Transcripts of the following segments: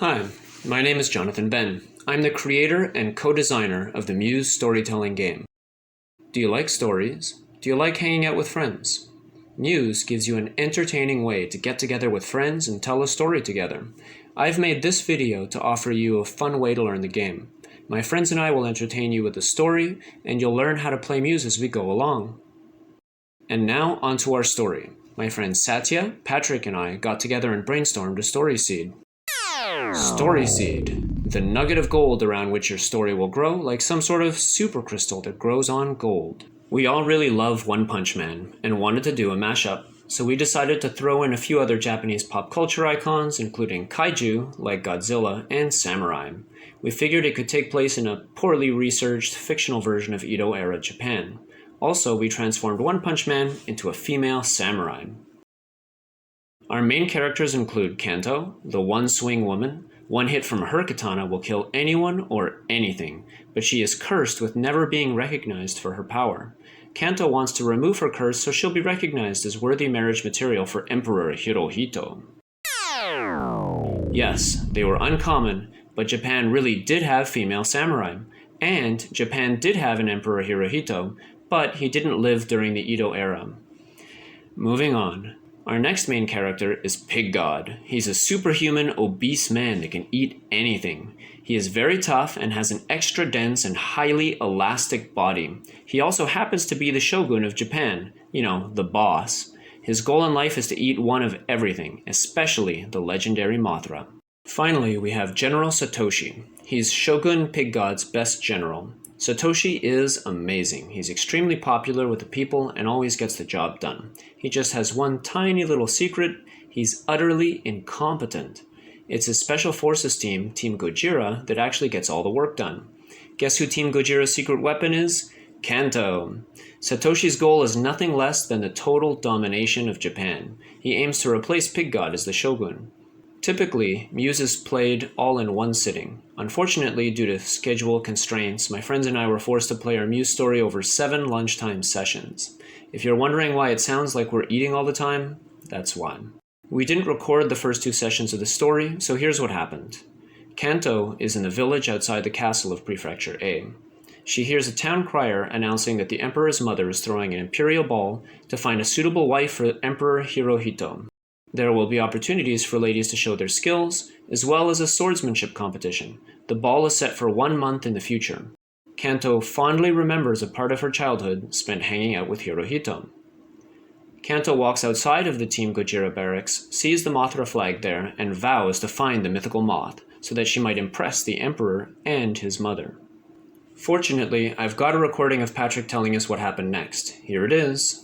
Hi, my name is Jonathan Ben. I'm the creator and co-designer of the Muse storytelling game. Do you like stories? Do you like hanging out with friends? Muse gives you an entertaining way to get together with friends and tell a story together. I've made this video to offer you a fun way to learn the game. My friends and I will entertain you with the story, and you'll learn how to play Muse as we go along. And now onto our story. My friends Satya, Patrick, and I got together and brainstormed a story seed. Story seed, the nugget of gold around which your story will grow like some sort of super crystal that grows on gold. We all really love One Punch Man and wanted to do a mashup, so we decided to throw in a few other Japanese pop culture icons, including kaiju like Godzilla and samurai. We figured it could take place in a poorly researched fictional version of Edo-era Japan. Also, we transformed One Punch Man into a female samurai. Our main characters include Kanto, the one-swing woman. One hit from her katana will kill anyone or anything, but she is cursed with never being recognized for her power. Kanto wants to remove her curse so she'll be recognized as worthy marriage material for Emperor Hirohito. Yes, they were uncommon, but Japan really did have female samurai. And Japan did have an Emperor Hirohito, but he didn't live during the Edo era. Moving on. Our next main character is Pig God. He's a superhuman, obese man that can eat anything. He is very tough and has an extra dense and highly elastic body. He also happens to be the shogun of Japan, the boss. His goal in life is to eat one of everything, especially the legendary Mothra. Finally, we have General Satoshi. He's Shogun Pig God's best general. Satoshi is amazing. He's extremely popular with the people and always gets the job done. He just has one tiny little secret. He's utterly incompetent. It's his Special Forces team, Team Gojira, that actually gets all the work done. Guess who Team Gojira's secret weapon is? Kanto. Satoshi's goal is nothing less than the total domination of Japan. He aims to replace Pig God as the shogun. Typically, Muse is played all in one sitting. Unfortunately, due to schedule constraints, my friends and I were forced to play our Muse story over 7 lunchtime sessions. If you're wondering why it sounds like we're eating all the time, that's why. We didn't record the first 2 sessions of the story, so here's what happened. Kanto is in the village outside the castle of Prefecture A. She hears a town crier announcing that the Emperor's mother is throwing an imperial ball to find a suitable wife for Emperor Hirohito. There will be opportunities for ladies to show their skills, as well as a swordsmanship competition. The ball is set for 1 month in the future. Kanto fondly remembers a part of her childhood spent hanging out with Hirohito. Kanto walks outside of the Team Gojira barracks, sees the Mothra flag there, and vows to find the mythical moth, so that she might impress the Emperor and his mother. Fortunately, I've got a recording of Patrick telling us what happened next. Here it is.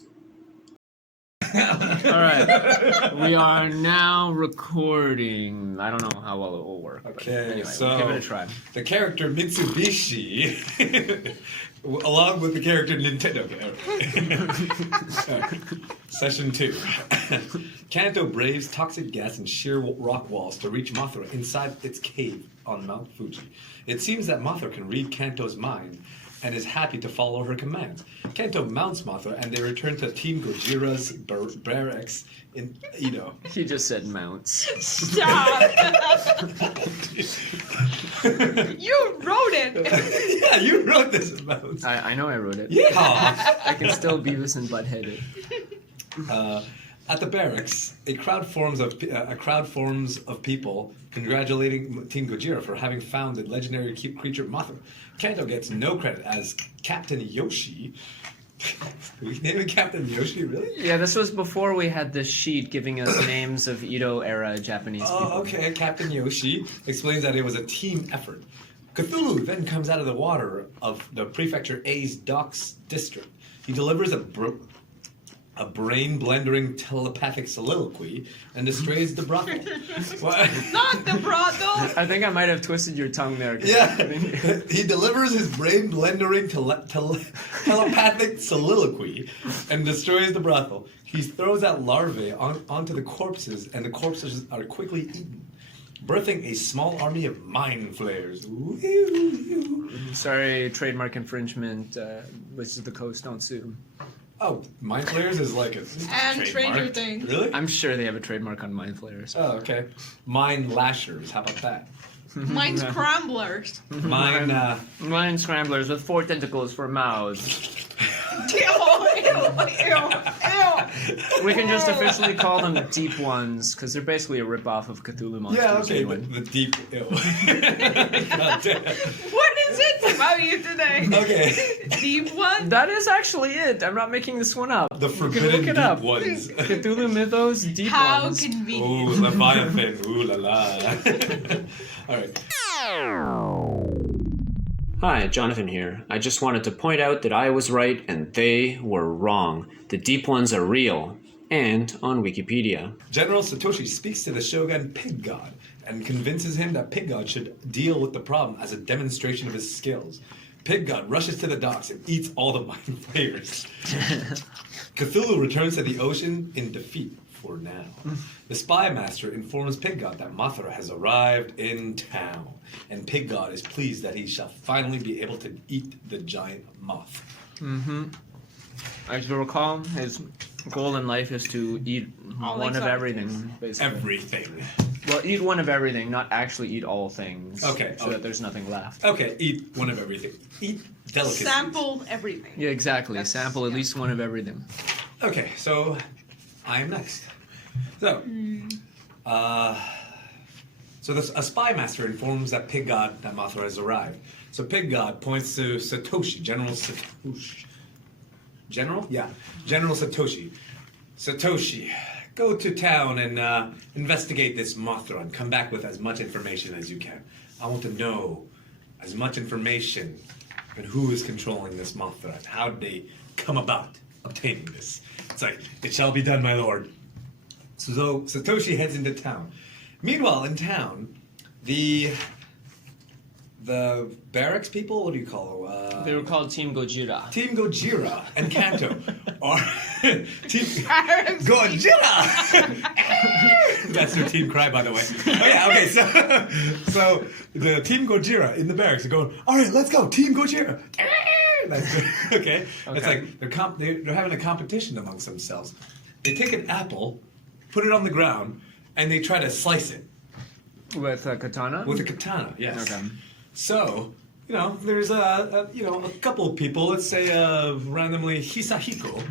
Alright, we are now recording. I don't know how well it will work. Okay, anyway, so we'll give it a try. The character Mitsubishi, along with the character Nintendo. Session 2. Kanto braves toxic gas and sheer rock walls to reach Mothra inside its cave on Mount Fuji. It seems that Mothra can read Kanto's mind and is happy to follow her commands. Kanto mounts Mothra, and they return to Team Gojira's barracks in Edo. He just said mounts. Stop! You wrote it! Yeah, you wrote this mounts. I know I wrote it. Yeah! I can still Beavis and Butthead it. At the barracks, a crowd forms of people congratulating Team Gojira for having found the legendary creature Mothra. Kanto gets no credit as Captain Yoshi. We name him Captain Yoshi, really? Yeah, this was before we had this sheet giving us names of Edo-era Japanese people. Oh, okay. Captain Yoshi explains that it was a team effort. Cthulhu then comes out of the water of the Prefecture A's docks district. He delivers a brain-blendering telepathic soliloquy and destroys the brothel. Not the brothel! I think I might have twisted your tongue there. Yeah, he delivers his brain-blendering telepathic soliloquy and destroys the brothel. He throws out larvae onto the corpses, and the corpses are quickly eaten, birthing a small army of mind flayers. Sorry, trademark infringement. This is the coast, don't sue. Oh, Mind Flayers is like a And Stranger trademark. Things. Really? I'm sure they have a trademark on Mind Flayers. Oh, okay. Mind Lashers. How about that? Mine Scramblers. Mine, Mind Scramblers with 4 tentacles for mouths. Ew, ew, ew. We can just officially call them the Deep Ones, because they're basically a ripoff of Cthulhu monsters. yeah, okay, anyway. the deep. Ew. God damn. What is it about you today? Okay. Deep one? That is actually it. I'm not making this one up. The You can forbidden look it deep up. ones. Cthulhu Mythos Deep How Ones. convenient. Ooh, Leviathan. Ooh la la. All right. Hi, Jonathan here. I just wanted to point out that I was right and they were wrong. The Deep Ones are real. And on Wikipedia. General Satoshi speaks to the Shogun Pig God and convinces him that Pig God should deal with the problem as a demonstration of his skills. Pig God rushes to the docks and eats all the Mind Flayers. Cthulhu returns to the ocean in defeat for now. The Spy Master informs Pig God that Mothra has arrived in town, and Pig God is pleased that he shall finally be able to eat the giant moth. As you recall, his goal in life is to eat All one of exotic everything, things. basically. Everything. Well, eat one of everything, not actually eat all things. Okay, So okay. that there's nothing left. Okay, eat one of everything. Eat delicacies. Sample everything. Yeah, exactly. That's- Sample at yeah. least one of everything. Okay, so I am next. So, a spy master informs that Pig God that Mothra has arrived. So Pig God points to Satoshi, General Satoshi. General? Yeah, General Satoshi. Satoshi, go to town and investigate this Mothra and come back with as much information as you can. I want to know as much information and who is controlling this Mothra and how did they come about obtaining this. It's like, it shall be done, my lord. So Satoshi heads into town. Meanwhile, in town, the barracks people, what do you call them? They were called Team Gojira. Team Gojira and Kanto are Team Barracks Gojira. That's their team cry, by the way. Oh yeah, okay. So the Team Gojira in the barracks are going. All right, let's go, Team Gojira. That's okay. It's like they're having a competition amongst themselves. They take an apple, put it on the ground, and they try to slice it With a katana? with a katana. Yes. Okay. So, there's a couple of people, let's say randomly Hisahiko,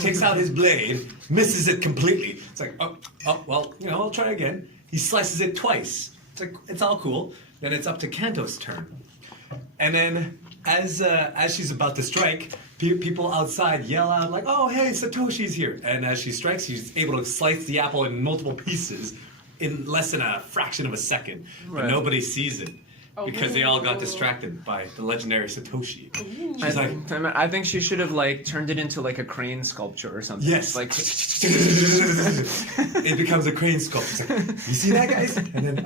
takes out his blade, misses it completely. It's like, well, I'll try again. He slices it twice. It's like, it's all cool. Then it's up to Kanto's turn. And then as she's about to strike, people outside yell out like, oh, hey, Satoshi's here. And as she strikes, she's able to slice the apple in multiple pieces in less than a fraction of a second. But Right. nobody sees it. Because they all got distracted by the legendary Satoshi. She's like, I think she should have turned it into a crane sculpture or something. yes. Like It becomes a crane sculpture. It's like, you see that, guys? And then,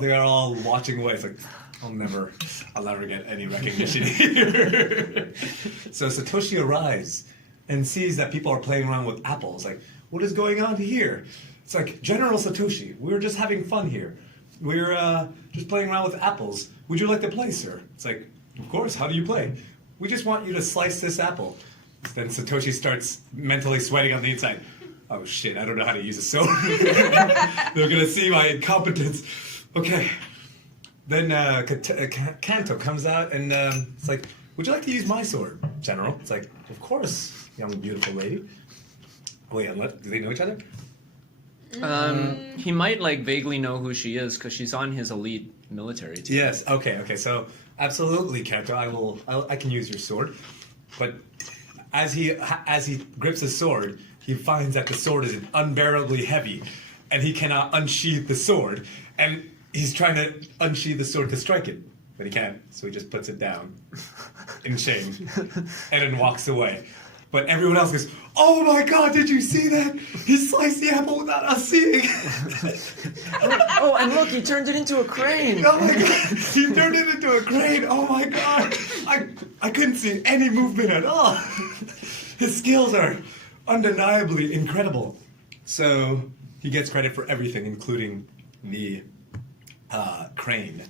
they are all watching away. It's like, I'll never get any recognition here. So Satoshi arrives and sees that people are playing around with apples. Like, what is going on here? It's like, General Satoshi, we're just having fun here. We're just playing around with apples. Would you like to play, sir? It's like, of course, how do you play? We just want you to slice this apple. Then Satoshi starts mentally sweating on the inside. Oh shit, I don't know how to use a sword. They're gonna see my incompetence. Okay. Then Kanto comes out and it's like, would you like to use my sword, General? It's like, of course, young beautiful lady. Wait, do they know each other? He might vaguely know who she is because she's on his elite military team. Yes. Okay. So absolutely, Kanto, I can use your sword. But as he grips his sword, he finds that the sword is unbearably heavy, and he cannot unsheath the sword. And he's trying to unsheath the sword to strike it, but he can't. So he just puts it down in shame, and then walks away. But everyone else goes, oh my god, did you see that? He sliced the apple without us seeing. Oh, and look, he turned it into a crane. Oh my god, he turned it into a crane. Oh my god. I couldn't see any movement at all. His skills are undeniably incredible. So he gets credit for everything, including the crane.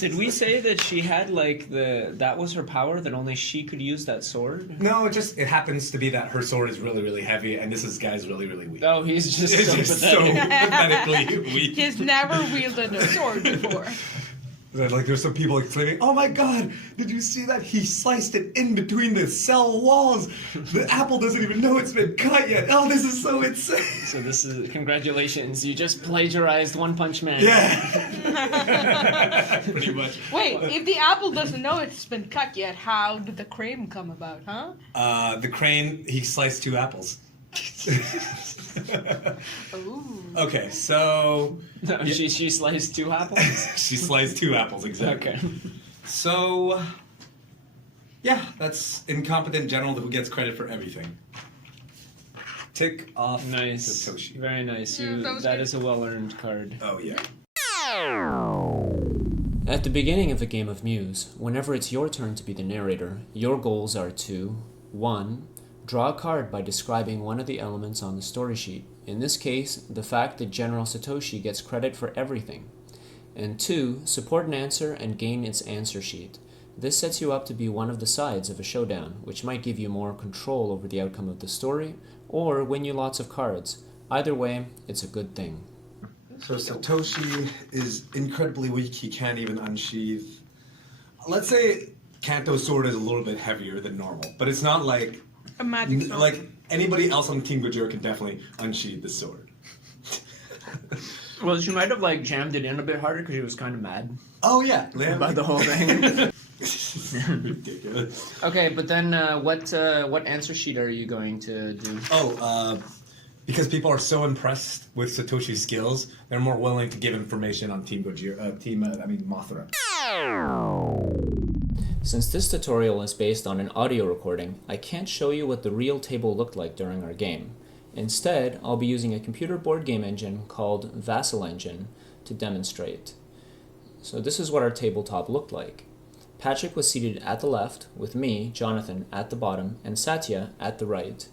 Did we say that she had like that was her power, that only she could use that sword? No, it happens to be that her sword is really, really heavy, and this guy's really, really weak. Oh, he's just It's so just pathetic. so pathetically weak. He's never wielded a sword before. Like there's some people exclaiming, "Oh my God! Did you see that? He sliced it in between the cell walls. The apple doesn't even know it's been cut yet. Oh, this is so insane!" So this is congratulations. You just plagiarized One Punch Man. Yeah. Pretty much. Wait, if the apple doesn't know it's been cut yet, how did the crane come about, huh? The crane, he sliced 2 apples. Ooh. Okay, so No, she sliced 2 apples. she sliced 2 apples exactly. Okay. So, yeah, that's incompetent general who gets credit for everything. Tick off Nice. Satoshi. Very nice. Yeah, that was That good. is a well-earned card. Oh yeah. At the beginning of a game of Muse, whenever it's your turn to be the narrator, your goals are to 1. Draw a card by describing one of the elements on the story sheet. In this case, the fact that General Satoshi gets credit for everything. And 2. Support an answer and gain its answer sheet. This sets you up to be one of the sides of a showdown, which might give you more control over the outcome of the story, or win you lots of cards. Either way, it's a good thing. So Satoshi is incredibly weak. He can't even unsheath. Let's say Kanto's sword is a little bit heavier than normal, but it's not like A magic sword. like anybody else on Team Gojira can definitely unsheath the sword. Well, she might have like jammed it in a bit harder because she was kind of mad Oh yeah, about the whole thing. Ridiculous. Okay, but then what answer sheet are you going to do? Because people are so impressed with Satoshi's skills, they're more willing to give information on Team Gojira, Mothra. Since this tutorial is based on an audio recording, I can't show you what the real table looked like during our game. Instead, I'll be using a computer board game engine called Vassal Engine to demonstrate. So this is what our tabletop looked like. Patrick was seated at the left, with me, Jonathan, at the bottom, and Satya at the right.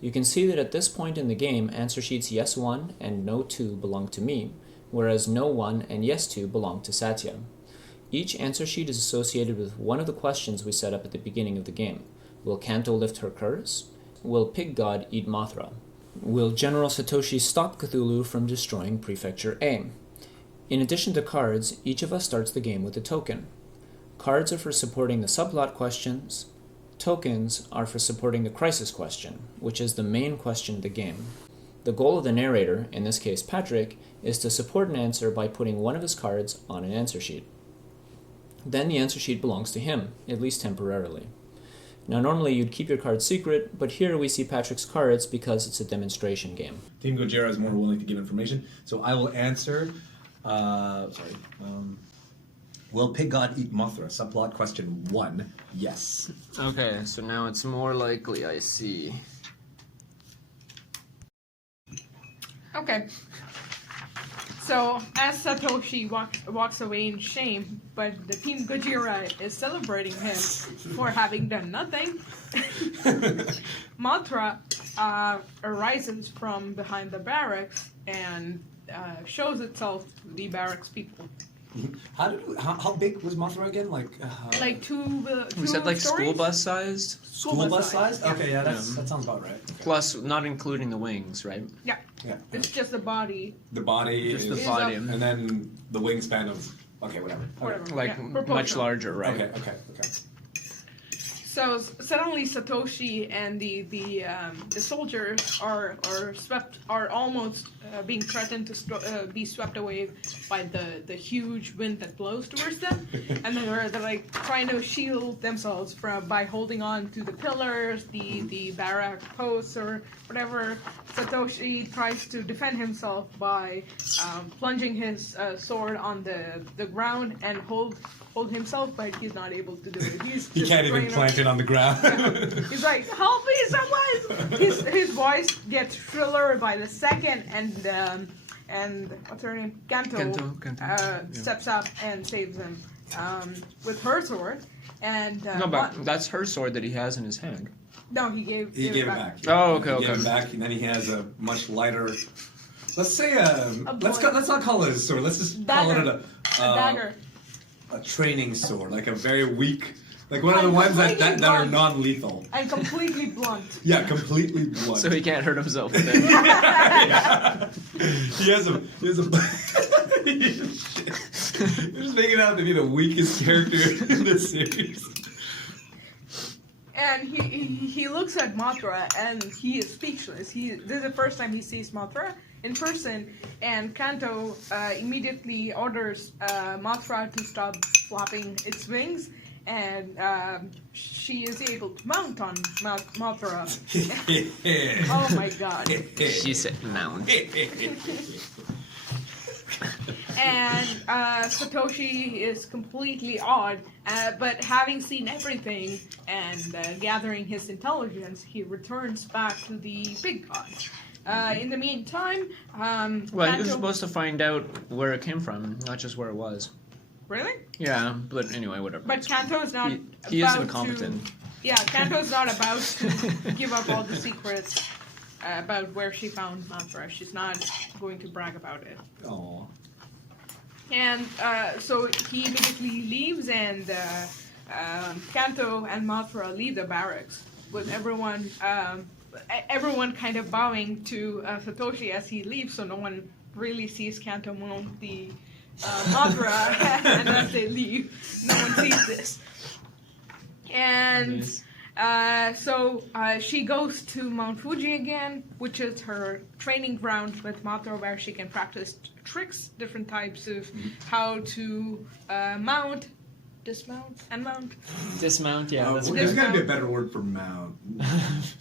You can see that at this point in the game, answer sheets yes 1 and no 2 belong to me, whereas no 1 and yes 2 belong to Satya. Each answer sheet is associated with one of the questions we set up at the beginning of the game. Will Kanto lift her curse? Will Pig God eat Mothra? Will General Satoshi stop Cthulhu from destroying Prefecture A? In addition to cards, each of us starts the game with a token. Cards are for supporting the subplot questions. Tokens are for supporting the crisis question, which is the main question of the game. The goal of the narrator, in this case Patrick, is to support an answer by putting one of his cards on an answer sheet. Then the answer sheet belongs to him, at least temporarily. Now normally you'd keep your cards secret, but here we see Patrick's cards because it's a demonstration game. Team Gojira is more willing to give information, so I will answer. Will Pig God eat Mothra? Subplot question 1. Yes. Okay, so now it's more likely, I see. Okay. So, as Satoshi walks away in shame, but the Team Gojira is celebrating him for having done nothing, Mothra arises from behind the barracks and shows itself to the barracks people. How big was Mothra again? Like two We said like stories? school bus sized? school bus size? Yeah. Okay, yeah, that sounds about right. Okay. Plus, not including the wings, right? Yeah, Yeah. it's just the body. The body Just is, the body. and then the wingspan of whatever. Whatever. Like yeah, much proportional. larger, right? Okay. So suddenly Satoshi and the soldiers are almost being threatened to be swept away by the huge wind that blows towards them, and then they're like trying to shield themselves by holding on to the pillars, the barrack posts or whatever. Satoshi tries to defend himself by plunging his sword on the ground and hold himself, but he's not able to do it. He can't even plant it on the ground. He's like, "Help me, someone!" His voice gets shriller by the second, and what's her name? Kanto. Steps up and saves him with her sword. And No, but that's her sword that he has in his hand. no, he gave it back. Oh, okay, He gave okay. it back, and then he has a much lighter. Let's say let's boy. not call it a sword. Let's just call it Dagger. A dagger. a training sword, like a very weak, like one of the And ones that completely are blunt. non-lethal. And completely blunt. Yeah, completely blunt. So he can't hurt himself with it. He has a. Shit. You're just making out to be the weakest character in this series. And he looks at Mothra and he is speechless. This is the first time he sees Mothra in person, and Kanto immediately orders Mothra to stop flapping its wings, and she is able to mount on Mothra. Oh my god. She said mount. And Satoshi is completely awed, but having seen everything and gathering his intelligence, he returns back to the big god. In the meantime, Well, he was Kanto- supposed to find out where it came from, not just where it was. Really? Yeah, but anyway, whatever. But Kanto is not He is about incompetent. to... Yeah, Kanto is not about to give up all the secrets about where she found Mothra. She's not going to brag about it. Aww. And so he immediately leaves, and Kanto and Mothra leave the barracks with everyone kind of bowing to Satoshi as he leaves, so no one really sees Kanto mount the Mothra, and as they leave, no one sees this. And so she goes to Mount Fuji again, which is her training ground with Mothra, where she can practice tricks, different types of how to mount, dismount, and mount. Dismount, yeah. That's There's good. got to be a better word for mount.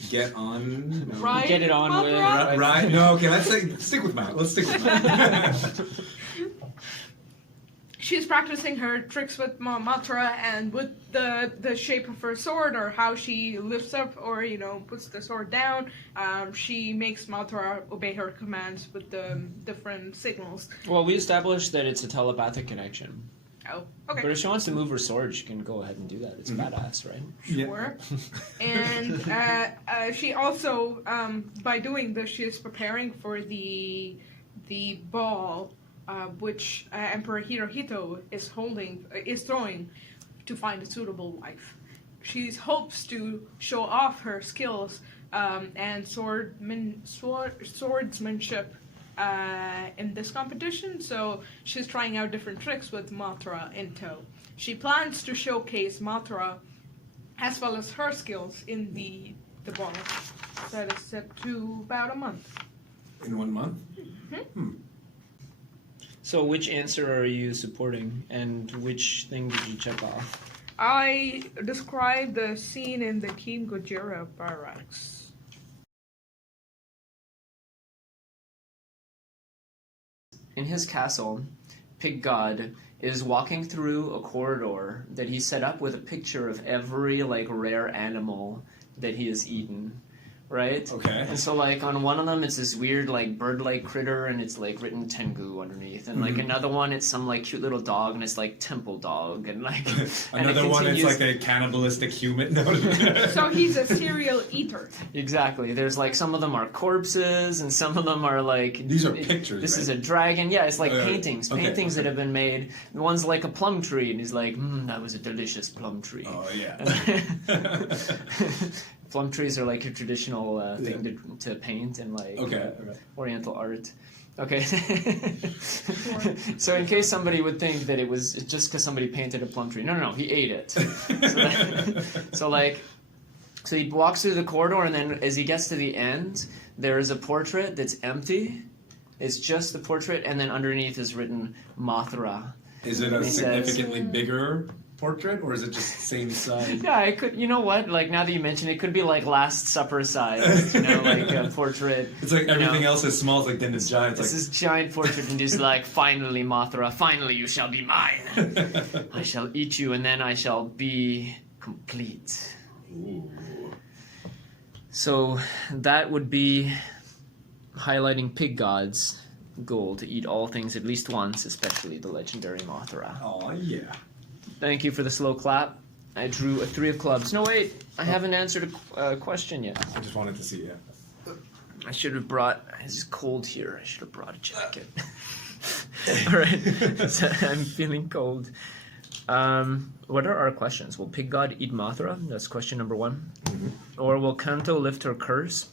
Get on. No. Ride Get it on Mothra? with. Right? No, okay, let's stick with mount. Let's stick with mount. She's practicing her tricks with Mothra, and with the shape of her sword, or how she lifts up or puts the sword down, she makes Mothra obey her commands with the different signals. Well, we established that it's a telepathic connection. Oh, okay. But if she wants to move her sword, she can go ahead and do that. It's badass, right? Sure. And she also, by doing this, she is preparing for the ball, which Emperor Hirohito is throwing to find a suitable wife. She hopes to show off her skills and swordsmanship in this competition, so she's trying out different tricks with Mothra in tow. She plans to showcase Mothra as well as her skills in the ball. That is set to about a month. In 1 month? So which answer are you supporting, and which thing did you check off? I described the scene in the King Gojira barracks. In his castle, Pig God is walking through a corridor that he set up with a picture of every rare animal that he has eaten, right? Okay. And so on one of them it's this weird bird-like critter, and it's written Tengu underneath, and another one it's some cute little dog, and it's temple dog, and Another one it's continues- like a cannibalistic human. No. So he's a serial eater. Exactly. There's some of them are corpses, and some of them are These are pictures, This right? is a dragon. Yeah, it's paintings. okay, Paintings okay. that have been made. One's like a plum tree, and he's like, that was a delicious plum tree. Oh yeah. Plum trees are a traditional thing to paint in Okay. Oriental art. Okay. So in case somebody would think that it was just because somebody painted a plum tree. No, he ate it. So he walks through the corridor, and then as he gets to the end, there is a portrait that's empty. It's just the portrait, and then underneath is written Mothra. Is it a He says- significantly bigger portrait, or is it just same size? Yeah, it could. You know what? Now that you mention it, it could be Last Supper size. A portrait. It's everything else is small. It's then it's giant. This is giant portrait, and just finally, Mothra, finally you shall be mine. I shall eat you, and then I shall be complete. Ooh. So that would be highlighting Pig God's goal to eat all things at least once, especially the legendary Mothra. Oh yeah. Thank you for the slow clap. I drew a 3 of clubs. No, wait, I haven't answered a question yet. I just wanted to see it. I should have brought. It's cold here. I should have brought a jacket. All right, so I'm feeling cold. What are our questions? Will Pig God eat Mothra? That's question number 1. Or will Kanto lift her curse?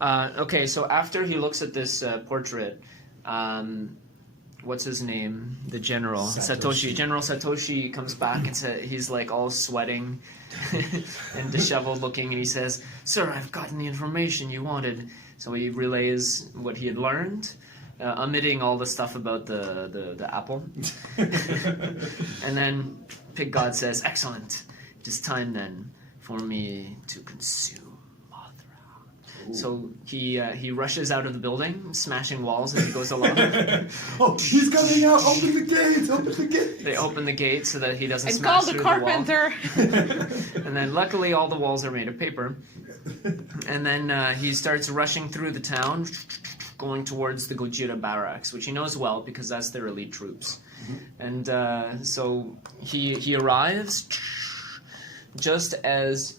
Okay, so after he looks at this portrait, what's his name? The general Satoshi. General Satoshi comes back and he's like all sweating and disheveled looking, and he says, "Sir, I've gotten the information you wanted." So he relays what he had learned, omitting all the stuff about the apple. And then Pig God says, "Excellent. It is time then for me to consume." So he rushes out of the building, smashing walls as he goes along. Oh, he's coming out! Open the gates! Open the gates! They open the gate so that he doesn't And smash call the through carpenter. the wall. And then luckily all the walls are made of paper. And then he starts rushing through the town, going towards the Gojira barracks, which he knows well because that's their elite troops. And so he arrives just as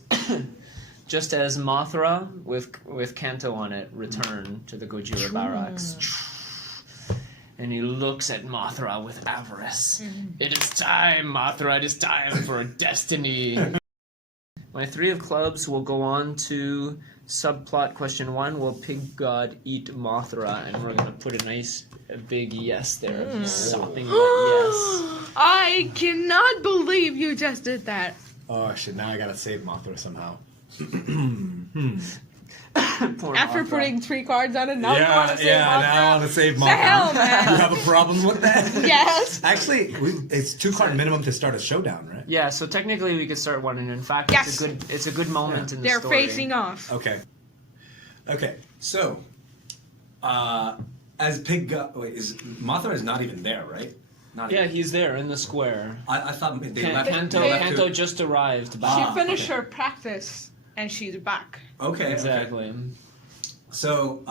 Mothra with Kanto on it return to the Gojira barracks. And he looks at Mothra with avarice. It is time, Mothra, it is time for destiny. My 3 of clubs will go on to subplot question 1. Will Pig God eat Mothra? And we're going to put a big yes there. Sopping wet yes. I cannot believe you just did that. Oh shit! Now I gotta save Mothra somehow. Poor After Mothra. putting 3 cards on it, now you want to save Mothra? now I want to save Mothra. The hell, man? You have a problem with that? Yes. Actually, it's 2-card minimum to start a showdown, right? Yeah, so technically we could start one, and in fact, Yes. it's a good moment in the They're story. facing off. Okay. Okay. So, as Pig God, Mothra is not even there, right? Not Yeah, even. he's there in the square. I thought they left. Kanto just arrived. She Back. finished her practice, and she's back. Okay. Exactly. Okay. So,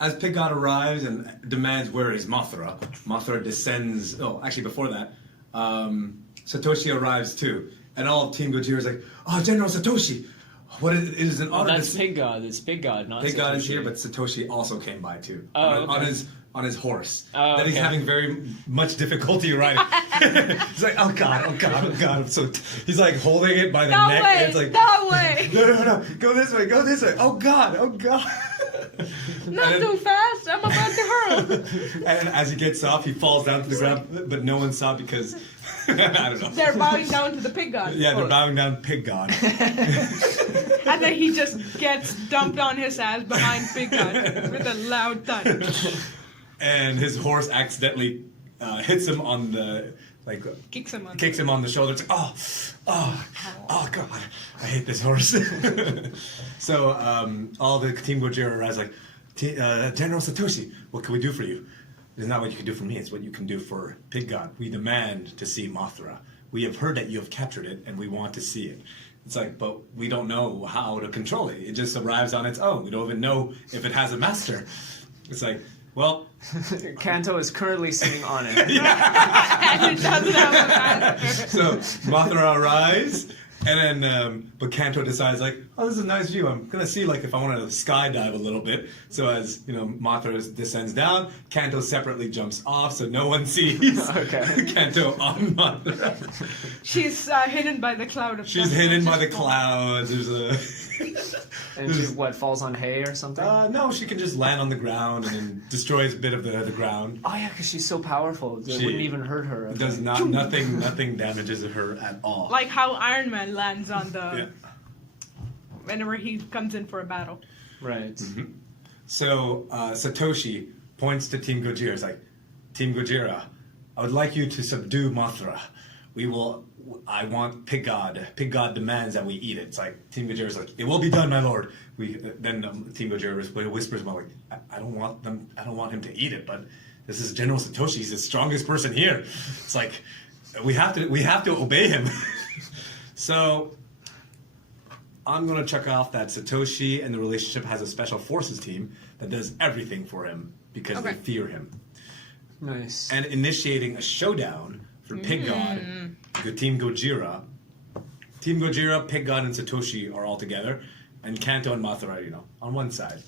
as Pig God arrives and demands where is Mothra, Mothra descends. Oh, actually, before that, Satoshi arrives too, and all of Team Gojira is like, "Oh, General Satoshi, what is it is an honor." That's Pig God. It's Pig God, not Pig God is Satoshi. here, but Satoshi also came by too. Oh, okay. On his horse. Oh, that he's okay. having very much difficulty riding. He's like, oh god, oh god, oh god. So he's like holding it by the That neck. way, And it's like, that way. no, go this way, go this way. Oh god, oh god. Not And too fast. I'm about to hurl. And as he gets off, he falls down to the ground, but no one saw because I don't know. They're bowing down to the pig god. Yeah, they're bowing down Pig God. And then he just gets dumped on his ass behind pig god with a loud thud. And his horse accidentally hits him on the Kicks him on. kicks him on the shoulder. It's like, oh god, I hate this horse. So all the Team Gojira arrives like, General Satoshi, what can we do for you? It's not what you can do for me, it's what you can do for Pig God. We demand to see Mothra. We have heard that you have captured it, and we want to see it. It's like, but we don't know how to control it. It just arrives on its own. We don't even know if it has a master. It's like, well... Kanto is currently sitting on it. And it doesn't have a master. So Mothra arrives, and then but Kanto decides like, oh, this is a nice view. I'm gonna see like if I want to skydive a little bit. So as Mothra descends down, Kanto separately jumps off, so no one sees Okay. Kanto on Mothra. She's hidden by the cloud of She's dust. hidden by the clouds. There's a And she, falls on hay or something? no, she can just land on the ground and then destroys a bit of the ground. Oh yeah, because she's so powerful. It She- wouldn't even hurt her. It does not nothing damages her at all. Like how Iron Man lands on the... Yeah. Whenever he comes in for a battle. Right. Mm-hmm. So Satoshi points to Team Gojira. It's like, Team Gojira, I would like you to subdue Mothra. I want Pig God. Pig God demands that we eat it. It's like, Team Gojira's like, it will be done, my lord. Then Team Gojira whispers about like, I don't want him to eat it, but this is General Satoshi. He's the strongest person here. It's like, we have to obey him. So I'm going to check off that Satoshi and the relationship has a special forces team that does everything for him because they fear him. Nice. And initiating a showdown for Pig God, the Team Gojira. Team Gojira, Pig God, and Satoshi are all together, and Kanto and Mothra are, on one side.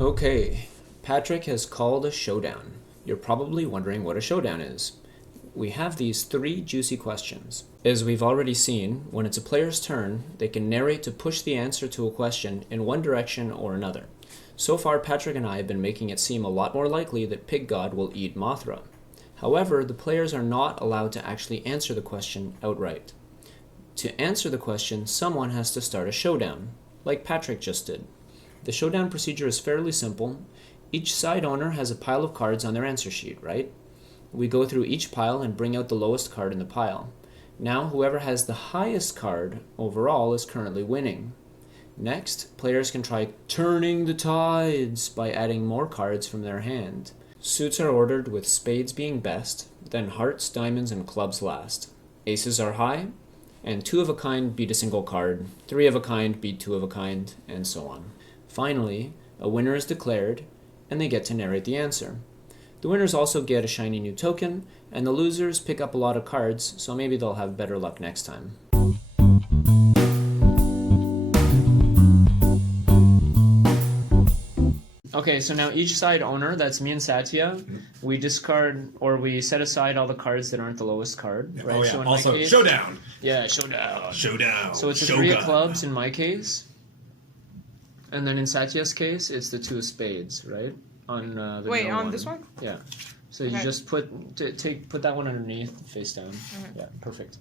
Okay, Patrick has called a showdown. You're probably wondering what a showdown is. We have these 3 juicy questions. As we've already seen, when it's a player's turn, they can narrate to push the answer to a question in one direction or another. So far, Patrick and I have been making it seem a lot more likely that Pig God will eat Mothra. However, the players are not allowed to actually answer the question outright. To answer the question, someone has to start a showdown, like Patrick just did. The showdown procedure is fairly simple. Each side owner has a pile of cards on their answer sheet, right? We go through each pile and bring out the lowest card in the pile. Now, whoever has the highest card overall is currently winning. Next, players can try turning the tides by adding more cards from their hand. Suits are ordered with spades being best, then hearts, diamonds, and clubs last. Aces are high, and 2 of a kind beat a single card, 3 of a kind beat 2 of a kind, and so on. Finally, a winner is declared, and they get to narrate the answer. The winners also get a shiny new token, and the losers pick up a lot of cards, so maybe they'll have better luck next time. Okay, so now each side owner, that's me and Satya, we discard or we set aside all the cards that aren't the lowest card. Right? Oh yeah. So in Also, my case, showdown. Yeah, showdown. Showdown. So it's a Shogun. 3 of clubs in my case, and then in Satya's case, it's the 2 of spades, right? On the Wait, no on one. this one? Yeah. So you Okay. just put that one underneath, face down. Yeah, perfect.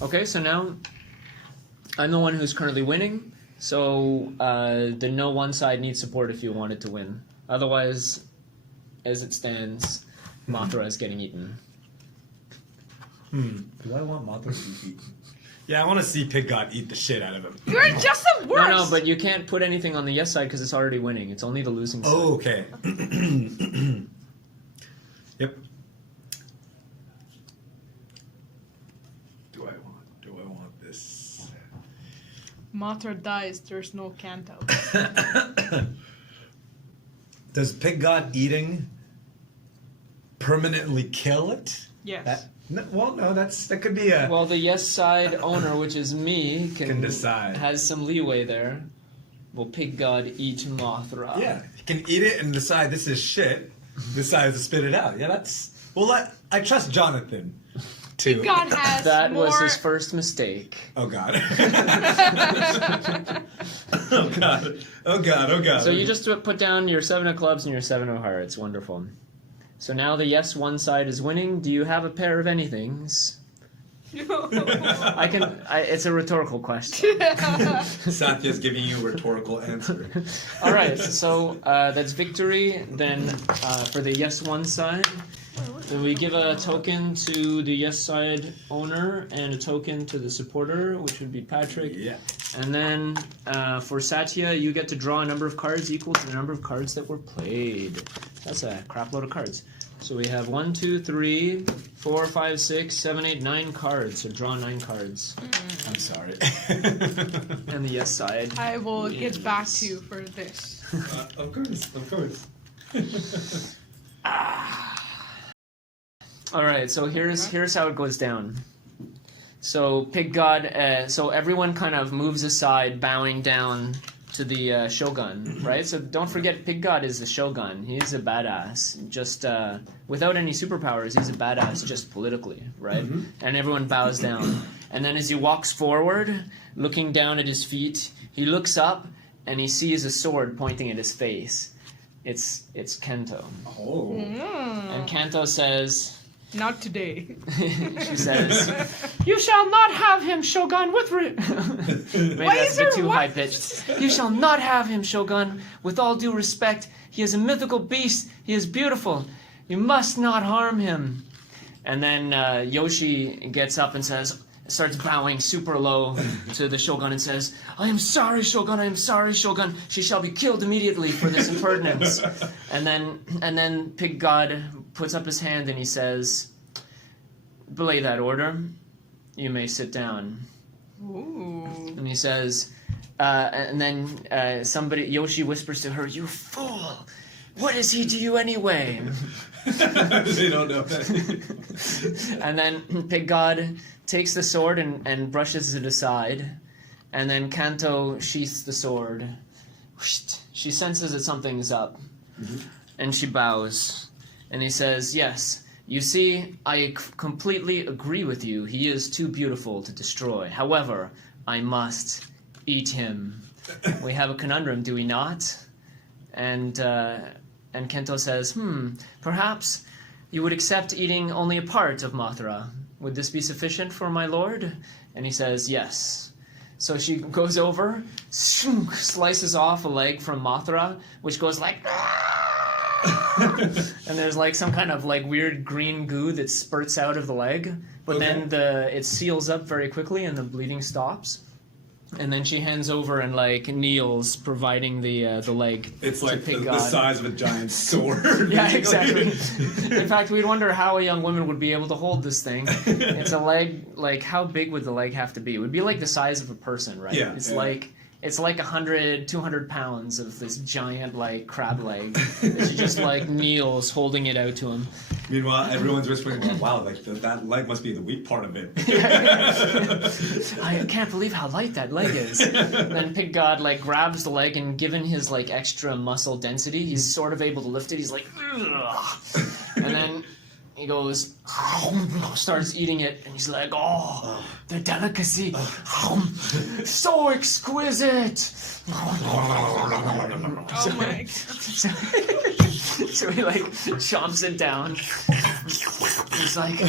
Okay, so now I'm the one who's currently winning. So the no one side needs support if you want it to win. Otherwise, as it stands, Mothra is getting eaten. Do I want Mothra to be eaten? Yeah, I want to see Pig God eat the shit out of him. You're just the worst! No, but you can't put anything on the yes side because it's already winning. It's only the losing side. Oh, okay. Yep. Do I want this? Mothra dies, there's no Kanto. Does Pig God eating permanently kill it? Yes. That could be a... Well, the yes side owner, which is me, Can decide. Has some leeway there. Will Pig God eat Mothra? Yeah, you can eat it and decide this is shit. Decide to spit it out. Yeah, that's... Well, I trust Jonathan, too. Pig God has That more... was his first mistake. Oh, God. Oh, God. Oh, God. Oh, God. So you just put down your 7 of clubs and your 7 of hearts. Wonderful. So now the yes one side is winning. Do you have a pair of anythings? It's a rhetorical question. Satya's giving you a rhetorical answer. All right, so that's victory. Then for the yes one side, then we give a token to the yes side owner and a token to the supporter, which would be Patrick. Yeah. And then for Satya, you get to draw a number of cards equal to the number of cards that were played. That's a crap load of cards. So we have 1, 2, 3, 4, 5, 6, 7, 8, 9 cards. So draw 9 cards. I'm sorry. And the yes side. I will get back to you for this. Of course. All right, so here's how it goes down. So Pig God, so everyone kind of moves aside, bowing down to the Shogun, right? So don't forget, Pig God is the Shogun. He's a badass. Just without any superpowers, he's a badass just politically, right? Mm-hmm. And everyone bows down. And then as he walks forward, looking down at his feet, he looks up and he sees a sword pointing at his face. It's Kento. Oh. And Kanto says... Not today. She says, "You shall not have him, Shogun, with Maybe that's a bit too high-pitched. You shall not have him, Shogun. With all due respect, he is a mythical beast. He is beautiful. You must not harm him." And then Yoshi gets up and starts bowing super low to the Shogun and says, "I am sorry, Shogun. I am sorry, Shogun. She shall be killed immediately for this impertinence." And then Pig God puts up his hand and he says, "Belay that order. You may sit down." Ooh. And he says, and then Yoshi whispers to her, "You fool! What is he to you anyway?" They don't know. And then Pig God takes the sword and brushes it aside. And then Kanto sheaths the sword. She senses that something's up. Mm-hmm. And she bows. And he says, yes, you see, I completely agree with you. He is too beautiful to destroy. However, I must eat him. We have a conundrum, do we not? And Kento says, perhaps you would accept eating only a part of Mothra. Would this be sufficient for my lord? And he says, yes. So she goes over, slices off a leg from Mothra, which goes like... and there's like some kind of like weird green goo that spurts out of the leg. But then it seals up very quickly and the bleeding stops. And then she hands over and like kneels, providing the leg. It's like Pig the God. size of a giant sword. Yeah, exactly. In fact, we'd wonder how a young woman would be able to hold this thing. It's a leg. Like, how big would the leg have to be? It would be like the size of a person, right? Yeah. It's like 100, 200 pounds of this giant like crab leg. That she just like kneels, holding it out to him. Meanwhile, everyone's whispering, "Wow, like that leg must be the weak part of it." I can't believe how light that leg is. And then Pig God like grabs the leg, and given his like extra muscle density, he's sort of able to lift it. He's like, ugh. And then he goes, starts eating it, and he's like, oh, the delicacy, so exquisite. Oh my god. So he like chomps it down. He's like,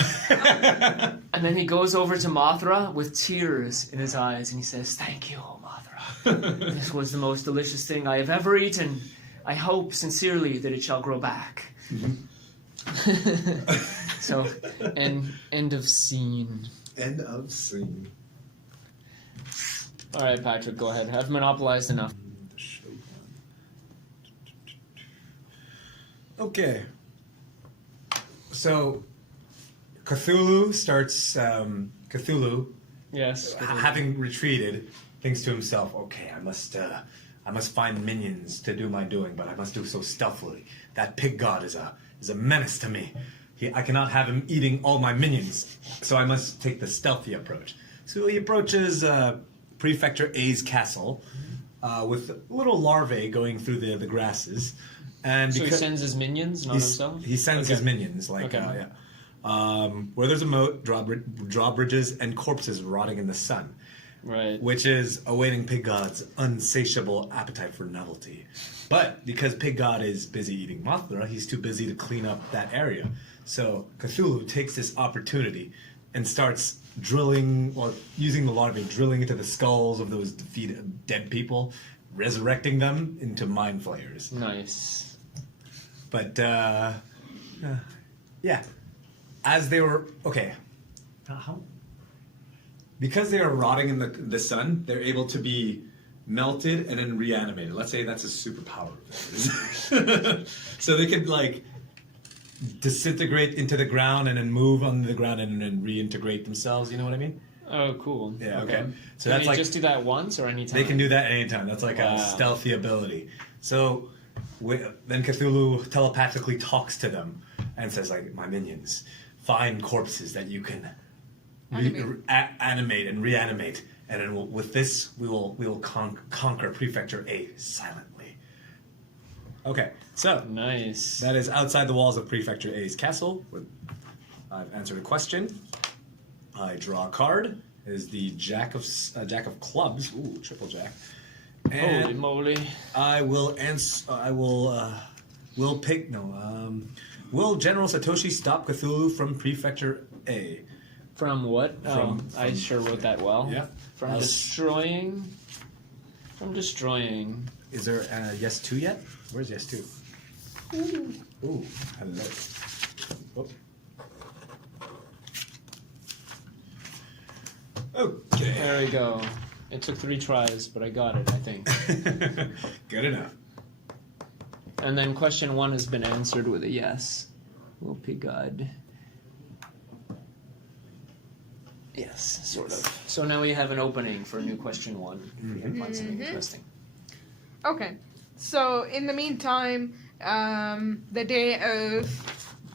and then he goes over to Mothra with tears in his eyes, and he says, "Thank you, Mothra. This was the most delicious thing I have ever eaten. I hope sincerely that it shall grow back." So, end of scene. End of scene. All right, Patrick, go ahead. I've monopolized enough. Okay. So, Cthulhu starts. Cthulhu, Yes. having retreated, thinks to himself, "Okay, I must find minions to do my doing, but I must do so stealthily. That pig god is a menace to me. I cannot have him eating all my minions, so I must take the stealthy approach." So he approaches Prefecture A's castle with little larvae going through the grasses. And So he sends his minions, not himself? He sends his minions, like, Okay. where there's a moat, drawbridges, and corpses rotting in the sun. Right. Which is awaiting Pig God's unsatiable appetite for novelty. But because Pig God is busy eating Mothra, he's too busy to clean up that area. So Cthulhu takes this opportunity and starts drilling, or using the larvae, drilling into the skulls of those defeated dead people, resurrecting them into mind flayers. Nice. But, yeah. As they were... Okay. How? Because they are rotting in the sun, they're able to be melted and then reanimated. Let's say that's a superpower of theirs. So they could, like, disintegrate into the ground and then move on the ground and then reintegrate themselves. You know what I mean? Oh, cool. Yeah, okay. So That's can like... you just do that once or anytime? They can do that anytime. That's like a stealthy ability. So then Cthulhu telepathically talks to them and says, like, "My minions, find corpses that you can animate and reanimate, and then with this we will conquer Prefecture A silently." Okay, so Nice. that is outside the walls of Prefecture A's castle. I've answered a question. I draw a card. It is the Jack of Clubs. Ooh, triple Jack. And Holy moly. I will answer. Will pick. No. Will General Satoshi stop Cthulhu from Prefecture A? From what? I sure wrote that well. Yeah. From destroying. Is there yes 2 yet? Where's yes 2? Ooh. Hello. Oh. Okay. There we go. It took 3 tries, but I got it, I think. Good enough. And then question 1 has been answered with a yes. Will Pig God. Yes, sort of. So now we have an opening for a new question 1. We can find something interesting. Okay. So in the meantime, the day of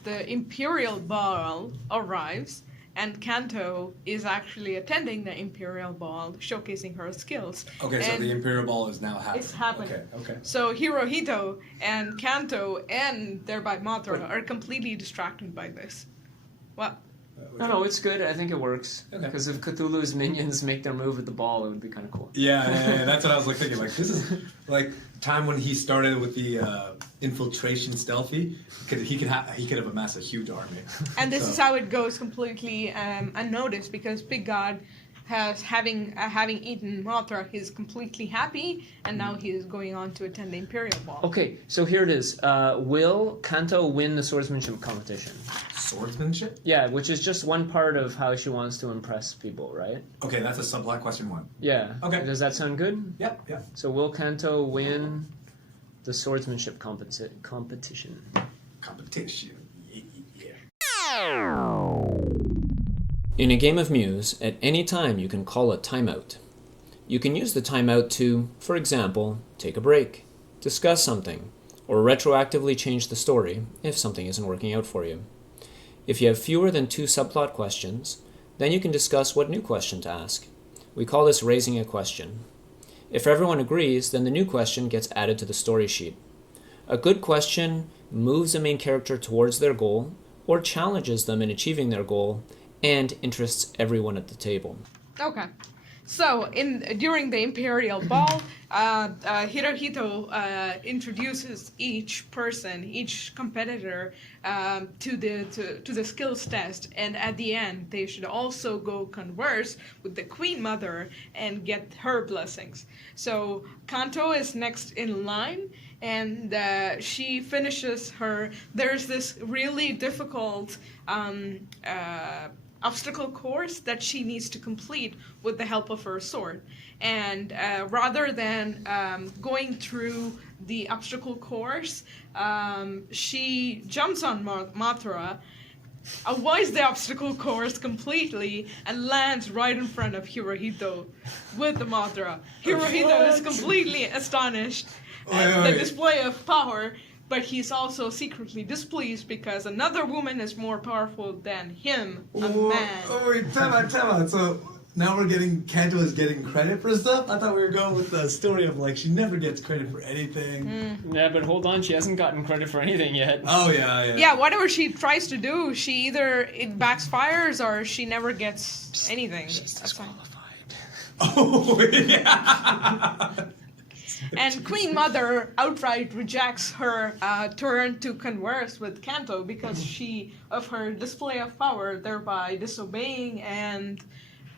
the Imperial Ball arrives, and Kanto is actually attending the Imperial Ball, showcasing her skills. Okay, so And the Imperial Ball is now happening. it's happening. Okay. So Hirohito and Kanto and thereby Mothra are completely distracted by this. What? No, it's good. I think it works. Okay. Because if Cthulhu's minions make their move at the ball, it would be kind of cool. Yeah, that's what I was like thinking. Like this is like time when he started with the infiltration stealthy. He could have amassed a huge army. And this So- is how it goes completely unnoticed because Big God has having eaten Mothra, he's completely happy, and now he is going on to attend the Imperial Ball. Okay, so here it is. Will Kanto win the swordsmanship competition? Swordsmanship? Yeah, which is just one part of how she wants to impress people, right? Okay, that's a subplot question 1. Yeah. Okay. Does that sound good? Yep. So will Kanto win the swordsmanship competition? Competition. Yeah. In a game of Muse, at any time you can call a timeout. You can use the timeout to, for example, take a break, discuss something, or retroactively change the story if something isn't working out for you. If you have fewer than 2 subplot questions, then you can discuss what new question to ask. We call this raising a question. If everyone agrees, then the new question gets added to the story sheet. A good question moves the main character towards their goal, or challenges them in achieving their goal, and interests everyone at the table. Okay. So, during the Imperial Ball, Hirohito introduces each person, each competitor, to the skills test, and at the end, they should also go converse with the Queen Mother and get her blessings. So, Kanto is next in line, and she finishes her. There's this really difficult obstacle course that she needs to complete with the help of her sword. And rather than going through the obstacle course, she jumps on Mothra, avoids the obstacle course completely, and lands right in front of Hirohito with the Mothra. Hirohito is completely astonished at the display of power, but he's also secretly displeased because another woman is more powerful than him, a man. Oh wait, time out. So now Kanto is getting credit for stuff? I thought we were going with the story of like she never gets credit for anything. Yeah, but hold on, she hasn't gotten credit for anything yet. Oh yeah. Yeah, whatever she tries to do, she either it backfires or she never gets anything. She's That's fine. disqualified. Oh yeah. And Queen Mother outright rejects her turn to converse with Kanto because of her display of power, thereby disobeying and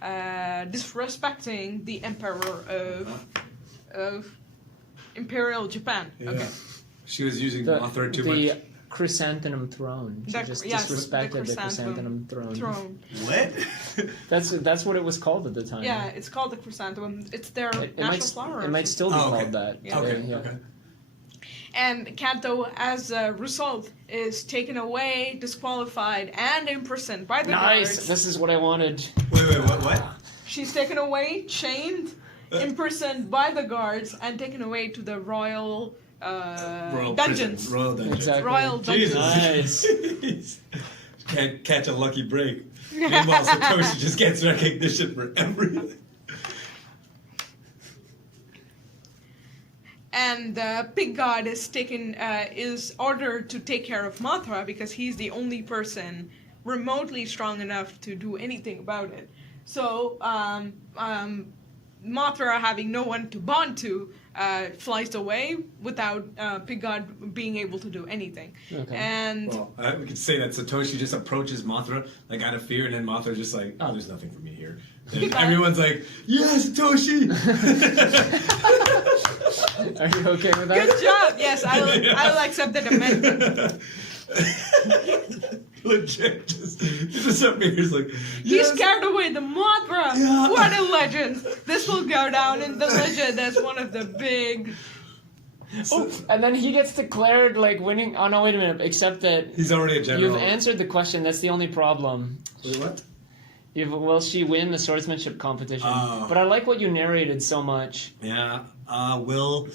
disrespecting the Emperor of Imperial Japan. Yeah. Okay. She was using The Mothra too much. chrysanthemum throne. She just disrespected the chrysanthemum throne. What? That's what it was called at the time. Yeah, it's called the chrysanthemum. It's their It national might, flower. it might still be Oh, okay. called that. Yeah. Okay. And Kanto, as a result, is taken away, disqualified, and imprisoned by the Nice! guards. This is what I wanted. Wait, what? She's taken away, chained, imprisoned by the guards, and taken away to the royal dungeons. Prison. Royal dungeon. Exactly. Royal dungeons. Nice. Can't catch a lucky break. Meanwhile, Satoshi just gets recognition for everything. And Pig God is ordered to take care of Mothra because he's the only person remotely strong enough to do anything about it. So Mothra, having no one to bond to, flies away without Pig God being able to do anything. Okay. And Well, we could say that Satoshi just approaches Mothra like out of fear, and then Mothra's just like, "Oh, there's nothing for me here." And everyone's like, "Yeah, Satoshi." Are you okay with that? good job. Yes, I'll accept that amendment. Legit, just up here, he's like, He yes. scared away the Mothra. Yeah. What a legend! This will go down in the legend as one of the big. Oh, and then he gets declared like winning. Oh no, wait a minute. Except that He's already a general. you've answered the question. That's the only problem. Wait, what? Will she win the swordsmanship competition? Oh. But I like what you narrated so much. Yeah. Will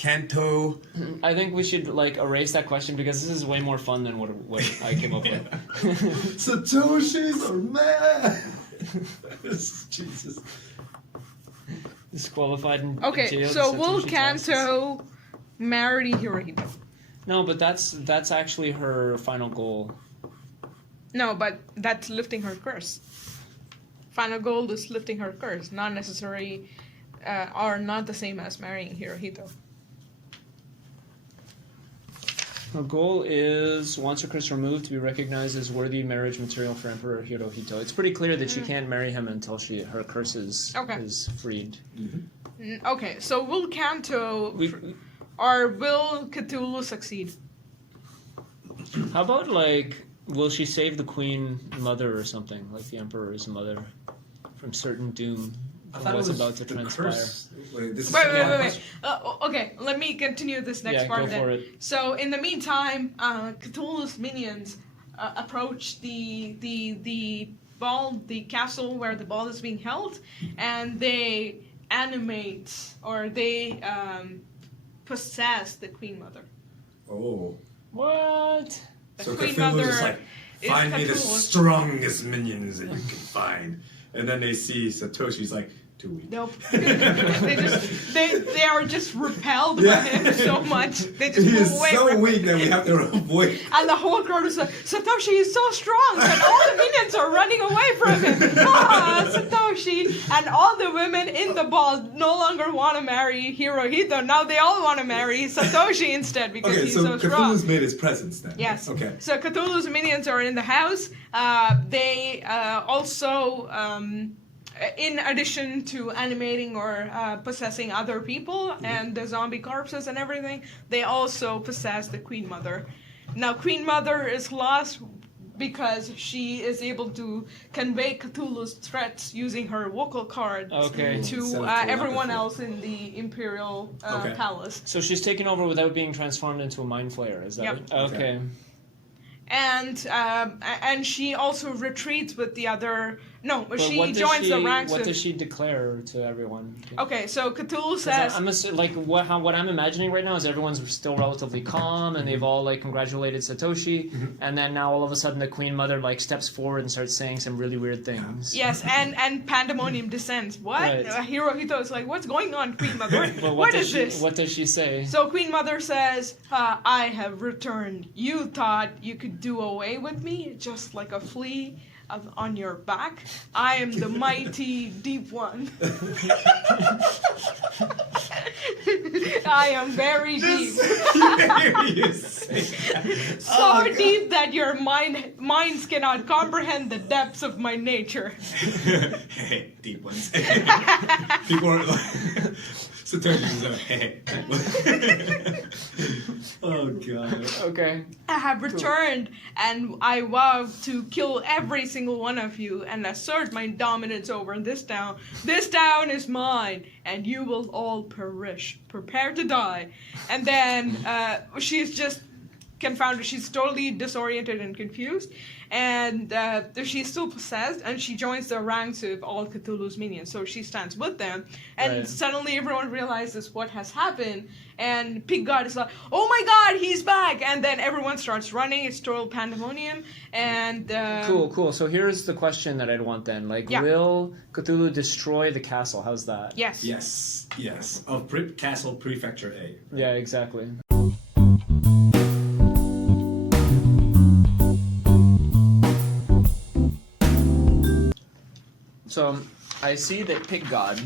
Kanto. I think we should like erase that question because this is way more fun than what I came up with. Satoshis are mad. Jesus. Disqualified and Okay, jailed. so will Satoshi Kanto marry Hirohito? No, but that's actually her final goal. No, but that's lifting her curse. Final goal is lifting her curse, not necessary, are not the same as marrying Hirohito. Her goal is, once her curse removed, to be recognized as worthy marriage material for Emperor Hirohito. It's pretty clear that she can't marry him until her curse is freed. Okay, so will Kanto We- or will Cthulhu succeed? How about, like, will she save the Queen Mother or something, like the Emperor's mother, from certain doom? From what's about to transpire. Wait, this is Wait. Okay, let me continue this next part go then. for it. So in the meantime, Cthulhu's minions approach the ball, the castle where the ball is being held, and they animate or they possess the Queen Mother. Oh. What? The So Queen Cthulhu's Mother like, is find me the Cthulhu. strongest minions that you can find. And then they see Satoshi's like, too weak. Nope. they are just repelled by him so much. They just He move is away so from weak that we have to avoid. And the whole crowd is like, Satoshi is so strong, and all the minions are running away from him. Ah, Satoshi! And all the women in the ball no longer want to marry Hirohito. Now they all want to marry Satoshi instead because Okay, he's so so strong. Cthulhu's made his presence then. Yes. Okay. So Cthulhu's minions are in the house. They also, in addition to animating or possessing other people and the zombie corpses and everything, they also possess the Queen Mother. Now, Queen Mother is lost because she is able to convey Cthulhu's threats using her vocal cord Okay. to everyone else in the Imperial Okay. Palace. So she's taken over without being transformed into a mind flayer, is that Yep. right? Okay. And she also retreats with the other. No, But she what does joins the ranks. What of, does she declare to everyone? Okay, so Cthulhu 'Cause says. what I'm imagining right now is everyone's still relatively calm and they've all like congratulated Satoshi, and then now all of a sudden the Queen Mother like steps forward and starts saying some really weird things. Yes, and pandemonium descends. What? Right. Hirohito is like, what's going on, Queen Mother? But what does is she, this? What does she say? So Queen Mother says, I have returned. You thought you could do away with me, just like a flea on your back. I am the mighty deep one. I am very deep. So deep that your minds cannot comprehend the depths of my nature. Hey, deep ones. People are like, Satoshi's like, hey. Oh, God. Okay. I have returned, and I vow to kill every single one of you and assert my dominance over this town. This town is mine, and you will all perish. Prepare to die. And then she's just confounded. She's totally disoriented and confused. And she's still possessed, and she joins the ranks of all Cthulhu's minions. So she stands with them, and Right. suddenly everyone realizes what has happened. And Pig God is like, "Oh my God, he's back!" And then everyone starts running. It's total pandemonium. And Cool. So here's the question that I'd want then. Like, Yeah. will Cthulhu destroy the castle? How's that? Yes. Yes. Of Castle Prefecture A. Yeah, exactly. So I see that Pig God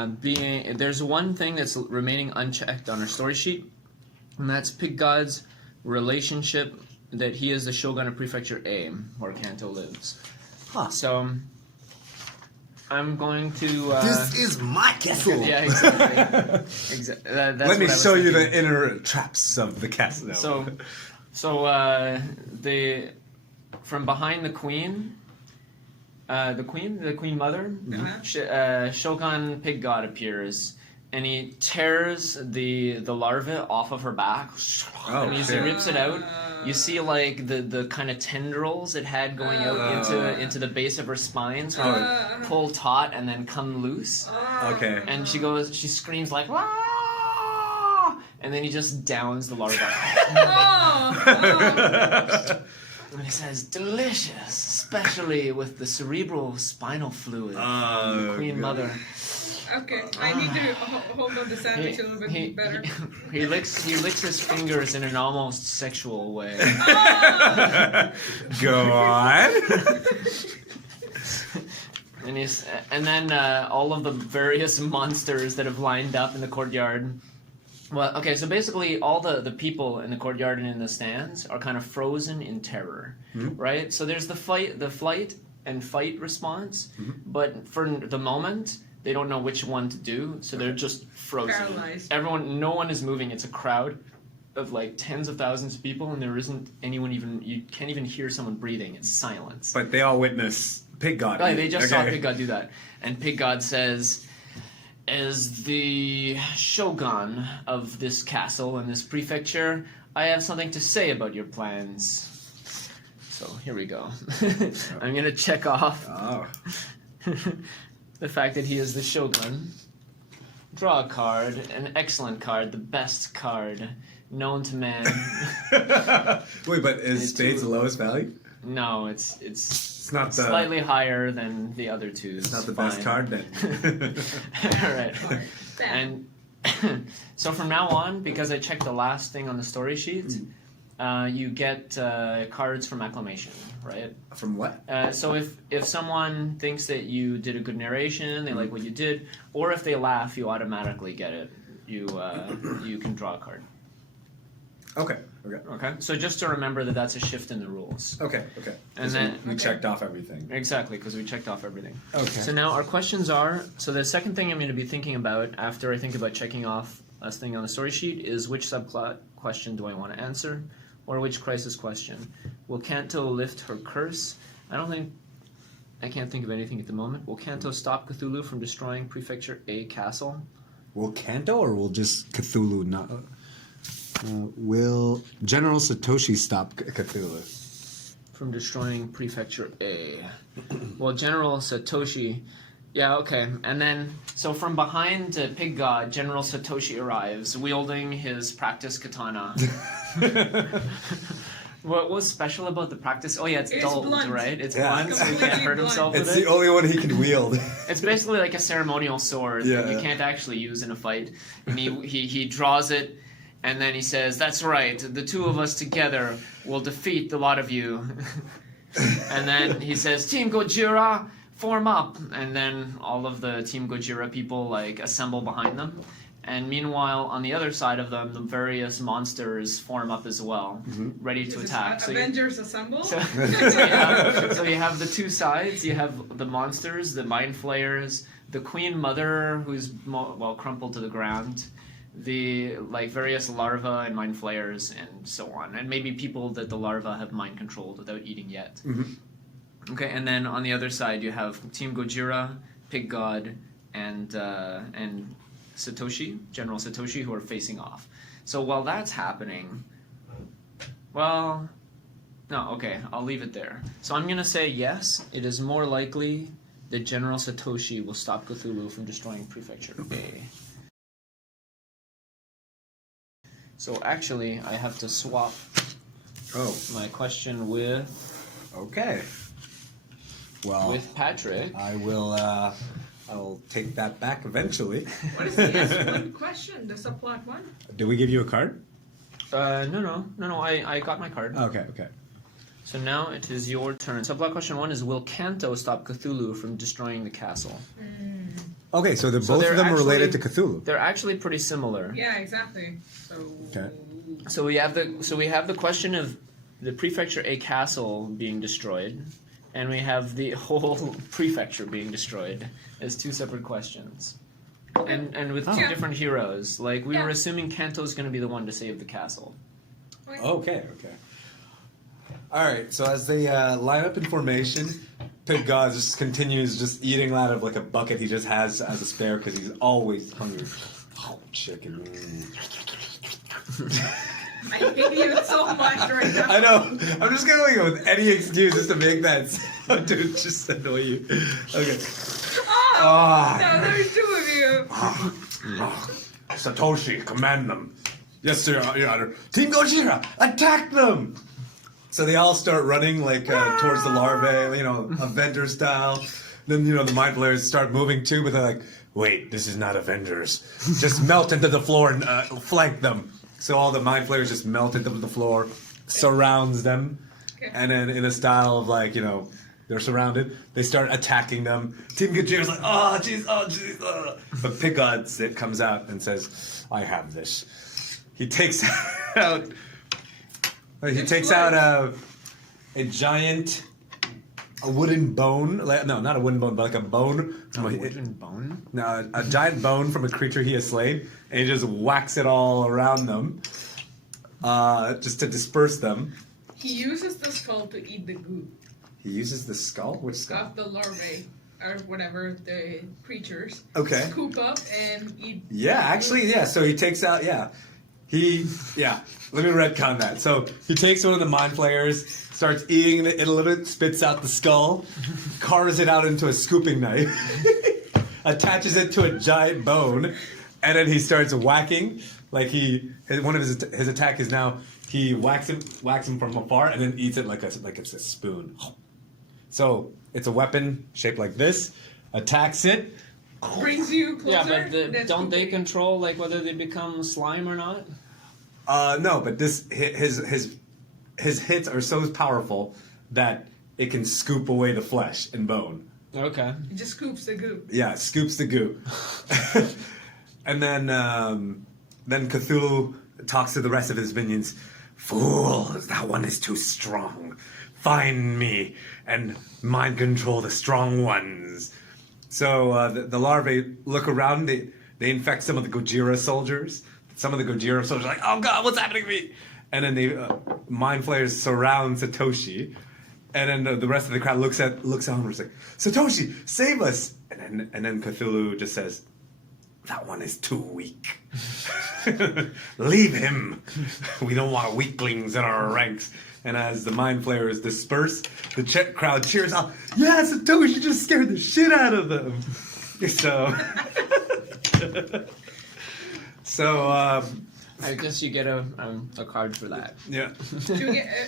there's one thing that's remaining unchecked on our story sheet, and that's Pig God's relationship that he is the Shogun of Prefecture A, where Kanto lives. Huh. So I'm going to. This is my castle. Yeah, exactly. Let me show you the inner traps of the castle. So the from behind the queen. The queen mother, Shogun Pig God appears, and he tears the larva off of her back, and he rips it out. You see like the kind of tendrils it had going out into the base of her spine, sort of pull taut and then come loose. Okay. And she screams like, "Wah!" and then he just downs the larva. And he says, delicious, especially with the cerebral spinal fluid from the Queen Mother. Okay, I need to hold on the sandwich a little bit better. He licks his fingers in an almost sexual way. Go on. And then all of the various monsters that have lined up in the courtyard. Well, okay, so basically all the people in the courtyard and in the stands are kind of frozen in terror, right? So there's the flight and fight response, but for the moment they don't know which one to do, so they're just frozen. Paralyzed. No one is moving. It's a crowd of like tens of thousands of people, and there isn't anyone even. You can't even hear someone breathing. It's silence. But they all witness Pig God. Right, they just saw Pig God do that, and Pig God says, "As the shogun of this castle and this prefecture, I have something to say about your plans." So here we go. I'm gonna check off. Oh. The fact that he is the shogun. Draw a card, an excellent card, the best card known to man. Wait, but is spades the lowest value? No, it's not the slightly higher than the other two. It's not the best card then. All right. And so from now on, because I checked the last thing on the story sheet, you get cards from acclamation, right? From what? So if someone thinks that you did a good narration, they like what you did, or if they laugh, you automatically get it. You can draw a card. Okay. Okay. So just to remember that that's a shift in the rules. Okay. And then we checked off everything. Exactly, because we checked off everything. Okay. So now our questions are. So the second thing I'm going to be thinking about after I think about checking off last thing on the story sheet is which subplot question do I want to answer, or which crisis question? Will Kanto lift her curse? I can't think of anything at the moment. Will Kanto stop Cthulhu from destroying Prefecture A castle? Will Kanto or will just Cthulhu not? Will General Satoshi stop Cthulhu? From destroying Prefecture A. Well, General Satoshi... Yeah, okay. And then, so from behind Pig God, General Satoshi arrives, wielding his practice katana. What was special about the practice? Oh yeah, it's dulled, blunt. Right? It's Yeah. blunt, so he can't hurt himself It's with the it. only one he can wield. It's basically like a ceremonial sword that you can't actually use in a fight. And he draws it, and then he says, "That's right, the two of us together will defeat the lot of you." And then he says, "Team Gojira, form up." And then all of the Team Gojira people like assemble behind them. And meanwhile, on the other side of them, the various monsters form up as well, ready to attack. Avengers assemble? So you have the two sides. You have the monsters, the mind flayers, the Queen Mother, who's crumpled to the ground, the various larvae and mind flayers, and so on, and maybe people that the larvae have mind controlled without eating yet. Okay, and then on the other side, you have Team Gojira, Pig God, and Satoshi, General Satoshi, who are facing off. So while that's happening, I'll leave it there. So I'm going to say yes, it is more likely that General Satoshi will stop Cthulhu from destroying Prefecture A. So actually, I have to swap my question with with Patrick. I will take that back eventually. What is the S1 question? The subplot one? Did we give you a card? No. I got my card. Okay. So now it is your turn. Subplot question 1 is, will Kanto stop Cthulhu from destroying the castle? Okay, so both they're of them are related to actually- Cthulhu. They're actually pretty similar. Yeah, exactly. So. Okay. So we have the question of the Prefecture A castle being destroyed, and we have the whole prefecture being destroyed as two separate questions. And with two different heroes. Like, we were assuming Kanto's going to be the one to save the castle. Okay. All right, so as they line up in formation, Pig God just continues just eating out of like a bucket he just has as a spare because he's always hungry. Oh, chicken. I hate you so much right now. I know. I'm just going with any excuse just to make that sound to just annoy you. Okay. Oh, no, there's two of you. Satoshi, command them. Yes, sir, Your Honor. Team Gojira, attack them! So they all start running like towards the larvae, Avenger style. Then the mind flayers start moving too, but they're like, "Wait, this is not Avengers. Just melt into the floor and flank them." So all the mind flayers just melt into the floor, surrounds them, and then in a style of like they're surrounded. They start attacking them. Team Gojira's like, "Oh jeez, oh jeez." But Pigod comes out and says, "I have this." He takes out. He takes out a giant, a wooden bone. No, not a wooden bone, but like a bone. A wooden bone? No, a giant bone from a creature he has slain, and he just whacks it all around them, just to disperse them. He uses the skull to eat the goo He uses the skull? Which skull? of the larvae, or whatever, the creatures. Okay. Scoop up and eat. Yeah, actually, yeah. So he takes out, Let me retcon that. So he takes one of the mind flayers, starts eating it a little bit, spits out the skull, carves it out into a scooping knife, attaches it to a giant bone, and then he starts whacking. Like one of his attack is now he whacks him from afar and then eats it like it's a spoon. So it's a weapon shaped like this. Attacks it. Brings you closer. Yeah, but that's don't they scooping. control like whether they become slime or not? No, but his hits are so powerful that it can scoop away the flesh and bone. Okay. It just scoops the goo. Yeah, it scoops the goo. And then Cthulhu talks to the rest of his minions. Fools, that one is too strong. Find me and mind control the strong ones. So the larvae look around. They infect some of the Gojira soldiers. Some of the Gojira soldiers are like, "Oh God, what's happening to me?" And then the mind flayers surround Satoshi. And then the rest of the crowd looks on him and is like, "Satoshi, save us!" And then Cthulhu just says, "That one is too weak. Leave him. We don't want weaklings in our ranks." And as the mind flayers disperse, the crowd cheers out, "Yeah, Satoshi just scared the shit out of them." So, I guess you get a card for that. yeah.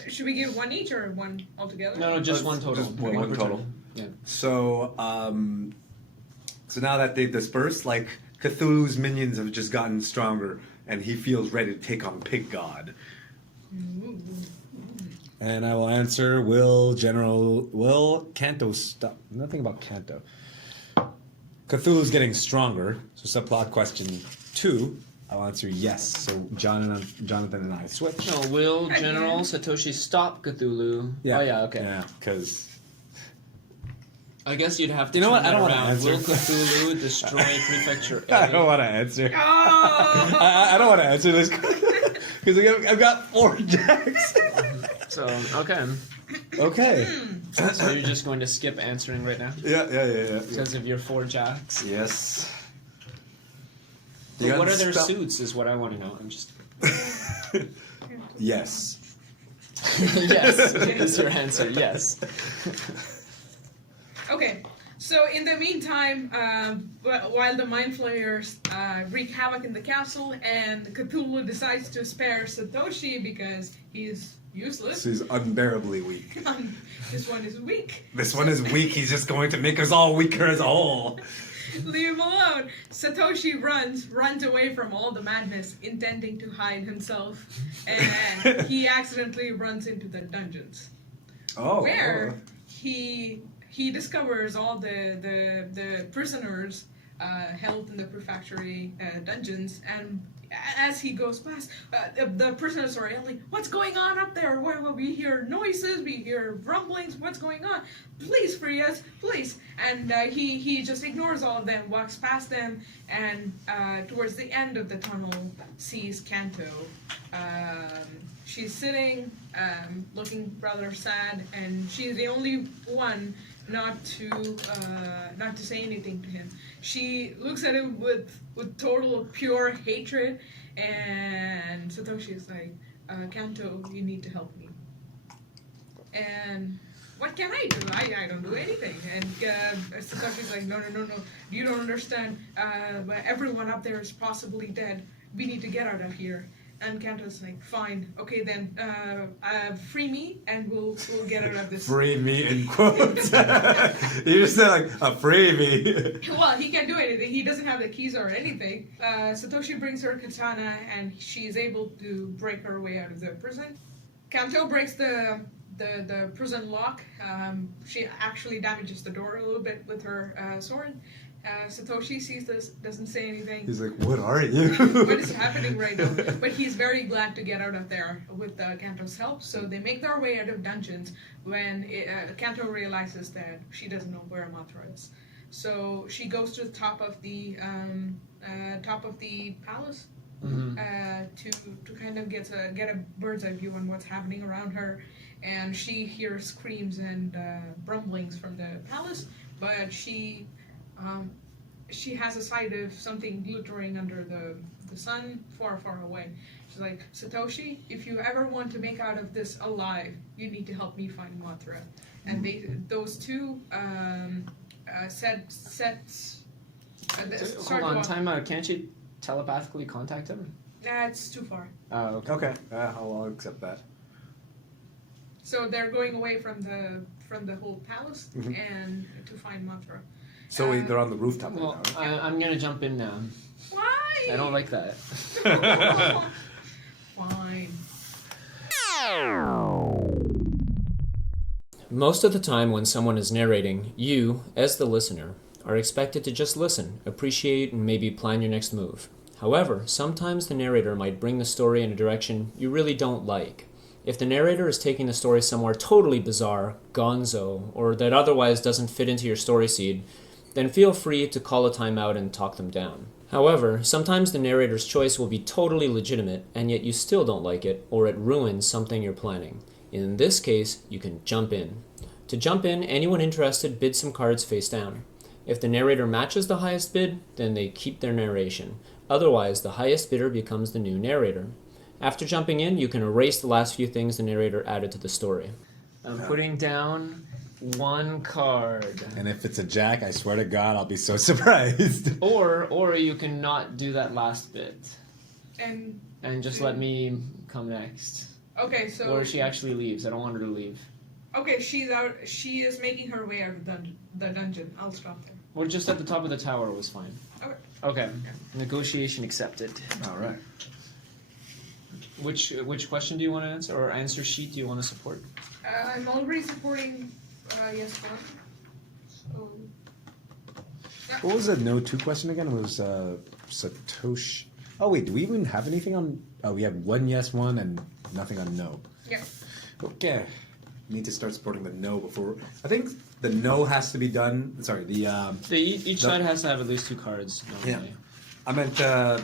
Should we get one each or one altogether? No, just one total. Just one per total. turn. Yeah. So, so now that they've dispersed, like Cthulhu's minions have just gotten stronger, and he feels ready to take on Pig God. And I will answer: Will Kanto stop? Nothing about Kanto. Cthulhu's getting stronger. So subplot question 2. I'll answer yes. So Jonathan and I switch. No, will General Satoshi stop Cthulhu? Yeah. Oh yeah, okay. Yeah, because I guess you'd have to. You know what? turn I don't that wanna around. answer. Will Cthulhu destroy Prefecture A? I don't want to answer. Oh! I don't want to answer this because I've got 4 jacks. So okay. Okay. So you're just going to skip answering right now Yeah. because of your 4 jacks. Yes. But what are their suits? Is what I want to know. I'm just. Yes. Yes, is your answer. Yes. Okay, so in the meantime, while the Mind Flayers wreak havoc in the castle and Cthulhu decides to spare Satoshi because he's useless. She's unbearably weak. This one is weak. This one is weak. He's just going to make us all weaker as a whole. Leave him alone. Satoshi runs away from all the madness, intending to hide himself, and he accidentally runs into the dungeons, where he discovers all the prisoners held in the prefectory dungeons, and as he goes past, the prisoners are yelling, "What's going on up there? We hear noises, we hear rumblings, what's going on? Please free us, please." And he just ignores all of them, walks past them, and towards the end of the tunnel sees Kanto. She's sitting, looking rather sad, and she's the only one not to say anything to him. She looks at him with total pure hatred, and Satoshi is like, "Kanto, you need to help me." And what can I do? I don't do anything. And Satoshi's like, no, you don't understand. Everyone up there is possibly dead. We need to get out of here. And Kanto's like, fine, okay then, free me and we'll get out of this. Free me in quotes. You just said like a free me. Well, he can't do anything. He doesn't have the keys or anything. Satoshi brings her katana and she is able to break her way out of the prison. Kanto breaks the prison lock. She actually damages the door a little bit with her sword. Satoshi sees this, doesn't say anything. He's like, what are you? What is happening right now? But he's very glad to get out of there with Kanto's help. So they make their way out of dungeons when Kanto realizes that she doesn't know where Mothra is. So she goes to the top of the palace to kind of get a bird's eye view on what's happening around her. And she hears screams and rumblings from the palace, but she has a sight of something glittering under the sun far, far away. She's like, Satoshi, if you ever want to make out of this alive, you need to help me find Mothra. And those two Hold on, time out. Can't you telepathically contact him? That's too far. Oh, okay. Okay, I'll accept that. So they're going away from the whole palace and to find Mothra. So they're on the rooftop right Well, now, right? I'm gonna jump in now. Why? I don't like that. Fine. Most of the time when someone is narrating, you, as the listener, are expected to just listen, appreciate, and maybe plan your next move. However, sometimes the narrator might bring the story in a direction you really don't like. If the narrator is taking the story somewhere totally bizarre, gonzo, or that otherwise doesn't fit into your story seed, then feel free to call a timeout and talk them down. However, sometimes the narrator's choice will be totally legitimate, and yet you still don't like it, or it ruins something you're planning. In this case, you can jump in. To jump in, anyone interested bids some cards face down. If the narrator matches the highest bid, then they keep their narration. Otherwise, the highest bidder becomes the new narrator. After jumping in, you can erase the last few things the narrator added to the story. I'm putting down one card. And if it's a jack, I swear to God, I'll be so surprised. Or you can not do that last bit And just let me come next. okay, so Or she actually leaves. I don't want her to leave. okay, she's out. She is making her way out of the dungeon. I'll stop there. Or just at the top of the tower was fine. Okay. Okay. Negotiation accepted. All right. Which question do you want to answer, or answer sheet do you want to support? I'm already supporting yes one. So What was the no two question again? It was Satoshi. Oh wait, do we even have anything on? Oh, we have one yes, one, and nothing on no. yeah. Okay. Need to start supporting the no before. I think the no has to be done. Sorry, Each side has to have at least two cards. Normally. I meant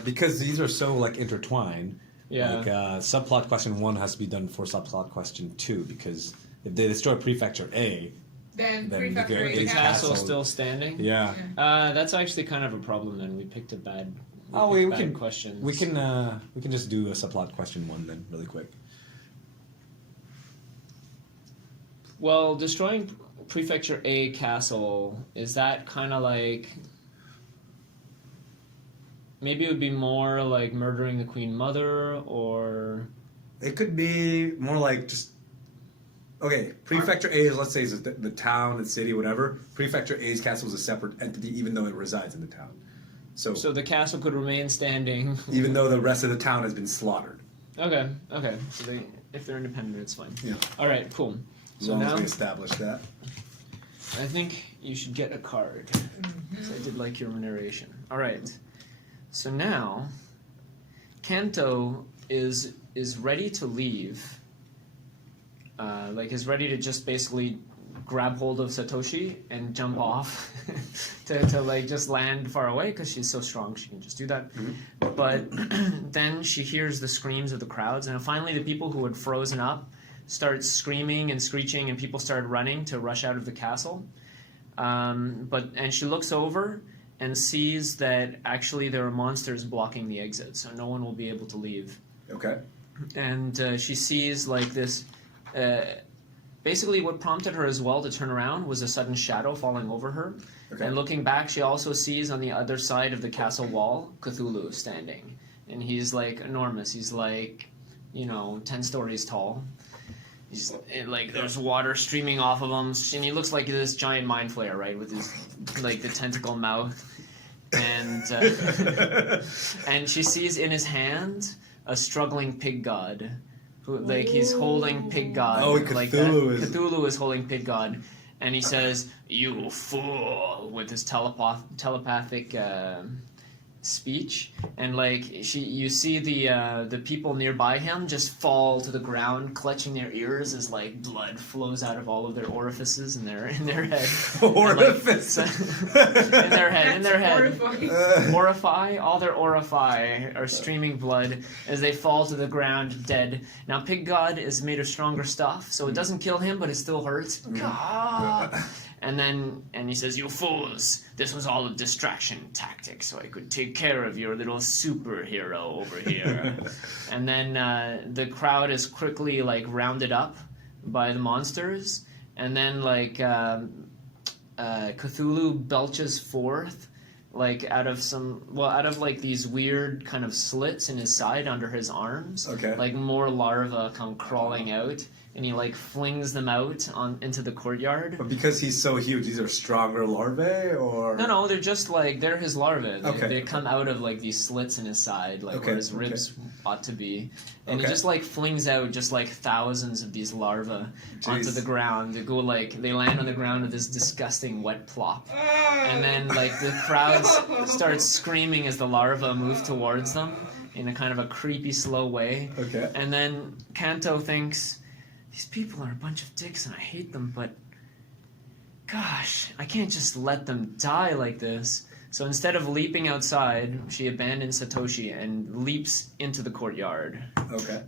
because these are so like intertwined. Yeah. Like subplot question 1 has to be done before subplot question 2 because if they destroy prefecture A, Then Then prefecture the The is castle- castle's still standing. yeah. That's actually kind of a problem. Then we picked a bad. We bad can questions. we can just do a subplot question 1 then really quick. Well, destroying Prefecture A castle, is that kind of like... Maybe it would be more like murdering the Queen Mother, or... It could be more like just. Okay, Prefecture A is, let's say, is the town, the city, whatever. Prefecture A's castle is a separate entity, even though it resides in the town. So So the castle could remain standing. even though the rest of the town has been slaughtered. Okay. So if they're independent, it's fine. Yeah. All right, cool. As So long now as we establish that. I think you should get a card. 'Cause I did like your narration. All right. So now, Kanto is ready to leave. Is ready to just basically grab hold of Satoshi and jump off to like just land far away because she's so strong she can just do that. But then she hears the screams of the crowds, and finally the people who had frozen up start screaming and screeching, and people started running to rush out of the castle. And she looks over and sees that actually there are monsters blocking the exit, so no one will be able to leave. Okay. And she sees like this. Basically, what prompted her as well to turn around was a sudden shadow falling over her. Okay. And looking back, she also sees on the other side of the castle wall Cthulhu standing. and he's like enormous. He's like, 10 stories tall. He's like there's water streaming off of him, and he looks like this giant mind flayer, right, with his like the tentacle mouth, and and she sees in his hand a struggling pig god, who like he's holding pig god. Oh, like Cthulhu is. Cthulhu is holding pig god, and he says, "You fool," with his telepathic speech, and like you see the people nearby him just fall to the ground, clutching their ears as like blood flows out of all of their orifices in their head. Orifice. In their head. Horrifying. Orify, all their orify are streaming blood as they fall to the ground dead. Now, Pig God is made of stronger stuff, so it doesn't kill him, but it still hurts. Ah. And he says, "You fools! This was all a distraction tactic, so I could take care of your little superhero over here." And then the crowd is quickly like rounded up by the monsters, and then like Cthulhu belches forth, like out of like these weird kind of slits in his side under his arms. Okay. Like more larvae come crawling out, and he like flings them out into the courtyard. But because he's so huge, these are stronger larvae, or No, they're just like they're his larvae. Okay. They come out of like these slits in his side, like Okay, where his okay. ribs ought to be, and he Okay. just like flings out just like thousands of these larvae onto Jeez. the ground. They land on the ground with this disgusting wet plop, and then like the crowd starts screaming as the larvae move towards them in a kind of a creepy, slow way. Okay. And then Kanto thinks, these people are a bunch of dicks and I hate them, but gosh, I can't just let them die like this. So instead of leaping outside, she abandons Satoshi and leaps into the courtyard. Okay.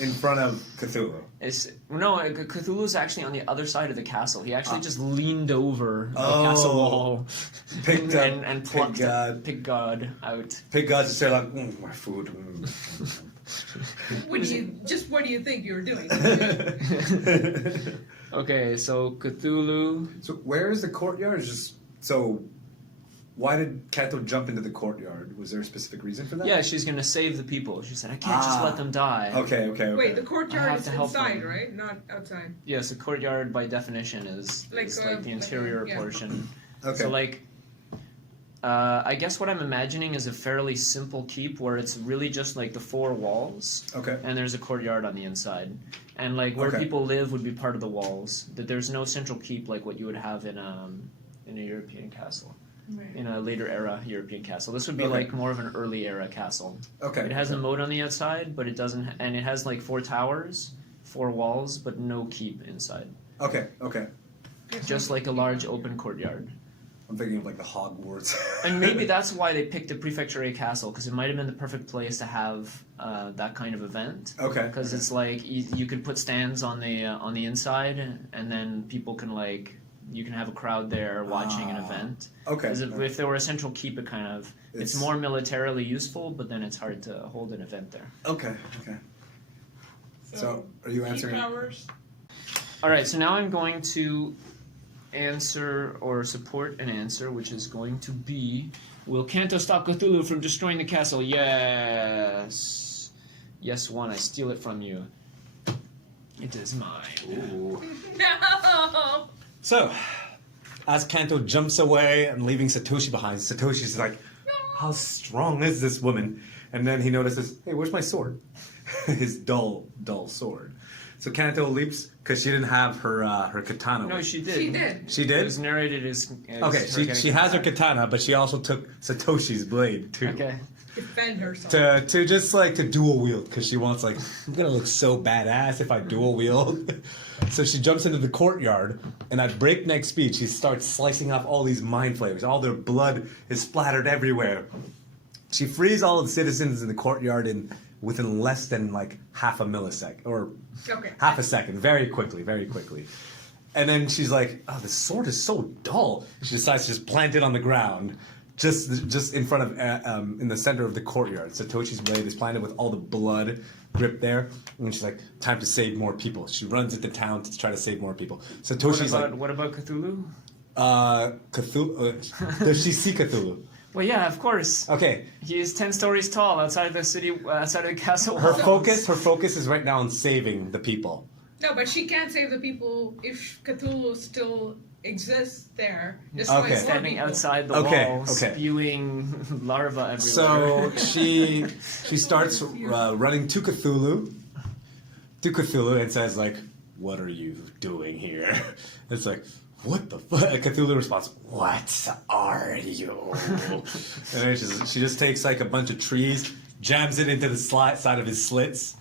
In front of Cthulhu. Cthulhu's actually on the other side of the castle. He actually just leaned over the Oh. castle wall Picked up and plucked Pig God. Pig God out. Pig God's just there like, my food. What do you think you're doing? Okay, so Cthulhu. So where is the courtyard? Why did Kato jump into the courtyard? Was there a specific reason for that? Yeah, she's gonna save the people. She said, I can't just let them die. Okay. Wait, the I courtyard have is to help inside, them. right? Not outside. Yes, a courtyard by definition is Like, like the interior yeah. portion. Okay. So like, I guess what I'm imagining is a fairly simple keep where it's really just like the four walls, Okay. and there's a courtyard on the inside, and like where Okay. people live would be part of the walls. That there's no central keep like what you would have in a European castle, in a later era European castle. This would be Okay. like more of an early era castle. Okay. It has a moat on the outside, but it doesn't, and it has like 4 towers, 4 walls, but no keep inside. Okay. Just like a large open courtyard. I'm thinking of like the Hogwarts. And maybe that's why they picked the Prefecture A castle, because it might have been the perfect place to have that kind of event. Okay. Because it's like you could put stands on the inside, and then people can like you can have a crowd there watching an event. Okay. 'Cause if there were a central keep, it kind of it's more militarily useful, but then it's hard to hold an event there. Okay. So, are you answering? Keep hours. All right, so now I'm going to answer or support an answer, which is going to be: will Kanto stop Cthulhu from destroying the castle? Yes. Yes, one. I steal it from you. It is mine. Ooh. No. So, as Kanto jumps away and leaving Satoshi behind, Satoshi's like, how strong is this woman? And then he notices, hey, where's my sword? His dull sword. So Kanto leaps, because she didn't have her katana. No, with- she did. She did. She It did? was narrated as Okay, her she getting has her attacked. katana, but she also took Satoshi's blade, too. Okay. Defend herself. To just like to dual wield, because she wants like, I'm gonna look so badass if I dual wield. So she jumps into the courtyard, and at breakneck speed, she starts slicing off all these mind flayers. All their blood is splattered everywhere. She frees all of the citizens in the courtyard within less than like half a millisecond, or Okay. half a second, very quickly. And then she's like, oh, the sword is so dull. She decides to just plant it on the ground, just in front of, in the center of the courtyard. Satoshi's blade is planted with all the blood dripped there. And she's like, time to save more people. She runs into town to try to save more people. Satoshi's What about Cthulhu? Cthulhu, does she see Cthulhu? Well, yeah, of course. Okay, He is 10 stories tall outside the city, outside of the castle her walls. focus is right now on saving the people. No, but she can't save the people if Cthulhu still exists there. Just Okay. like more Standing people. outside the Okay, wall, okay. spewing larvae everywhere. So she starts running to Cthulhu, and says like, "What are you doing here?" It's like, "What the fuck?" Cthulhu responds, "What are you?" And then she just takes like a bunch of trees, jams it into the side of his slits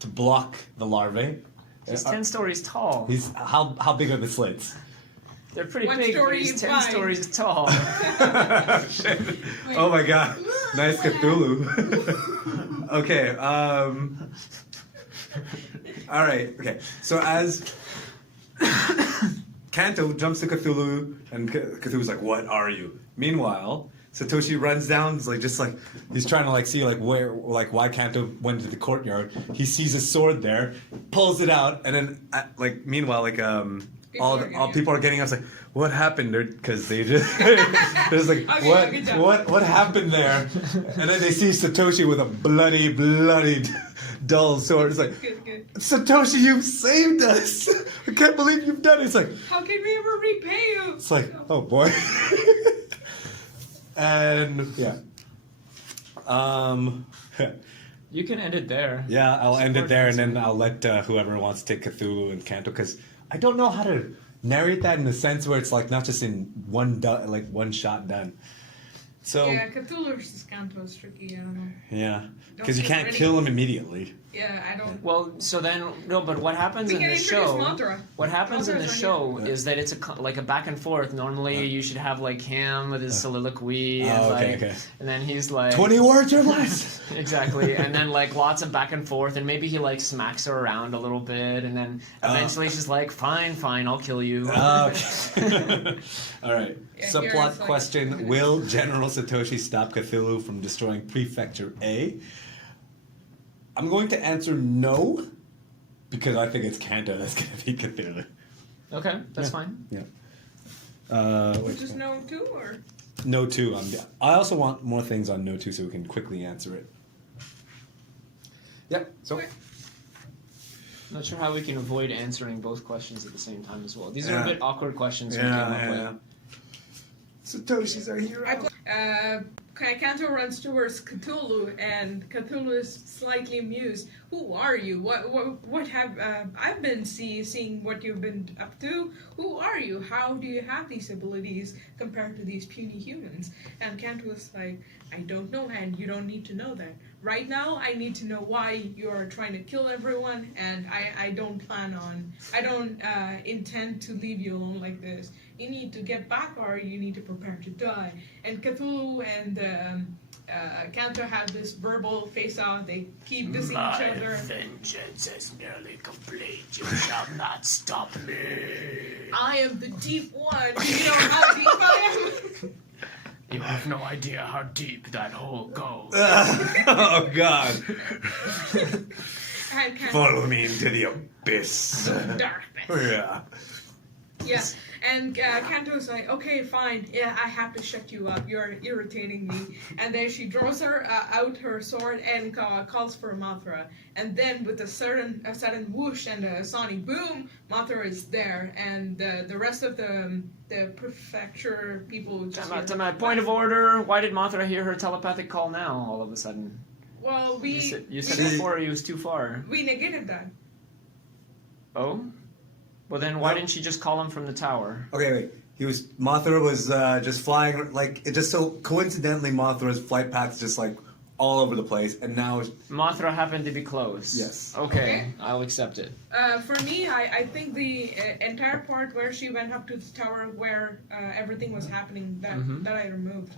to block the larvae. He's 10 stories tall. He's how big are the slits? They're pretty One big. story He's 10 wide. stories tall. Shit. Oh my god. Nice Cthulhu. Okay, alright, okay. So as Kanto jumps to Cthulhu, and Cthulhu's like, "What are you?" Meanwhile, Satoshi runs down, he's trying to see why Kanto went to the courtyard. He sees a sword there, pulls it out, and then meanwhile all people are getting up. It's like, what happened? Because they just there's like, Okay, good job. what happened there? And then they see Satoshi with a bloody dull sword. It's like, Good, good. Satoshi, you've saved us. I can't believe you've done it. It's like, How can we ever repay you? it's like, oh boy. And yeah. You can end it there. Yeah, I'll end it there, and then I'll let whoever wants to take Cthulhu and Kanto, because I don't know how to narrate that in the sense where it's like not just in one shot done. So Yeah, Cthulhu versus Kanto is tricky. I don't know. yeah, because you feel can't ready. kill him immediately. Yeah, I don't. Well, so then no, but what happens We in can the introduce show? Mantra. What happens in the Mantra's right show here. is that it's like a back and forth. Normally, you should have like him with his soliloquy, and Oh, okay, like, okay. and then he's like 20 words or less. exactly, and then like lots of back and forth, and maybe he like smacks her around a little bit, and then eventually she's like, "Fine, I'll kill you." Okay. All right. Yeah, here Subplot it's like- question: Will General Satoshi stop Cthulhu from destroying Prefecture A? I'm going to answer no, because I think it's Kanto that's going to be Cthulhu. Okay, that's Yeah. fine. Yeah. Just no two or. No 2. I also want more things on no 2 so we can quickly answer it. Yep. So. Okay. Not sure how we can avoid answering both questions at the same time as well. These are Yeah. a bit awkward questions we came up with. Satoshi's our hero. Kanto runs towards Cthulhu, and Cthulhu is slightly amused. Who are you? What have I've been seeing what you've been up to? Who are you? How do you have these abilities compared to these puny humans? And Kanto is like, I don't know, and you don't need to know that. Right now, I need to know why you're trying to kill everyone, and I don't intend to leave you alone like this. You need to get back, or you need to prepare to die. And Cthulhu and Kanto have this verbal face-off. They keep dissing each other. vengeance is nearly complete. You shall not stop me. I am the deep one. Do you know how deep I am? You have no idea how deep that hole goes. Oh God! And Kanto, Follow me into the abyss. darkness. Yeah. Yeah, and Kanto's like, okay, fine, yeah, I have to shut you up, you're irritating me. And then she draws out her sword and calls for Mothra. And then with a sudden whoosh and a sonic boom, Mothra is there, and the rest of the prefecture people just... To my point of order, why did Mothra hear her telepathic call now, all of a sudden? Well, You said we before he was too far. negated that. Oh? Well then, why No. didn't she just call him from the tower? Okay, wait. Mothra was just flying, it just so coincidentally Mothra's flight path's just all over the place, and now Mothra happened to be close. Yes. Okay, Okay. I'll accept it. For me, I think the entire part where she went up to the tower where everything was happening, that I removed.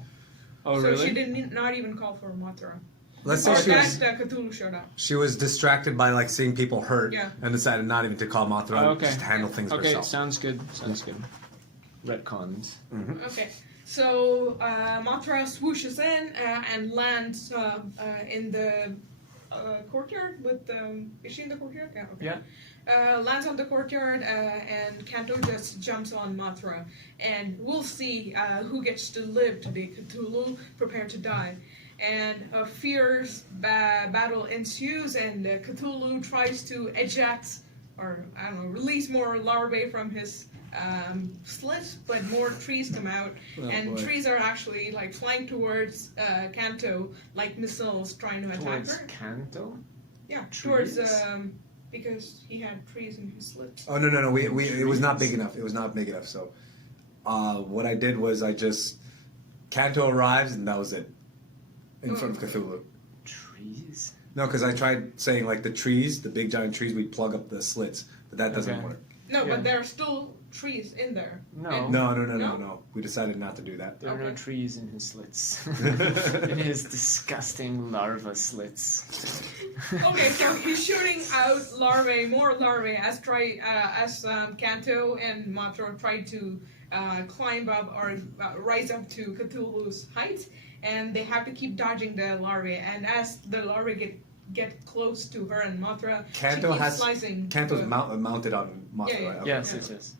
Oh, So really? she did not even call for Mothra. let's Or say that Cthulhu showed up. she was distracted by seeing people hurt, Yeah. and decided not even to call Mothra, Oh, okay. just handle things Okay, herself. sounds good. Sounds good. Retcons. Okay, so Mothra swooshes in and lands in the courtyard with is she in the courtyard? Yeah. Okay. Yeah. Lands on the courtyard, and Kanto just jumps on Mothra, and we'll see who gets to live today. Cthulhu, prepare to die. And a fierce battle ensues, and Cthulhu tries to eject, or I don't know, release more larvae from his slit, but more trees come out, and boy. trees are actually like flying towards Kanto, like missiles trying to attack Towards her. Kanto? Yeah, Trees? towards because he had trees in his slit. Oh no, we it was not big enough. It was not big enough. So, what I did was Kanto arrives and that was it, in front of Cthulhu. Trees? No, because I tried saying like the trees, the big giant trees, we'd plug up the slits, but that doesn't Okay. work. No, Yeah. but there are still trees in there. No. And- No. We decided not to do that. There are no Okay. trees in his slits. In his disgusting larva slits. Okay, so he's shooting out larvae, more larvae, as Kanto and Mothra try to climb up or rise up to Cthulhu's height, and they have to keep dodging the larvae. And as the larvae get close to her and Mothra, Kanto she keeps has slicing. Kanto's mounted on Mothra. Yeah, yeah. right? Okay. Yes.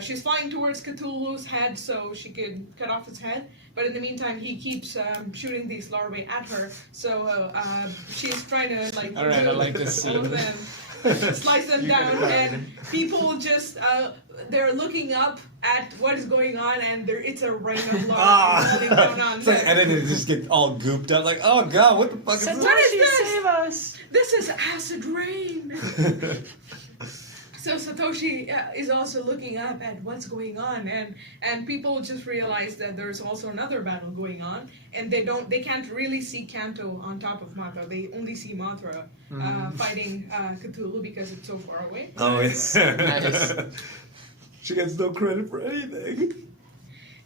She's flying towards Cthulhu's head so she could cut off his head, but in the meantime he keeps shooting these larvae at her. So she's trying to like All right, I like remove this all of scene. them, slice them You down, could've and people just they're looking up at what is going on, and it's a rain of larvae falling down on It's like, them. and then it just get all gooped up, like, oh god, what the fuck is What this? is this? Save us! This is acid rain. So Satoshi is also looking up at what's going on, and people just realize that there's also another battle going on, and they can't really see Kanto on top of Mothra. They only see Mothra fighting Cthulhu because it's so far away. Oh, it's Nice. She gets no credit for anything.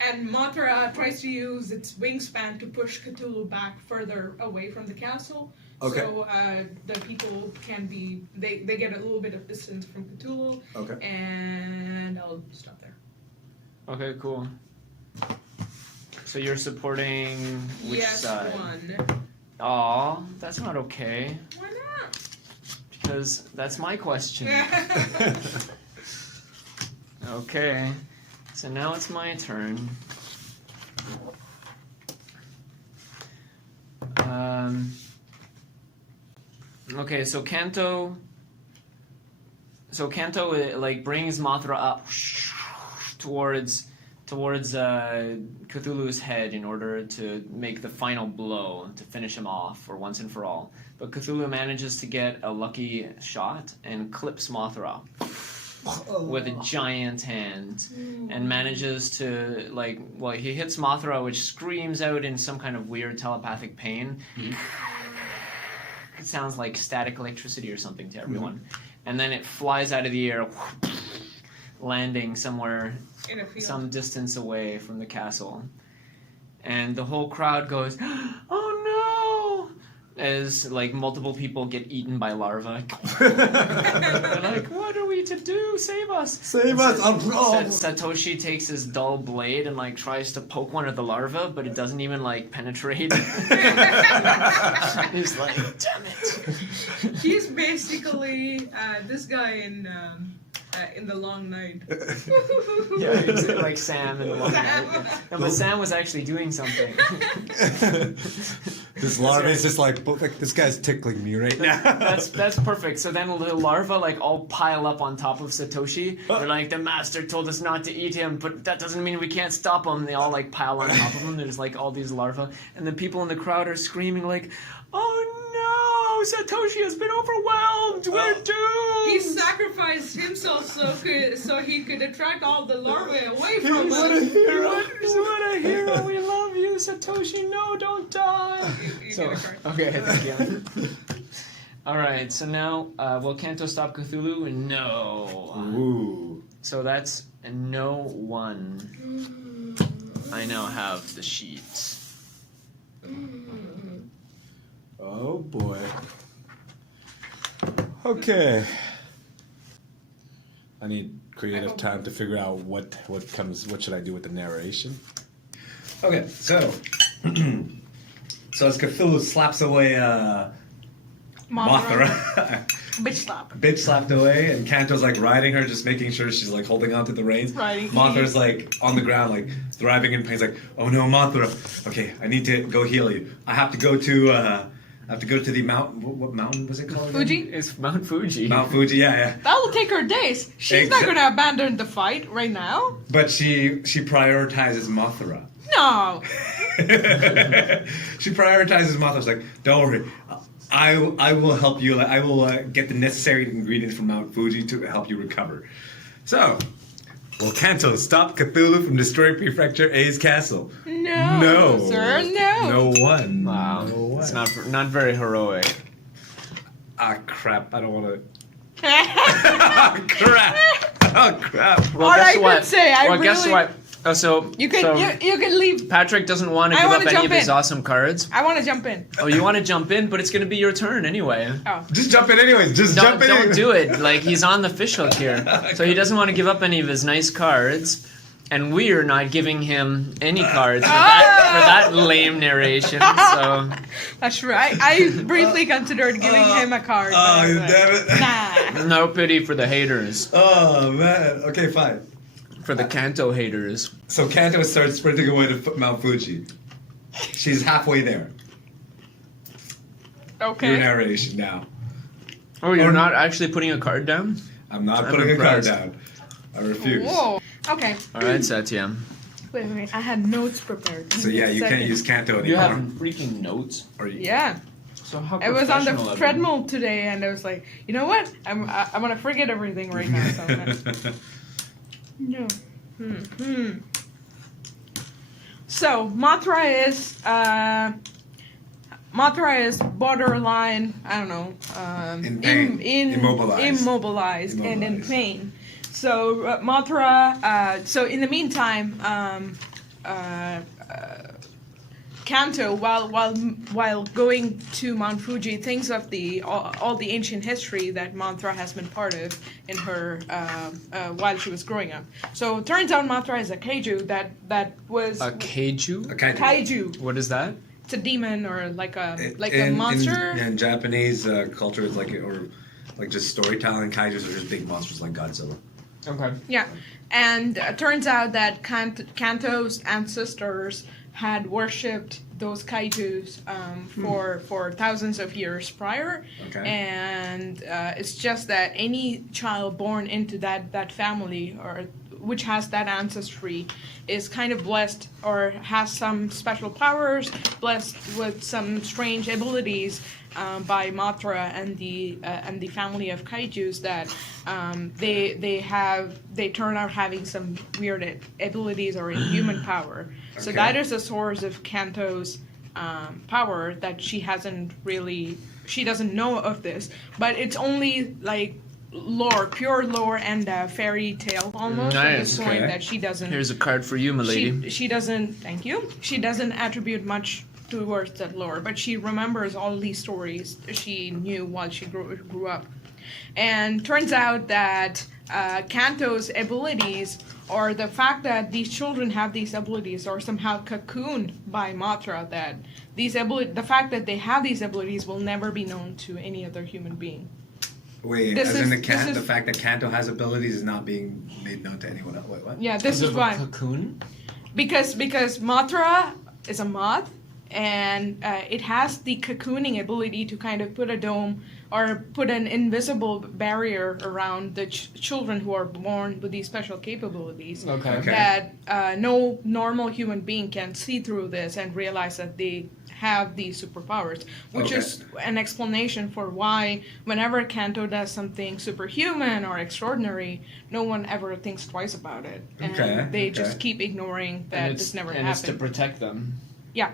And Mothra tries to use its wingspan to push Cthulhu back further away from the castle. Okay. So the people they get a little bit of distance from Cthulhu. Okay. And I'll stop there. Okay, cool. So you're supporting which yes, side? one. Aw, that's not okay. Why not? Because that's my question. Okay, so now it's my turn. Okay, so Kanto like brings Mothra up towards Cthulhu's head in order to make the final blow to finish him off for once and for all. But Cthulhu manages to get a lucky shot and clips Mothra with a giant hand and manages to he hits Mothra, which screams out in some kind of weird telepathic pain. It sounds like static electricity or something to everyone. And then it flies out of the air, landing somewhere In a field. some distance away from the castle. And the whole crowd goes, "Oh no!" As multiple people get eaten by larvae. They're like, "What are we to do? Save us!" Save us! Satoshi takes his dull blade and tries to poke one of the larvae, but it doesn't even penetrate. He's like, "Damn it!" He's basically this guy in the Long Night. Yeah, he's like Sam in the Long Night. No, but Sam was actually doing something. This larva is just like, this guy's tickling me right now. That's perfect. So then the larvae all pile up on top of Satoshi. They're like, the master told us not to eat him, but that doesn't mean we can't stop him. They all pile on top of him. There's all these larvae, and the people in the crowd are screaming like, "Oh no! Satoshi has been overwhelmed. We're doomed." He sacrificed himself so he could attract all the larvae away from What us. a hero! What a hero! We love you, Satoshi. No, don't die. You So, get a card. okay, thank you. All right, so now will Kanto stop Cthulhu? No. Ooh. So that's a no one. I now have the sheet. Oh boy. Okay. I need creative time to figure out what should I do with the narration. Okay, so so as Cthulhu slaps away Mothra. Mothra. Bitch slap. Bitch slapped away, and Kanto's like riding her, just making sure she's like holding onto the reins. Riding. Mothra's like on the ground, like thriving in pain. He's like, "Oh no, Mothra! Okay, I need to go heal you. I have to go to the mountain. What mountain was it called? again? Fuji. It's Mount Fuji. Mount Fuji. Yeah. That will take her days. She's not gonna abandon the fight right now. But she prioritizes Mothra. No. She prioritizes Mothra. She's like, "Don't worry, I will help you. I will get the necessary ingredients from Mount Fuji to help you recover." So, will Kanto stop Cthulhu from destroying Prefecture A's castle? No. Sir, no. No one. Wow. No one. It's not very heroic. Ah, crap. I don't want to. Ah, crap. Oh, crap. Well, All guess I what? could say, I guess really- what? Oh, so You can so you can leave. Patrick doesn't want to I give wanna up any jump of his in. awesome cards. I want to jump in. Oh, you want to jump in, but it's going to be your turn anyway. Oh. Just jump in anyways. Just jump in. Don't do it. Like, he's on the fish hook here. So he doesn't want to give up any of his nice cards. And we're not giving him any cards for that lame narration. So That's right. I briefly considered giving him a card. but I was like, damn it. Nah. no pity for the haters. Oh, man. Okay, fine. For the Kanto haters. So Kanto starts sprinting away to Mount Fuji. She's halfway there. Your Okay. narration now. Oh, you're Or- not actually putting a card down? I'm not I'm putting impressed. a card down. I refuse. Whoa. Okay. All right, Satya. Wait. I had notes prepared. So yeah, you can't Second. use Kanto anymore. You have freaking notes? Or you- Yeah. So how I was on the professional of you. treadmill today, and I was like, you know what? I'm gonna forget everything right now. So I'm gonna... No. So Mothra is borderline. I don't know. In pain. Immobilized. Immobilized and in Immobilized. pain. So Mothra. So in the meantime, Kanto, while going to Mount Fuji, thinks of all the ancient history that Mothra has been part of in her while she was growing up. So it turns out Mothra is a kaiju that was A kaiju? Okay. kaiju. What is that? It's a demon or like a monster. In Japanese culture, it's like just storytelling. Kaijus are just big monsters like Godzilla. Okay. Yeah, and turns out that Kanto's ancestors had worshipped those kaijus for thousands of years prior. Okay. And it's just that any child born into that family or which has that ancestry is kind of blessed or has some special powers, blessed with some strange abilities by Mothra and the family of kaijus that they turn out having some weird abilities or inhuman power. So Okay. that is the source of Kanto's power that she doesn't know of this, but it's only like lore, pure lore and fairy tale almost at Nice, this point okay. that she doesn't. Here's a card for you, my lady. She doesn't. Thank you. She doesn't attribute much towards that lore, but she remembers all these stories she knew while she grew up. And turns out that Kanto's abilities, or the fact that these children have these abilities, are somehow cocooned by Mothra. That the fact that they have these abilities will never be known to any other human being. Wait, This as in is- this the is- fact that Kanto has abilities is not being made known to anyone else. Wait, what? Yeah, this is Because of a why. cocoon? Because Mothra is a moth, and it has the cocooning ability to kind of put a dome or put an invisible barrier around the children who are born with these special capabilities. Okay. Okay. That no normal human being can see through this and realize that they have these superpowers, which Okay. is an explanation for why whenever Kanto does something superhuman or extraordinary, no one ever thinks twice about it. And Okay, they okay. just keep ignoring that And this never and it's to happened. protect them. Yeah.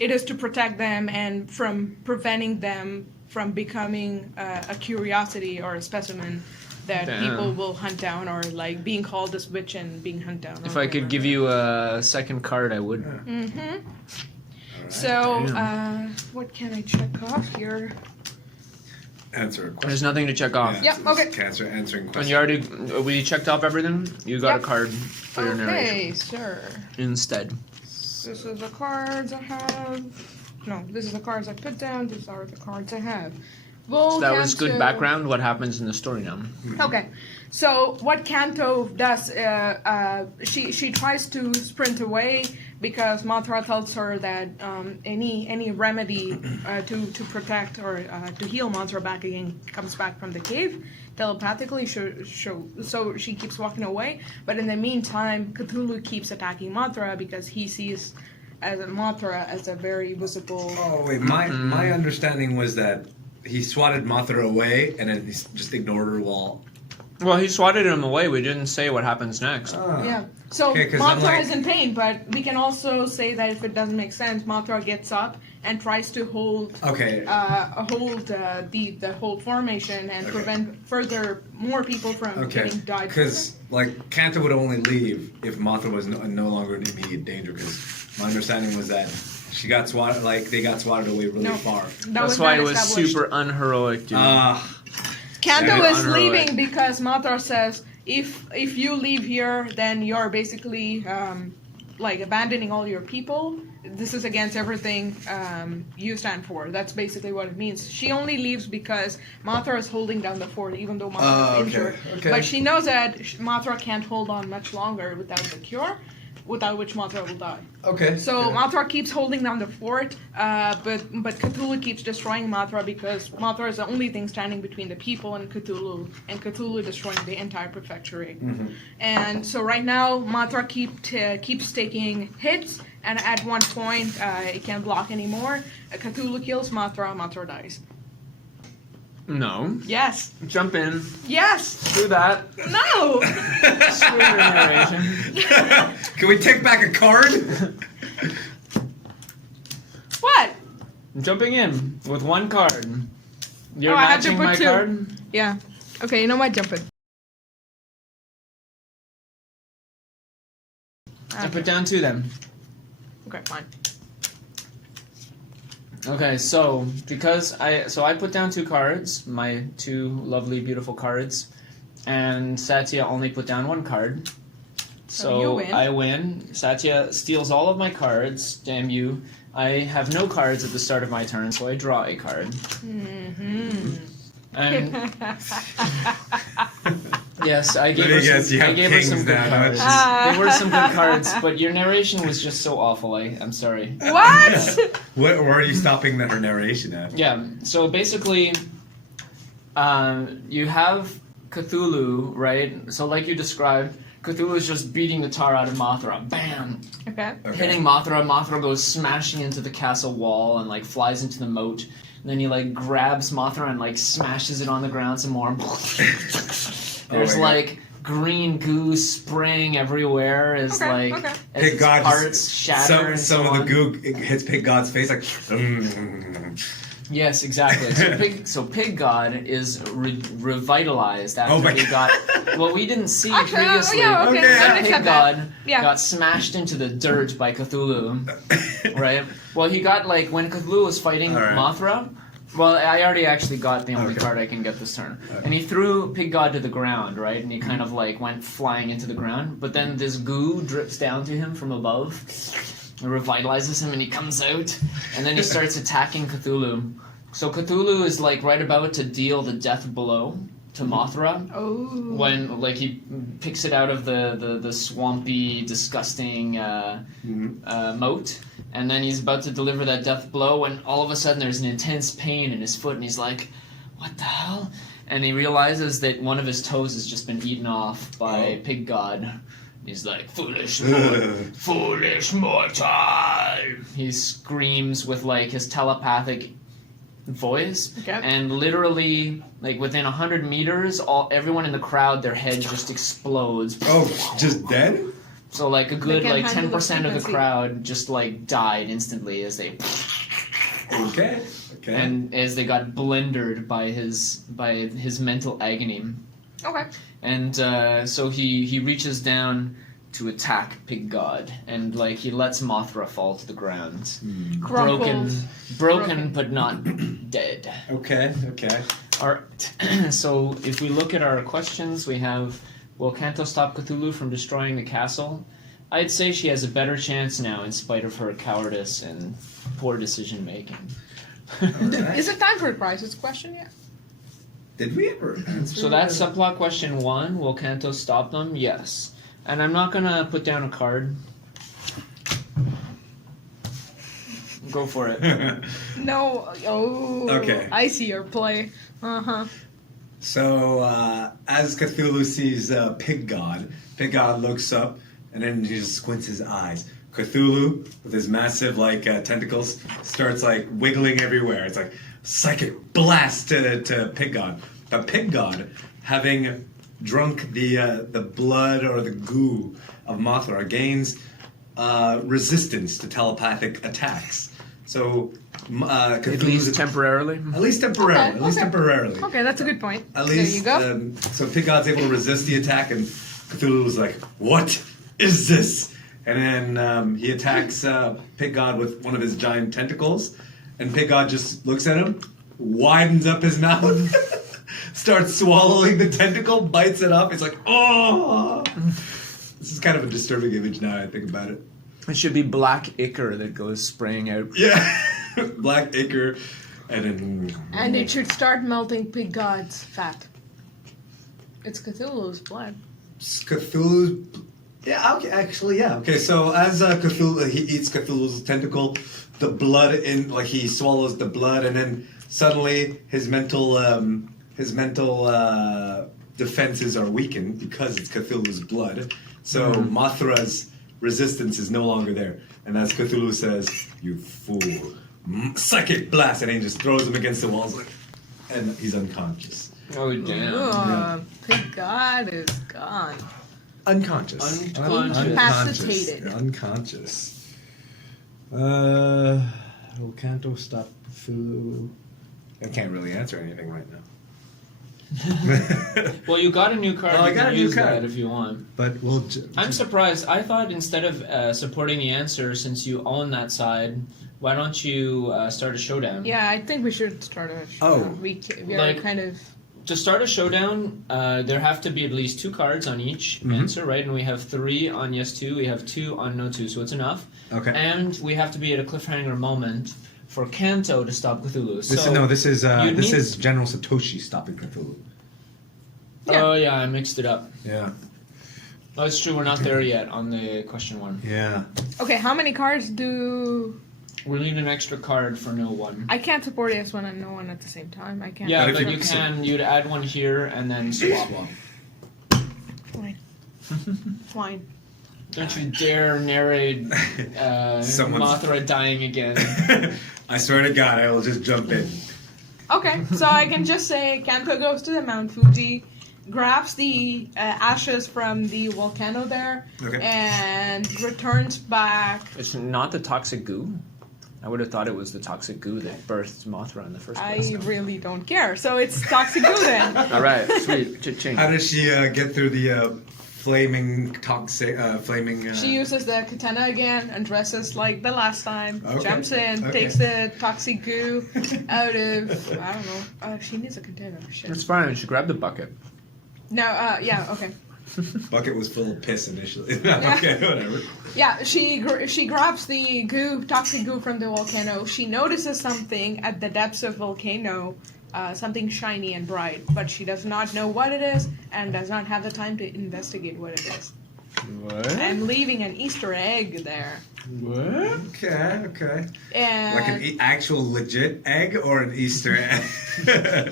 It is to protect them and from preventing them from becoming a curiosity or a specimen that Damn. people will hunt down, or like being called this witch and being hunted down. or If I could whatever. give you a second card, I would. So, Damn. what can I check off here? Answer a question. There's nothing to check off. Yeah, Yep, so okay. it's answering And questions. you already, we checked off everything? You got Yep. a card for your narration Okay, sir. instead. This is the cards I have. No, this is the cards I put down. These are the cards I have. Well, So that was good Kanto- background. What happens in the story now? Okay, so what Kanto does, she tries to sprint away because Mothra tells her that any remedy to protect or to heal Mothra back again comes back from the cave telepathically. So she keeps walking away, but in the meantime, Cthulhu keeps attacking Mothra because he sees Mothra as a very visible. Oh wait, my understanding was that he swatted Mothra away and then he just ignored her while. Well, he swatted him away. We didn't say what happens next. Yeah. So Okay, 'cause I'm Mothra like- is in pain, but we can also say that if it doesn't make sense, Mothra gets up and tries to hold Okay. the whole formation and prevent more people from Okay. getting died. Because like Kanta would only leave if Mothra was no longer in immediate danger. Because my understanding was that she got swatted, like they got swatted away really No. far. That That's was why not it was established. super unheroic, dude. Kanto Yeah. is Unheroic. leaving because Mothra says if you leave here, then you're basically like abandoning all your people. This is against everything you stand for. That's basically what it means. She only leaves because Mothra is holding down the fort, even though Mothra is injured. okay. But she knows that Mothra can't hold on much longer without the cure, without which Mothra will die. Okay. So Mothra keeps holding down the fort, but Cthulhu keeps destroying Mothra because Mothra is the only thing standing between the people and Cthulhu destroying the entire prefecture. And so right now Mothra keeps taking hits, and at one point it can't block anymore. Cthulhu kills Mothra, Mothra dies. No. Yes. Jump in. Yes. Do that. No. Screw your narration. Can we take back a card? What? I'm jumping in with one card. You're Oh, I have to matching put my two. card? Yeah. Okay, you know what? Jump in. I put down two then. Okay, fine. Okay, so because I put down two cards, my two lovely, beautiful cards, and Satya only put down one card. So you win. I win. Satya steals all of my cards. Damn you! I have no cards at the start of my turn, so I draw a card. And yes, I gave Let her me guess, some, you I have gave her some kings good now, cards. don't you? They were some good cards, but your narration was just so awful. I'm sorry. What? Where are you stopping her narration at? Yeah, so basically, you have Cthulhu, right? So like you described, Cthulhu is just beating the tar out of Mothra. Bam! Okay. Hitting Mothra. Mothra goes smashing into the castle wall and like flies into the moat. And then he like grabs Mothra and like smashes it on the ground some more. There's my God. like green goo spraying everywhere as Okay, like okay. as Pig its God parts shatter. and some so of the on. goo hits Pig God's face like. Yes, exactly. So Pig God is revitalized after Oh my he got. Well, we didn't see Actually, previously. yeah, okay, Okay. I Pig accept that. God Yeah. got smashed into the dirt by Cthulhu, right? Well, he got like when Cthulhu was fighting All right. Mothra. Well, I already actually got the only Okay. card I can get this turn, and he threw Pig God to the ground, right? And he kind of like went flying into the ground, but then this goo drips down to him from above. It revitalizes him, and he comes out, and then he starts attacking Cthulhu. So Cthulhu is like right about to deal the death blow to Mothra Oh. when like he picks it out of the swampy, disgusting moat, and then he's about to deliver that death blow, when all of a sudden there's an intense pain in his foot, and he's like, "What the hell?" And he realizes that one of his toes has just been eaten off by Pig God. He's like, foolish mortal. He screams with like his telepathic voice, Okay. and literally like within 100 meters, everyone in the crowd, their head just explodes. Oh, just dead? So like a good can't like handle the 10% of the frequency. crowd just like died instantly as they Okay. Okay. and as they got blendered by his mental agony. Okay. And so he reaches down to attack Pig God, and like he lets Mothra fall to the ground, broken, Broken. but not dead. Okay. Okay. So if we look at our questions, we have, will Kanto stop Cthulhu from destroying the castle? I'd say she has a better chance now in spite of her cowardice and poor decision making. Alright. Is it time for a crisis question yet? Did we ever answer? So that's subplot question 1. Will Kanto stop them? Yes. And I'm not gonna put down a card. Go for it. No. Oh. Okay. I see your play. Uh-huh. So, as Cthulhu sees Pig God looks up and then he just squints his eyes. Cthulhu, with his massive tentacles, starts wiggling everywhere. It's like psychic blast to Pig God. The Pig God, having drunk the blood or the goo of Mothra, gains resistance to telepathic attacks. So, Cthulhu's At least temporarily. At least temporarily. Okay, At least okay. temporarily. Okay, that's a good point. At least, there you go. So Pig God's able to resist the attack, and Cthulhu was like, "What is this?" And then he attacks Pig God with one of his giant tentacles, and Pig God just looks at him, widens up his mouth, starts swallowing the tentacle, bites it up. It's like, oh! This is kind of a disturbing image now I think about it. It should be black ichor that goes spraying out. Yeah, black ichor, and then And it should start melting Pig God's fat. It's Cthulhu's blood. Cthulhu's. Yeah, okay, actually, yeah. Okay, so as Cthulhu, he eats Cthulhu's tentacle, the blood he swallows the blood, and then suddenly his mental defenses are weakened because it's Cthulhu's blood. So Mothra's resistance is no longer there. And as Cthulhu says, "You fool, psychic blast," and he just throws him against the walls, and he's unconscious. Oh, damn. Ugh, Pig God is gone. Unconscious. Incapacitated. Unconscious. Will Kanto stop Cthulhu? I can't really answer anything right now. Well, you got a new card. Oh, I You got can a new use card. that if you want. But we'll. I'm surprised. I thought instead of supporting the answer, since you own that side, why don't you start a showdown? Yeah, I think we should start a showdown. We are Like- kind of... To start a showdown, there have to be at least 2 cards on each answer, right? And we have 3 on yes 2. We have 2 on no 2, so it's enough. Okay. And we have to be at a cliffhanger moment for Kanto to stop Cthulhu. This is you need- is General Satoshi stopping Cthulhu. Yeah. Oh yeah, I mixed it up. Yeah. Oh, it's true. We're not there yet on the question 1. Yeah. Okay, how many cards do... We need an extra card for no 1. I can't support yes one and no one at the same time. I can't. Yeah, But if but you- you can. You'd add 1 here and then swap. Fine. Fine. Don't you dare narrate Someone's- Mothra dying again. I swear to God, I will just jump in. Okay, so I can just say Kanto goes to the Mount Fuji, grabs the ashes from the volcano there, Okay. and returns back. It's not the toxic goo. I would have thought it was the toxic goo that birthed Mothra in the first place. I really don't care. So it's Toxic Goo then. All right, sweet. Cha-ching. How does she get through the flaming toxic flaming? She uses the katana again and dresses like the last time. Okay, Jumps in, okay. takes the toxic goo out of. I don't know. She needs a container. Shit. It's fine. She grabbed the bucket. No. Yeah. Okay. Bucket was full of piss initially. Okay, whatever. Yeah. She grabs the goo, toxic goo from the volcano. She notices something at the depths of volcano. Something shiny and bright, but she does not know what it is and does not have the time to investigate what it is. What? I'm leaving an Easter egg there. What? Okay. And Like an actual legit egg or an Easter egg?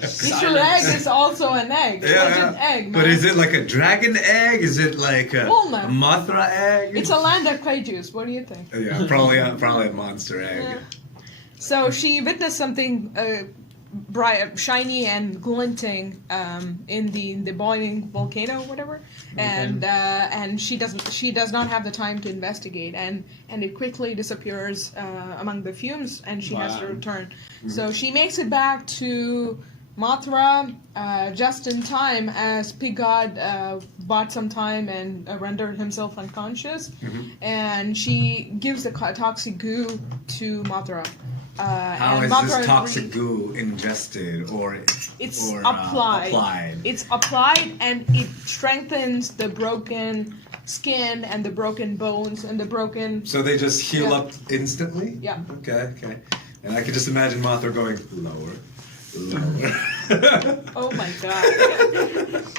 Easter egg is also an egg. Legit egg, But man. is it like a dragon egg? Is it like a Walnut. Mothra egg? It's a land of kaijus. What do you think? Yeah, probably a monster egg. Yeah. So she witnessed something bright, shiny, and glinting in the boiling volcano, whatever, and she does not have the time to investigate, and it quickly disappears among the fumes, and she has to Wow. return. So she makes it back to Mothra just in time as Pig God bought some time and rendered himself unconscious, and she gives the toxic goo to Mothra. How and is Mothra this toxic goo ingested or It's or, applied. It's applied, and it strengthens the broken skin and the broken bones and the broken. So they just heal Yeah. up instantly? Yeah. Okay. And I could just imagine Mothra going lower, lower. Oh my god.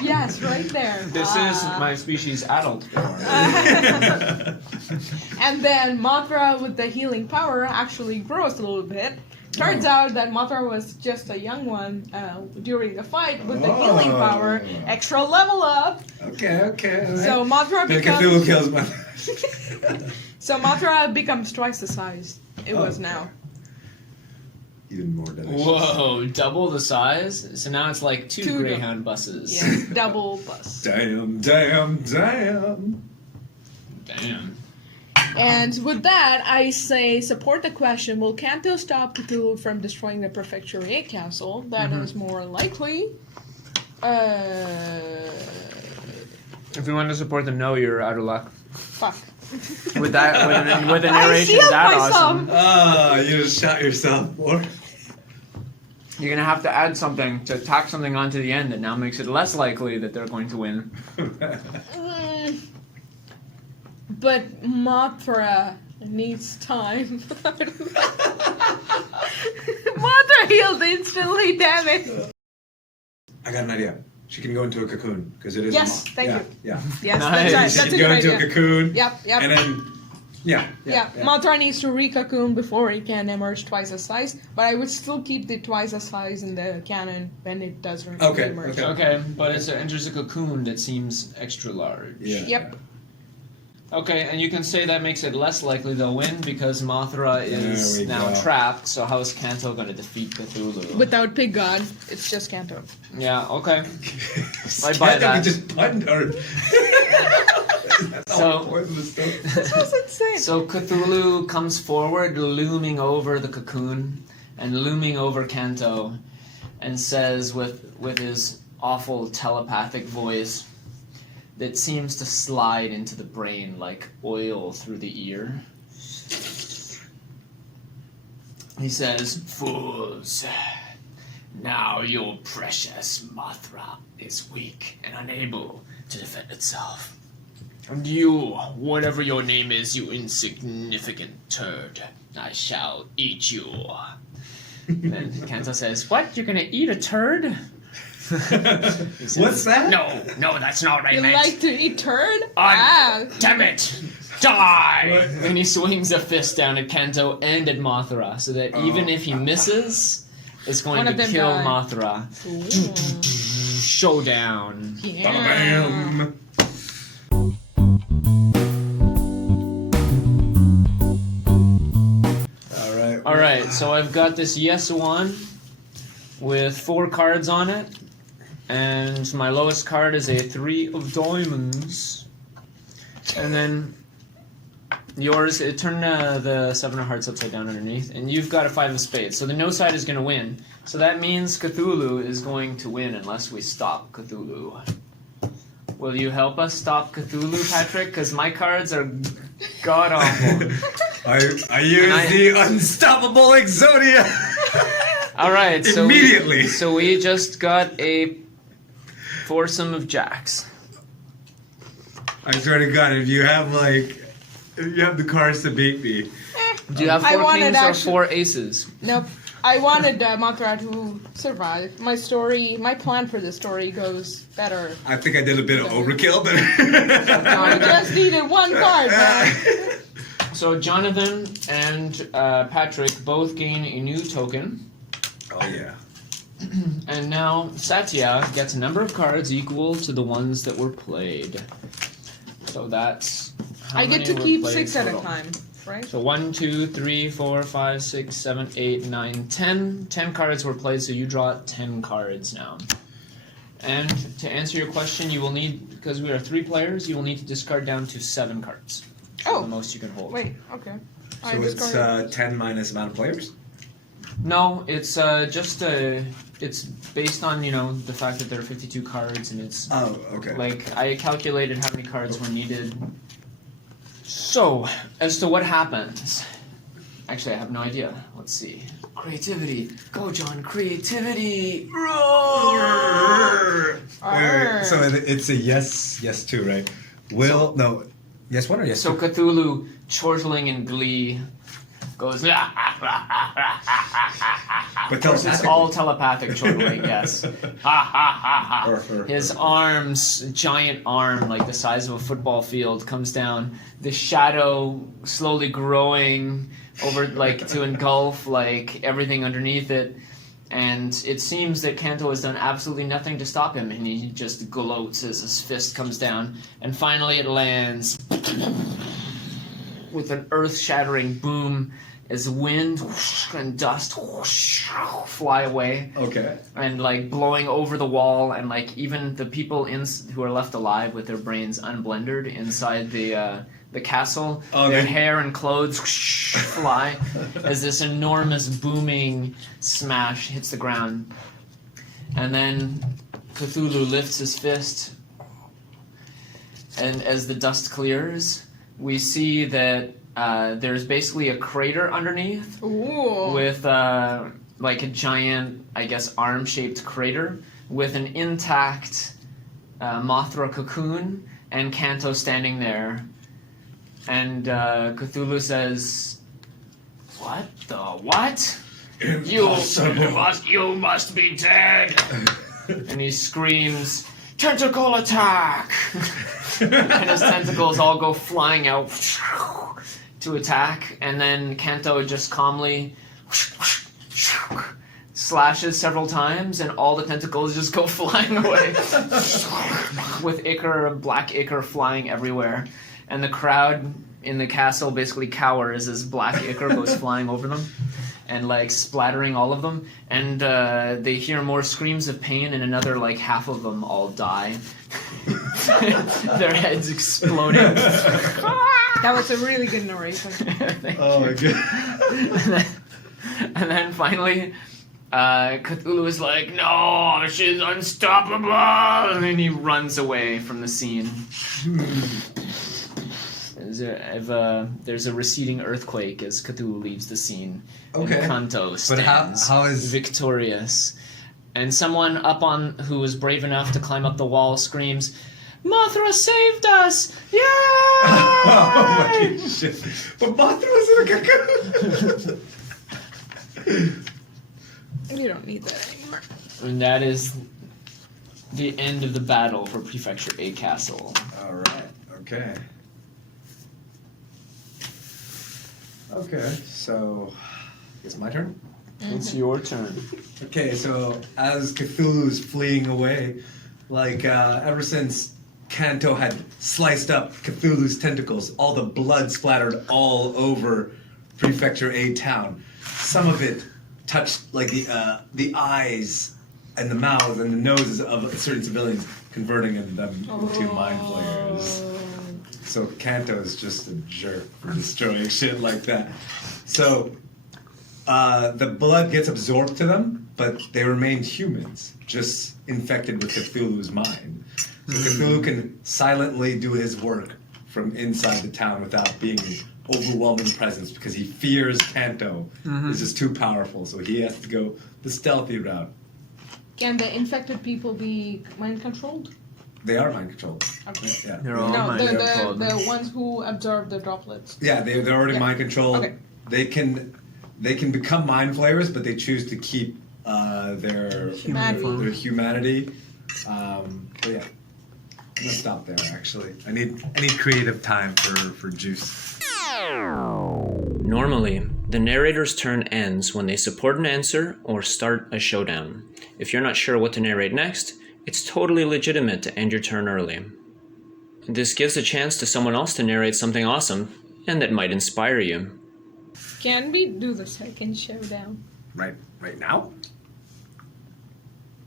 Yes, right there. This is my species' adult form. And then Mothra, with the healing power, actually grows a little bit. Turns out that Mothra was just a young one during the fight with the healing power. Extra level up. Okay, okay. All right. So Mothra Then becomes. Cthulhu kills Mothra. So Mothra becomes twice the size it was now. Even more delicious. Whoa, double the size? So now it's like two Two Greyhound buses. Yes, double bus. Damn, damn, damn. Damn. And with that, I say support the question: will Kanto stop Cthulhu from destroying the Prefecture Castle? That is more likely. If you want to support the no, you're out of luck. Fuck. With that, with a I narration sealed that myself. awesome, Ah, you just shot yourself, boy. you're gonna have to add something to tack something onto the end that now makes it less likely that they're going to win. But Mothra needs time. Mothra healed instantly, damn it. I got an idea. She can go into a cocoon because it is. Yes, thank yeah, you. Yeah. Yes, Nice. that's right. She That's a can go good into idea. a cocoon. Yep, yep. And then, yeah. Mothra needs to re-cocoon before it can emerge twice as size, but I would still keep the twice as size in the canon when it does Okay, emerge. okay. Okay, but it enters a cocoon that seems extra large. Yeah. Yep. Okay, and you can say that makes it less likely they'll win because Mothra There is we now go. trapped, so how is Kanto going to defeat Cthulhu? Without Pig God, it's just Kanto. Yeah, okay. I buy Can't that. we just punt or? That's So- all pointless stuff. This was insane. So Cthulhu comes forward, looming over the cocoon and looming over Kanto, and says with his awful telepathic voice that seems to slide into the brain like oil through the ear. He says, "Fools, now your precious Mothra is weak and unable to defend itself. And you, whatever your name is, you insignificant turd, I shall eat you." And then Kanto says, "What? You're gonna eat a turd?" He says, What's that? No, that's not what I You meant. like to eat turd? Damn it! Die! And he swings a fist down at Kanto and at Mothra, so that even if he misses, it's going One to of them kill die. Mothra. Showdown. Yeah. Bam. All right. All right, so I've got this yes one with 4 cards on it, and my lowest card is a 3 of diamonds, and then yours. Turn the 7 of hearts upside down underneath, and you've got a 5 of spades. So the no side is going to win. So that means Cthulhu is going to win unless we stop Cthulhu. Will you help us stop Cthulhu, Patrick? Because my cards are god awful. I use the unstoppable Exodia. All right, so Immediately. we just got a foursome of jacks. I swear to God, if you have the cards to beat me. Do you have I 4 wanted kings or actually- 4 aces? Nope. I wanted Mothra to survive. My plan for the story goes better. I think I did a bit of overkill, but. I just needed 1 card, man. So Jonathan and Patrick both gain a new token, Oh yeah. and now Satya gets a number of cards equal to the ones that were played. So that's how I get many to were keep played 6 at a total. time, right? So 1, 2, 3, 4, 5, 6, 7, 8, 9, 10. 10 cards were played, so you draw 10 cards now. And to answer your question, you will need, because we are 3 players, you will need to discard down to 7 cards. Oh. The most you can hold. Wait, okay. I So it's discarded. 10 minus amount of players. No, it's just it's based on, the fact that there are 52 cards, and it's Oh, okay. like I calculated how many cards were needed. So, as to what happens, actually I have no idea. Let's see. Creativity. Go, John. Creativity. Roar! Wait, so it's a yes 2, right? Yes 1 or yes So 2? Cthulhu, chortling in glee, goes. But Of course, it's all telepathic chortling, yes. Ha ha ha ha. His arms, giant arm, like the size of a football field, comes down. The shadow slowly growing over, like, to engulf, like, everything underneath it. And it seems that Kanto has done absolutely nothing to stop him, and he just gloats as his fist comes down. And finally it lands with an earth-shattering boom as wind and dust fly away. Okay. And like blowing over the wall, and like even the people who are left alive with their brains unblendered inside the castle, their hair and clothes fly as this enormous booming smash hits the ground. And then Cthulhu lifts his fist, and as the dust clears, we see that there's basically a crater underneath. Ooh. With like a giant, I guess, arm-shaped crater with an intact Mothra cocoon and Kanto standing there. And Cthulhu says, "What the what? You must be dead!" And he screams, "Tentacle attack!" And his tentacles all go flying out to attack, and then Kanto just calmly slashes several times, and all the tentacles just go flying away with black ichor flying everywhere. And the crowd in the castle basically cowers as black ichor goes flying over them and like splattering all of them. And they hear more screams of pain, and another like half of them all die. Their heads exploding. That was a really good narration. Oh my god. And then finally, Cthulhu is like, "No, she's unstoppable!" And then he runs away from the scene. There's a receding earthquake as Cthulhu leaves the scene. Okay. And Kanto stands how is victorious. And someone who was brave enough to climb up the wall screams, "Mothra saved us! Yay!" Oh my shit. But Mothra was in a cocoon. You don't need that anymore. And that is the end of the battle for Prefecture A Castle. Alright, okay. Okay, so it's my turn? It's your turn. Okay, so as Cthulhu's fleeing away, like ever since Kanto had sliced up Cthulhu's tentacles, all the blood splattered all over Prefecture A town. Some of it touched like the eyes and the mouths and the noses of certain civilians, converting them into mind flayers. So Kanto is just a jerk for destroying shit like that. So the blood gets absorbed to them, but they remain humans, just infected with Cthulhu's mind. So Cthulhu can silently do his work from inside the town without being an overwhelming presence, because he fears Kanto is just too powerful, so he has to go the stealthy route. Can the infected people be mind controlled? They are mind controlled. Okay. Yeah. They're all No, mind controlled. the ones who absorb the droplets. Yeah, they're already Yeah. mind controlled. Okay. They can become mind flayers, but they choose to keep their humanity. But yeah, I'm gonna stop there. Actually, I need creative time for juice. Normally, the narrator's turn ends when they support an answer or start a showdown. If you're not sure what to narrate next, it's totally legitimate to end your turn early. This gives a chance to someone else to narrate something awesome and that might inspire you. Can we do the second showdown? Right now.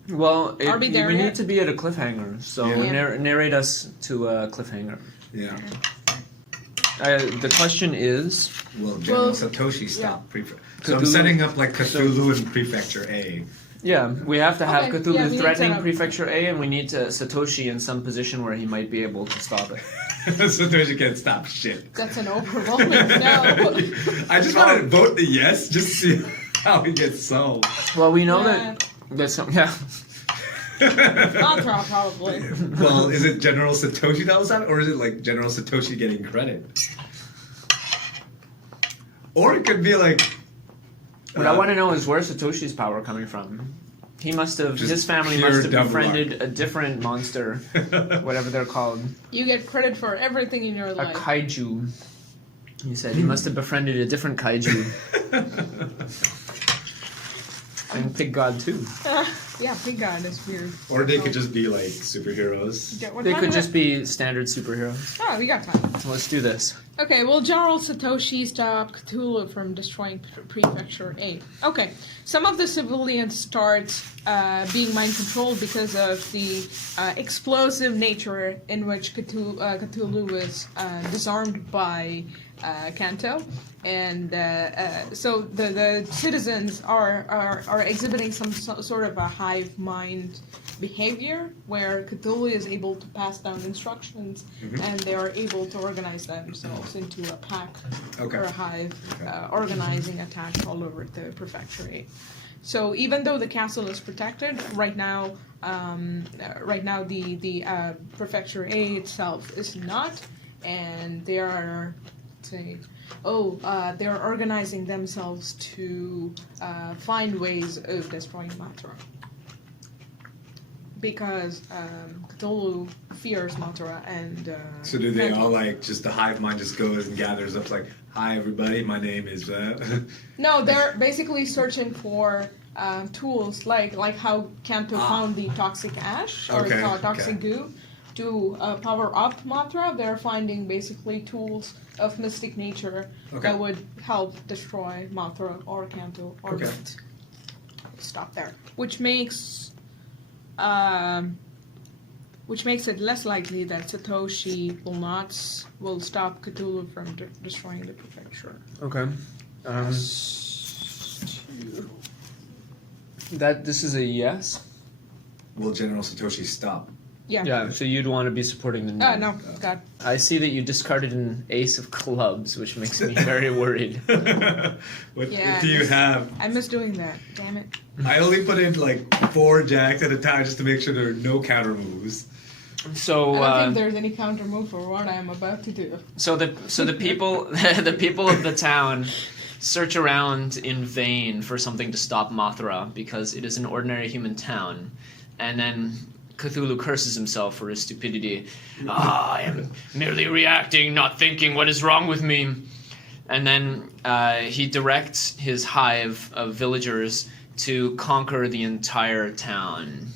Well, Are we there we yet? need to be at a cliffhanger, so Yeah. narrate us to a cliffhanger. Yeah. The question is... Well, General Well, Satoshi stop. So I'm Cthulhu- setting up like Cthulhu in Prefecture A. Yeah, we have to have Okay, Cthulhu yeah, we need to threatening have- Prefecture A, and we need to Satoshi in some position where he might be able to stop it. Satoshi can't stop shit. That's an overwhelming no. I just want to vote the yes, just to see how he gets solved. Well, we know Yeah. that's yeah. Mothra, probably. Well, is it General Satoshi that was on, or is it like General Satoshi getting credit? Or it could be like. What I want to know is where's Satoshi's power coming from? He must have. Just His family pure must have dumb befriended a different monster, whatever they're called, You get credit for everything in your a life. kaiju. He said he must have befriended a different kaiju. And Pig God too. Yeah, Big God is weird. Or they could just be like superheroes. Yeah, what They time could is just it? be standard superheroes. Oh, we got time. So let's do this. Okay, well, General Satoshi stopped Cthulhu from destroying Prefecture 8. Okay, some of the civilians start being mind controlled because of the explosive nature in which Cthulhu was disarmed by Kanto. And so the citizens are exhibiting some sort of a hive mind behavior where Cthulhu is able to pass down instructions and they are able to organize themselves into a pack Okay. or a hive, Okay. organizing attacks all over the prefectorate. So even though the castle is protected, right now the prefecture A itself is not, and they are they're organizing themselves to find ways of destroying Mathura. Because Cthulhu fears Mathura and... So do they Kanto. all like, just the hive mind just goes and gathers up like, hi everybody, my name is... No, they're basically searching for tools like how Kanto found the toxic ash or Okay, toxic okay. goo to power up Mothra. They're finding basically tools of mystic nature Okay. that would help destroy Mothra or Kanto or Okay. both. Stop there. Which makes it less likely that Satoshi will stop Cthulhu from destroying the prefecture. Okay. That this is a yes. Will General Satoshi stop? Yeah. Yeah. So you'd want to be supporting the no. No, God. I see that you discarded an ace of clubs, which makes me very worried. What Yeah, do you this- have? I miss doing that. Damn it. I only put in like 4 jacks at a time just to make sure there are no counter moves. So I don't think there's any counter move for what I am about to do. So the people the people of the town search around in vain for something to stop Mothra because it is an ordinary human town, and then Cthulhu curses himself for his stupidity. I am merely reacting, not thinking. What is wrong with me? And then he directs his hive of villagers to conquer the entire town.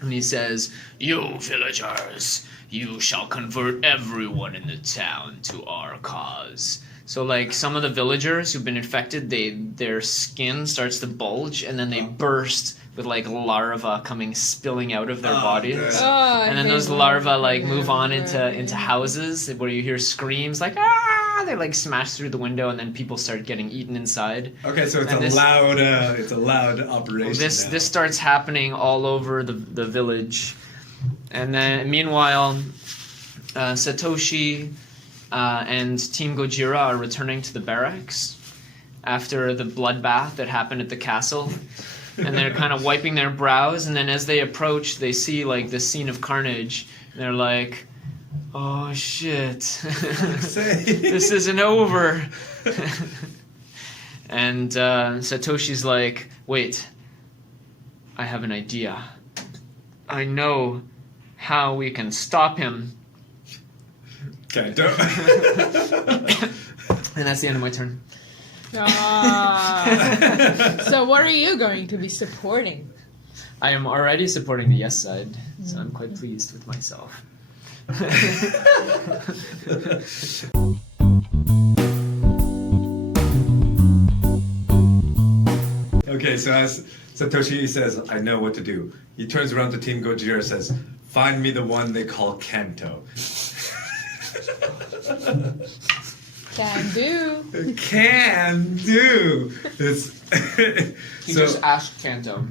And he says, "You villagers, you shall convert everyone in the town to our cause." So, like, some of the villagers who've been infected, their skin starts to bulge, and then they burst with, like, larvae spilling out of their bodies. good. And then those larvae, like, move on into houses where you hear screams, like, ah! They, like, smash through the window, and then people start getting eaten inside. Okay, so it's And a this- loud operation. This now. this starts happening all over the village, and then meanwhile, Satoshi and Team Gojira are returning to the barracks after the bloodbath that happened at the castle, and they're kind of wiping their brows. And then as they approach, they see like the scene of carnage, and they're like, "Oh shit, this isn't over." And Satoshi's like, "Wait, I have an idea. I know how we can stop him." Okay, don't. And that's the end of my turn. So what are you going to be supporting? I am already supporting the yes side, so I'm quite pleased with myself. Okay, so as Satoshi says, I know what to do. He turns around to Team Gojira and says, find me the one they call Kanto. Can do. Can do! It's He so, just asked Kanto.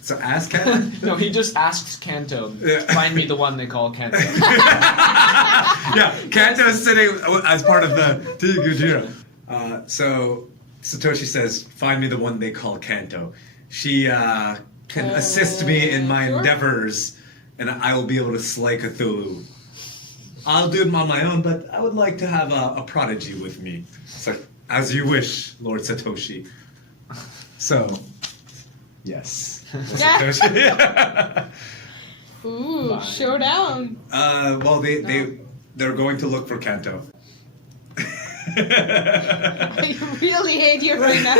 so ask Kanto? No, he just asked Kanto. Yeah. Find me the one they call Kanto. Yeah, Kanto is sitting as part of the Team Gojira. So Satoshi says, find me the one they call Kanto. She can assist me in my sure. endeavors, and I will be able to slay Cthulhu. I'll do it on my own, but I would like to have a prodigy with me. It's like, As you wish, Lord Satoshi. So, yes. Satoshi. Ooh, Fine. showdown. Well, they're going to look for Kanto. I really hate you right now.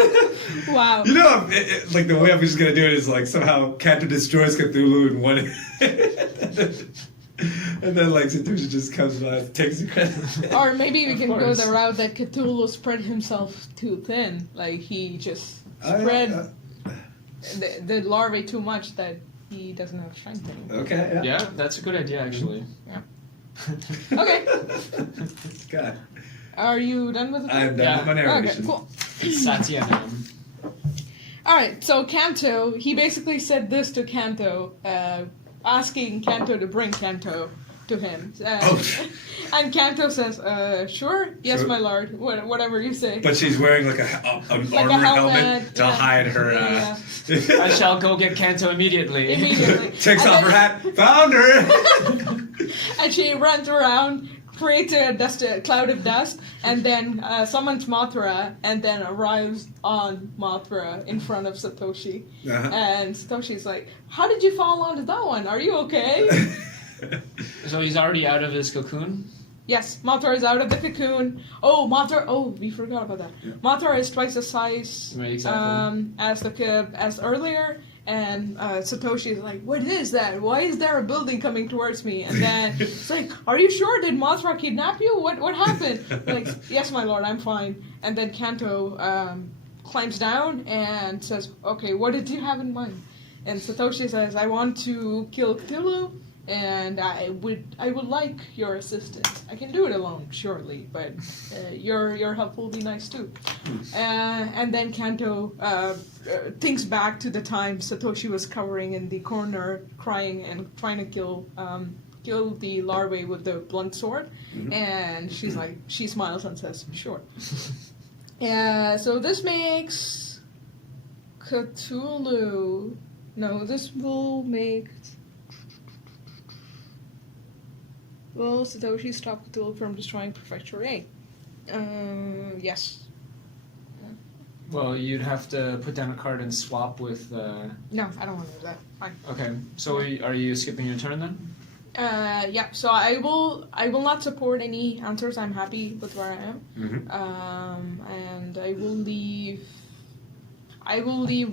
Wow. You know, like the way I'm just gonna do it is like somehow Kanto destroys Cthulhu in one, and then like Satoshi just comes by, takes the credit. Or maybe we can go course. the route that Cthulhu spread himself too thin. Like he just Oh, yeah, spread the larvae too much that he doesn't have strength anymore. Okay. Yeah. Yeah, that's a good idea actually. Okay. God. Are you done with the I'm done Yeah. with my Okay, narration. cool. Satya Nam. Alright, so Kanto, he basically said this to Kanto, asking Kanto to bring Kanto to him. And Kanto says, sure, yes, Sure. my lord, whatever you say. But she's wearing like an Like a armor helmet, helmet to yeah. hide her. Yeah, I shall go get Kanto immediately. immediately. Takes And off her then- hat. Found her. And she runs around, creates a cloud of dust, and then summons Mothra, and then arrives on Mothra in front of Satoshi. Uh-huh. And Satoshi's like, how did you fall onto that one? Are you okay? So he's already out of his cocoon? Yes, Mothra is out of the cocoon. Oh, Mothra! Oh, we forgot about that. Yeah. Mothra is twice the size Right, exactly. as earlier, and Satoshi is like, "What is that? Why is there a building coming towards me?" And then it's like, "Are you sure? Did Mothra kidnap you? What happened?" Like, "Yes, my lord, I'm fine." And then Kanto climbs down and says, "Okay, what did you have in mind?" And Satoshi says, "I want to kill Cthulhu. And I would like your assistance. I can do it alone, surely, but your help will be nice too." And then Kanto thinks back to the time Satoshi was cowering in the corner, crying and trying to kill the larvae with the blunt sword. And she smiles and says, "Sure." So this makes Cthulhu. No, this will make. Will Satoshi stop Cthulhu from destroying Prefecture A? Yes. Well, you'd have to put down a card and swap with. No, I don't want to do that. Fine. Okay, so are you skipping your turn then? Yeah. So I will not support any answers. I'm happy with where I am. And I will leave.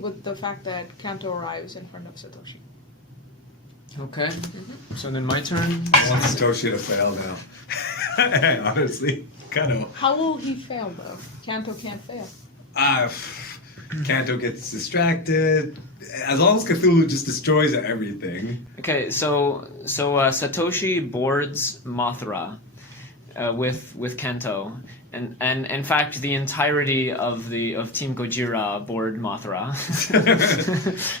With the fact that Kanto arrives in front of Satoshi. Okay. So then my turn. I want Satoshi to fail now. Honestly, kind of. How will he fail though? Kanto can't fail. Kanto gets distracted. As long as Cthulhu just destroys everything. Okay, so Satoshi boards Mothra with Kanto, and in fact the entirety of Team Gojira board Mothra.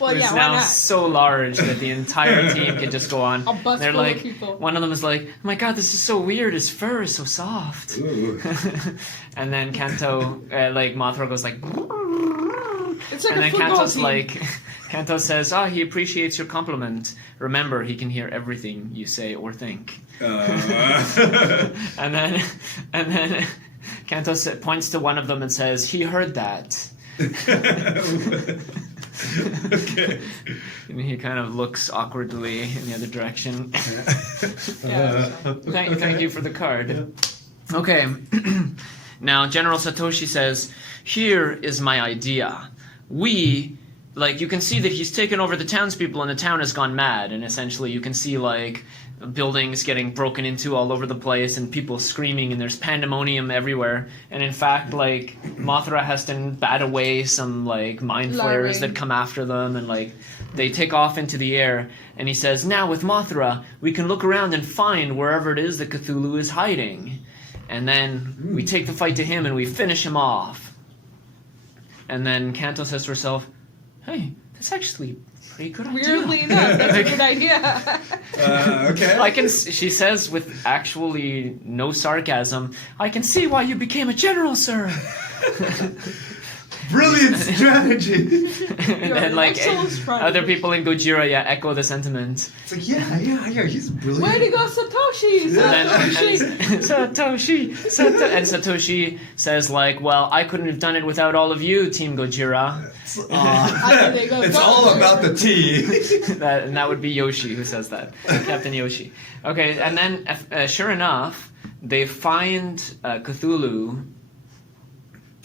Well, It's yeah, why now not? so large that the entire team can just go on. A bus They're full of like, people. one of them is like, "Oh my god, this is so weird. His fur is so soft." Ooh. And then Kanto, like Mothra goes like. It's like And a then football Kanto's team. like, Kanto says, he appreciates your compliment. Remember, he can hear everything you say or think. And then Kanto points to one of them and says, he heard that. Okay. And he kind of looks awkwardly in the other direction. Yeah, Thank you for the card. Okay. Now, General Satoshi says, here is my idea. You can see that he's taken over the townspeople and the town has gone mad. And essentially you can see, buildings getting broken into all over the place and people screaming and there's pandemonium everywhere. And in fact, Mothra has to bat away some, mind flares Larvae. that come after them and, they take off into the air. And he says, now with Mothra, we can look around and find wherever it is that Cthulhu is hiding. And then we take the fight to him and we finish him off. And then Kanto says to herself, hey, that's actually a pretty good idea. Weirdly enough, that's a good idea. Okay. She says with actually no sarcasm, I can see why you became a general, sir. Brilliant strategy. And then like excellent strategy. other people in Gojira, echo the sentiment. It's like, yeah, he's brilliant. Way to go, Satoshi! And then Satoshi! and Satoshi says like, well, I couldn't have done it without all of you, Team Gojira. I think they go, It's all about the tea. That would be Yoshi who says that, Captain Yoshi. Okay, and then sure enough, they find Cthulhu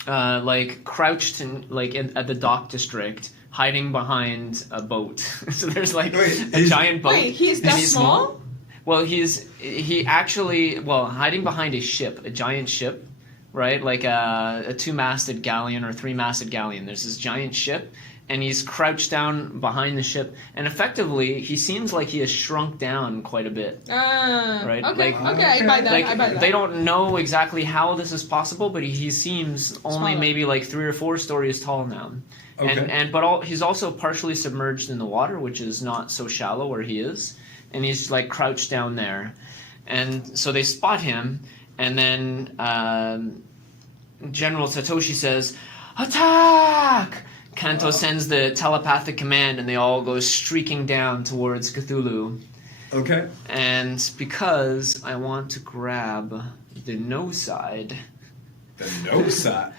like crouched at the dock district, hiding behind a boat. So there's like a giant boat. Wait, he's and that small? Well, he actually hiding behind a ship, a giant ship, right? Like a 2-masted galleon or 3-masted galleon. There's this giant ship, and he's crouched down behind the ship, and effectively he seems like he has shrunk down quite a bit. Right? Okay, Like- I buy that. Like I buy that. they don't know exactly how this is possible, but he seems only Smaller. maybe like 3 or 4 stories tall now. Okay. He's also partially submerged in the water, which is not so shallow where he is, and he's like crouched down there, and so they spot him, and then General Satoshi says, "Attack!" Kanto sends the telepathic command, and they all go streaking down towards Cthulhu. Okay. And because I want to grab the no side, The no side.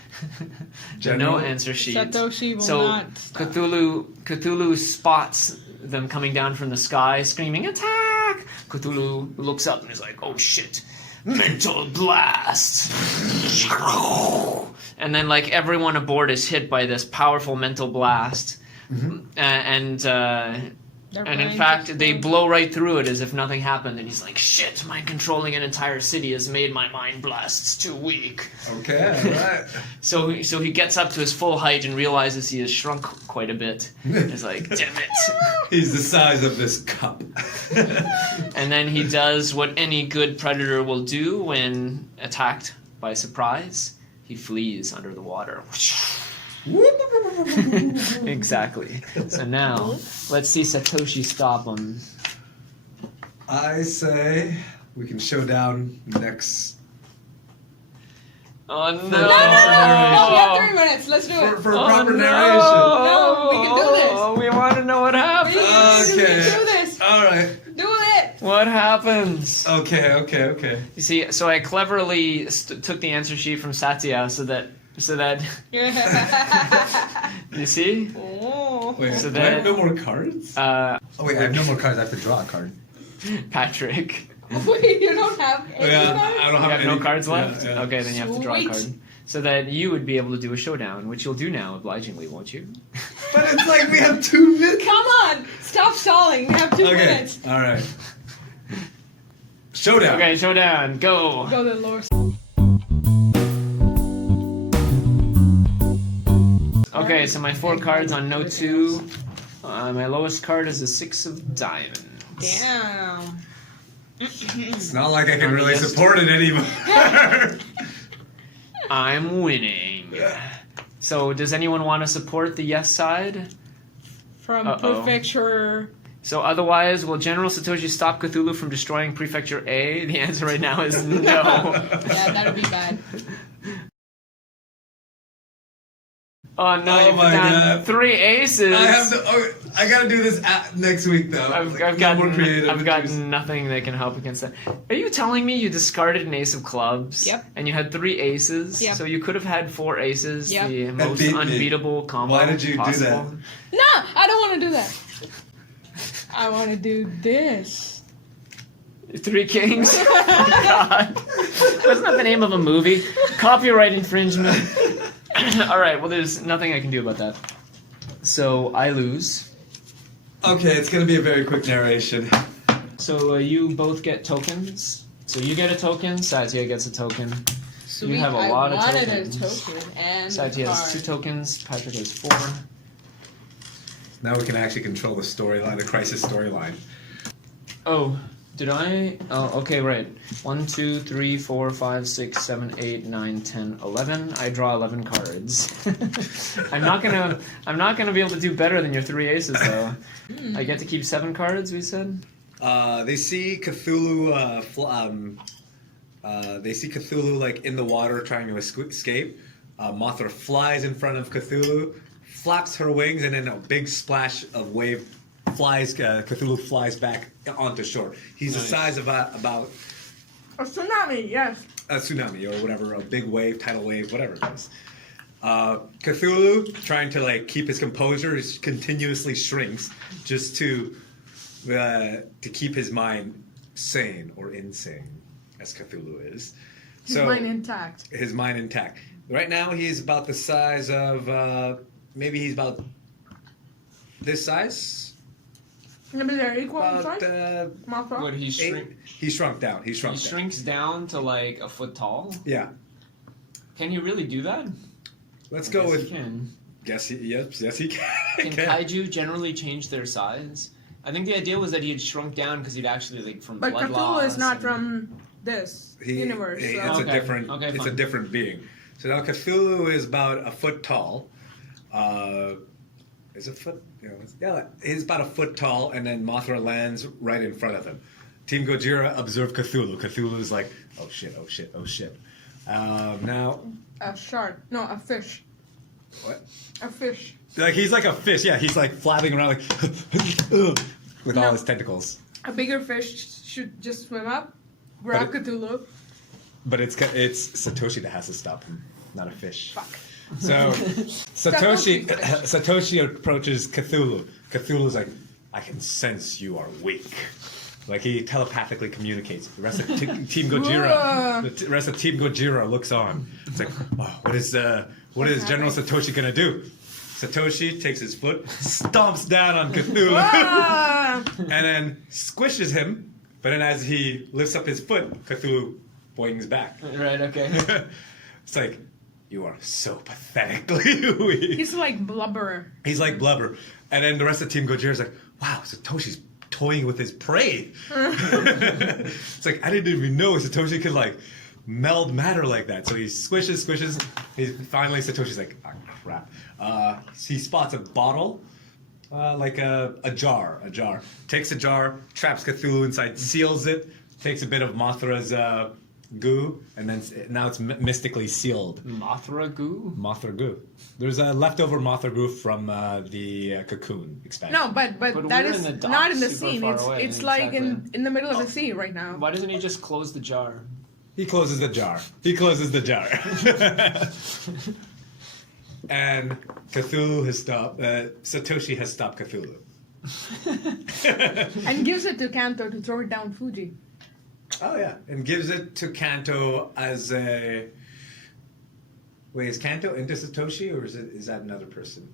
the no answer sheet. Satoshi will So not stop. Cthulhu spots them coming down from the sky, screaming, "Attack!" Cthulhu looks up and is like, "Oh shit. Mental blast!" And then like everyone aboard is hit by this powerful mental blast. And in fact, they blow right through it as if nothing happened. And he's like, "Shit, mind controlling an entire city has made my mind blasts too weak." Okay, alright. So he gets up to his full height and realizes he has shrunk quite a bit. He's like, "Damn it." He's the size of this cup. And then he does what any good predator will do when attacked by surprise. He flees under the water. Exactly. So now, let's see Satoshi stop him. I say we can show down next Oh no! No, we have 3 minutes. Let's do it. for Oh, proper no. narration. No, we can do this. Oh, we want to know what happens. We can Okay. do this. Alright. Do it. What happens? Okay. You see, so I cleverly took the answer sheet from Satya so that you see. Oh. Wait, So do I have then- no more cards? Oh wait, I have no more cards. I have to draw a card. Patrick, Wait, you don't have any cards? I don't you have no any- cards left. Yeah. Okay, then you have to draw a Sweet. card. So that you would be able to do a showdown, which you'll do now, obligingly, won't you? But it's like we have 2 minutes. Come on. Stop stalling. We have 2 Okay, minutes. alright. Showdown. Okay, showdown, go. Go to the lower. Okay, so my 4 cards on no 2. My lowest card is a 6 of diamonds. Damn. It's not like I can really Yes. support it anymore. I'm winning. So, does anyone want to support the yes side? From Uh-oh. Prefecture. So, otherwise, will General Satoshi stop Cthulhu from destroying Prefecture A? The answer right now is no. Yeah, that would be bad. Oh no, Oh you've my done God. 3 aces. I have to. Oh, I gotta do this next week though. I've Like, got more creative. I've got nothing that can help against that. Are you telling me you discarded an ace of clubs? Yep. And you had 3 aces? Yep. So you could have had 4 aces, Yep. the That most beat me. unbeatable combo Why did you do possible. that? No, I don't want to do that. I want to do this. 3 kings? Oh my god. Wasn't that the name of a movie? Copyright infringement. Alright, well there's nothing I can do about that. So I lose. Okay, it's gonna be a very quick narration. So you both get tokens. So you get a token, Satya gets a token. Sweet, have a lot of I wanted tokens. a token and Satya a has 2 card. tokens, Patrick has 4. Now we can actually control the storyline, the crisis storyline. Oh, did I? Oh, okay, right. 1, 2, 3, 4, 5, 6, 7, 8, 9, 10, 11. I draw 11 cards. I'm not gonna be able to do better than your 3 aces though. I get to keep 7 cards, we said? They see Cthulhu. They see Cthulhu like in the water trying to escape. Mothra flies in front of Cthulhu, flaps her wings, and then a big splash of wave flies. Cthulhu flies back onto shore. He's the size of about A tsunami, yes. a tsunami or whatever, a big wave, tidal wave, whatever it is. Cthulhu, trying to like keep his composure, continuously shrinks just to keep his mind sane or insane, as Cthulhu is. His mind intact. His mind intact. Right now, he's about the size of maybe he's about this size. Maybe they're equal in About size. Mothra. What he shrink? he shrunk down. He shrunk He down. shrinks down to like a foot tall. Yeah. Can he really do that? Let's I go guess with. He can. Yes, he can. Can kaiju generally change their size? I think the idea was that he had shrunk down because he'd actually like from But blood Cthulhu loss is not and- from this universe. So. It's Okay, a different. okay, it's a fine. different being. So now Cthulhu is about a foot tall. Is it foot? Yeah, he's about a foot tall, and then Mothra lands right in front of him. Team Gojira observe Cthulhu. Cthulhu is like, oh shit, oh shit, oh shit. Now, A shark. No, a fish. what? A fish. Like he's like a fish. Yeah, he's like flapping around like with all No. his tentacles. A bigger fish should just swim up, grab But Cthulhu. But it's Satoshi that has to stop him, not a fish. Fuck. So Satoshi Satoshi. Satoshi approaches Cthulhu. Cthulhu's like, I can sense you are weak. Like he telepathically communicates. The rest of Team Gojira, rest of Team Gojira looks on. It's like, oh, what is General Satoshi gonna do? Satoshi takes his foot, stomps down on Cthulhu, Ah! and then squishes him. But then as he lifts up his foot, Cthulhu boings back. Right. Okay. It's like, you are so pathetically weak. He's like blubber. He's like blubber. And then the rest of Team Gojira is like, wow, Satoshi's toying with his prey. It's like, I didn't even know Satoshi could like meld matter like that. So he squishes. Finally, Satoshi's like, oh crap. He spots a bottle, like a jar. Takes a jar, traps Cthulhu inside, seals it, takes a bit of Mothra's goo, and then now it's mystically sealed. Mothra goo. Mothra goo. There's a leftover Mothra goo from the Cocoon expansion. No, but But that we're is in the not in the docks super scene. far It's away, it's like exactly. in the middle of the sea right now. Why doesn't he just close the jar? He closes the jar. And Cthulhu has stopped. Satoshi has stopped Cthulhu. And gives it to Kanto to throw it down Fuji. Oh yeah, and gives it to Kanto as a. Wait, is Kanto into Satoshi, or is that another person?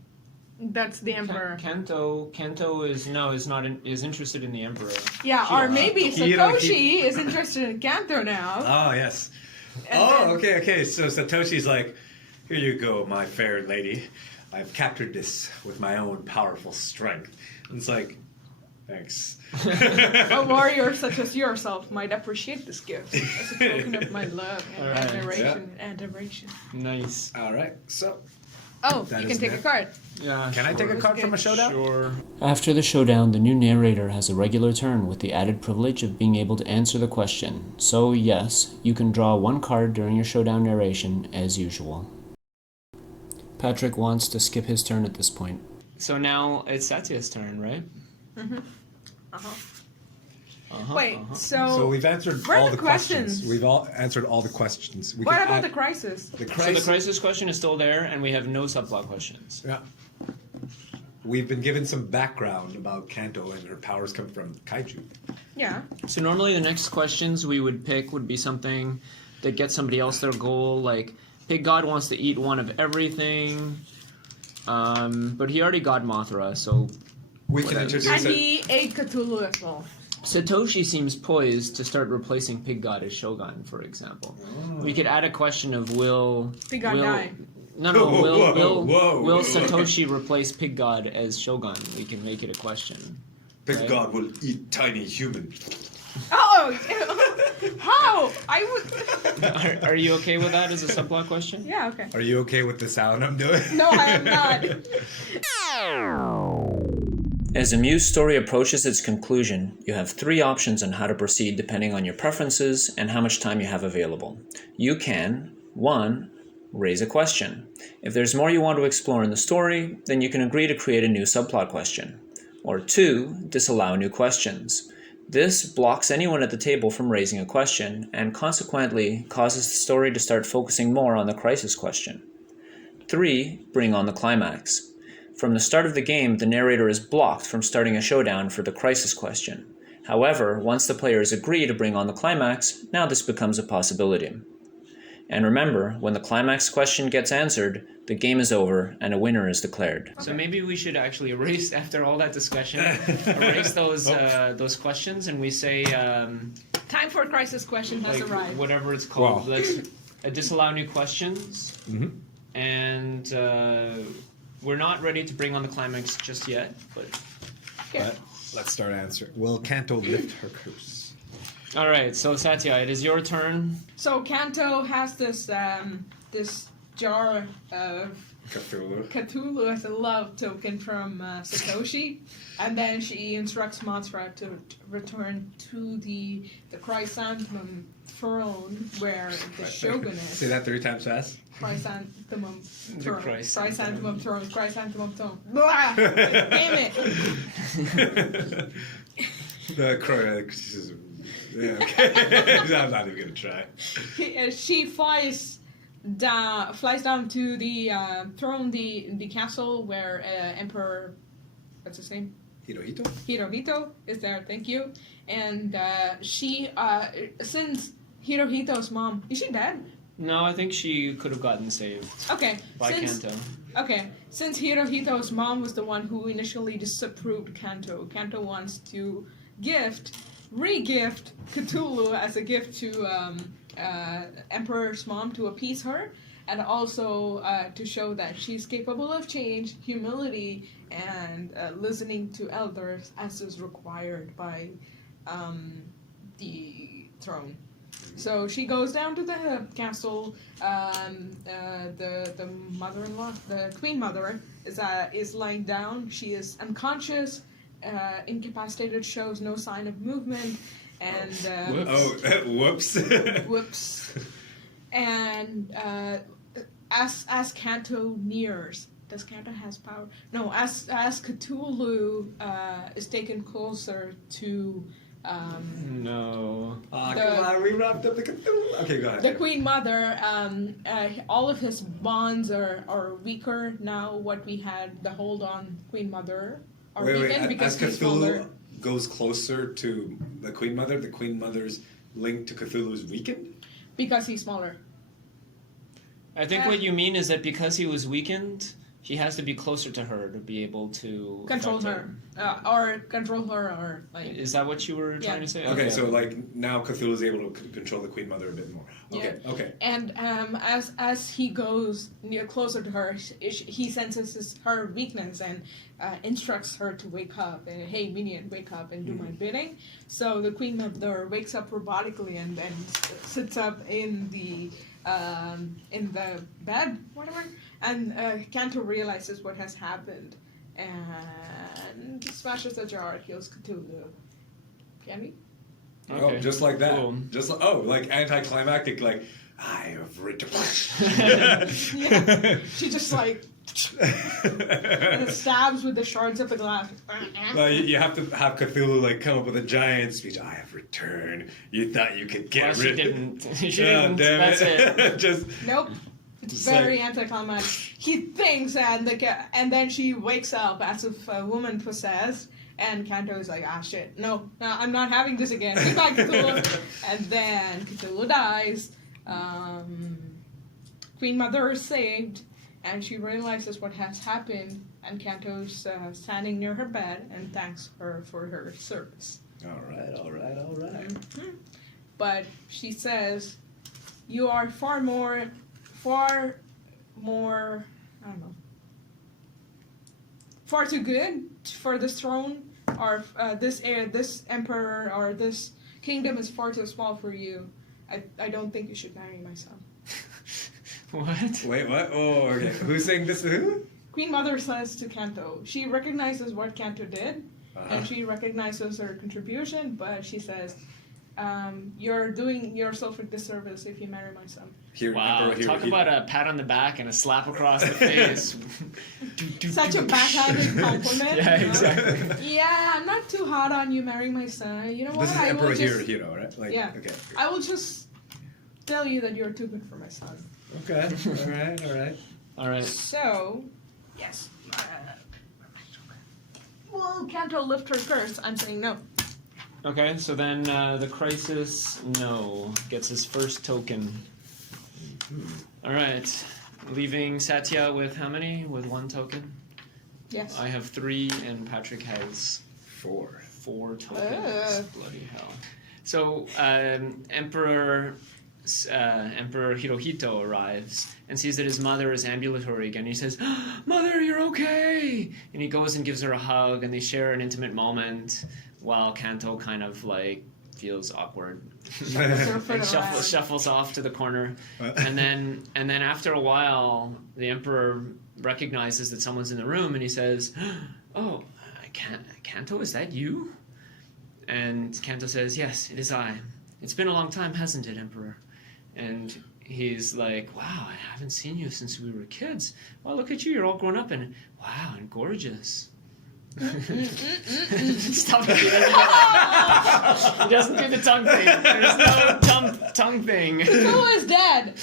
That's the Emperor. Kanto is interested in the Emperor. Yeah, or maybe Hiro- Satoshi is interested in Kanto now. Oh yes. And then- Okay. So Satoshi's like, here you go, my fair lady. I've captured this with my own powerful strength. And it's like, thanks. A warrior such as yourself might appreciate this gift as a token of my love and Alright, adoration. Nice. All right. So Oh, That you is can take it. a card. Yeah. can I take a card from a showdown? Sure. After the showdown, the new narrator has a regular turn with the added privilege of being able to answer the question. So, yes, you can draw one card during your showdown narration, as usual. Patrick wants to skip his turn at this point. So now it's Satya's turn, right? Wait, So we've answered where are all the the questions. questions? We've all answered all the questions. We what can about add- the crisis? the So the crisis? crisis question is still there, and we have no subplot questions. Yeah. We've been given some background about Kanto and her powers come from kaiju. Yeah. So normally the next questions we would pick would be something that gets somebody else their goal, like Pig God wants to eat one of everything, but he already got Mothra, so We can introduce And it. he ate Cthulhu as well. Satoshi seems poised to start replacing Pig God as Shogun, for example. We could add a question of will Pig God die. No, Whoa. will Satoshi replace Pig God as Shogun? We can make it a question. Big Right. God will eat tiny human. Oh, how? I would. Are you okay with that as a subplot question? Yeah. Okay. Are you okay with the sound I'm doing? No, I am not. As the Muse story approaches its conclusion, you have three options on how to proceed depending on your preferences and how much time you have available. You can, 1. Raise a question. If there's more you want to explore in the story, then you can agree to create a new subplot question. Or 2. Disallow new questions. This blocks anyone at the table from raising a question, and consequently causes the story to start focusing more on the crisis question. 3. Bring on the climax. From the start of the game, the narrator is blocked from starting a showdown for the crisis question. However, once the players agree to bring on the climax, now this becomes a possibility. And remember, when the climax question gets answered, the game is over and a winner is declared. So maybe we should actually erase, after all that discussion, erase those questions, and we say Time for crisis question has like arrived. whatever it's called. Wow. Let's disallow new questions, and we're not ready to bring on the climax just yet. But Okay. Let's start answering. Will Kanto lift her curse? all right, so Satya, it is your turn. So Kanto has this jar of Cthulhu. Cthulhu as a love token from Satoshi, and then she instructs Mothra to return to the chrysanthemum throne where the shogun is. Say that 3 times fast. Chrysanthemum The throne. chrysanthemum. Chrysanthemum throne. Blah! Damn it! The criticism. Yeah, okay. I'm not even gonna try. She flies down to the throne, the castle where Emperor, what's his name? Hirohito? Hirohito is there. Thank you. And she, since Hirohito's mom, is she dead? No, I think she could have gotten saved Okay. by since, Kanto. Okay, since Hirohito's mom was the one who initially disapproved Kanto, Kanto wants to re-gift Cthulhu as a gift to Emperor's mom to appease her, and also to show that she's capable of change, humility, and listening to elders as is required by the throne. So she goes down to the castle. The mother-in-law, the queen mother, is lying down. She is unconscious, incapacitated, shows no sign of movement, and Whoops. whoops. And as Kanto nears, does Kanto has power? No. As Cthulhu is taken closer to. No. Come on, we wrapped up the Cthulhu. Okay, go ahead. The Queen Mother, all of his bonds are weaker now. What we had the hold on Queen Mother are weakened because As he's smaller. Cthulhu goes closer to the Queen Mother's link to Cthulhu is weakened? Because he's smaller. I think what you mean is that because he was weakened, he has to be closer to her to be able to Control affect her. Or control her, or like. Is that what you were trying to say? Okay, so like now Cthulhu is able to control the Queen Mother a bit more. Okay, Yeah. okay. And as he goes closer to her, he senses her weakness and instructs her to wake up. And, hey, minion, wake up and do my bidding. So the Queen Mother wakes up robotically and then sits up in the bed, whatever. And Kanto realizes what has happened and smashes the jar, kills Cthulhu. Can we? Okay. Oh, just like that. Cool. Just like anticlimactic, like I have returned. Yeah. She just like and stabs with the shards of the glass. You have to have Cthulhu like come up with a giant speech. I have returned. You thought you could get Well, she rid. didn't. She Oh, didn't. damn That's it. Just Nope. It's Just very like- anticlimactic. He thinks, and then she wakes up as if a woman possessed, and Kanto is like, shit, no, I'm not having this again. Goodbye, Cthulhu. And then Cthulhu dies. Queen Mother is saved, and she realizes what has happened, and Kanto's standing near her bed and thanks her for her service. all right. Mhm. But she says, you are far more, I don't know, far too good for this throne, or this emperor, or this kingdom is far too small for you. I don't think you should marry my son. What? Wait, what? Oh, okay. Who's saying this? Who? Queen Mother says to Kanto, she recognizes what Kanto did, and she recognizes her contribution, but she says, You're doing yourself a disservice if you marry my son. Wow, talk about a pat on the back and a slap across the face. Such a backhanded compliment. Yeah, you know? exactly. Yeah, I'm not too hot on you marrying my son. You know what? This is I Emperor will just, Hirohito, right? Like, Yeah. Okay. I will just tell you that you're too good for my son. Okay. All right. All right. All right. So, yes. Will Kanto lift her curse? I'm saying no. Okay, so then the Crisis, no, gets his first token. All right, leaving Satya with how many? With 1 token? Yes. I have 3, and Patrick has 4. 4 tokens. Bloody hell. So Emperor Hirohito arrives and sees that his mother is ambulatory again. He says, "Mother, you're okay!" And he goes and gives her a hug, and they share an intimate moment while Kanto kind of like feels awkward. And shuffles off to the corner, and then after a while, the emperor recognizes that someone's in the room, and he says, "Oh, Kanto, is that you?" And Kanto says, "Yes, it is I. It's been a long time, hasn't it, Emperor?" And he's like, "Wow, I haven't seen you since we were kids. Well, look at you, you're all grown up, and wow, and gorgeous." Stop it. He doesn't do the tongue thing. There's no tongue thing. Who is dead?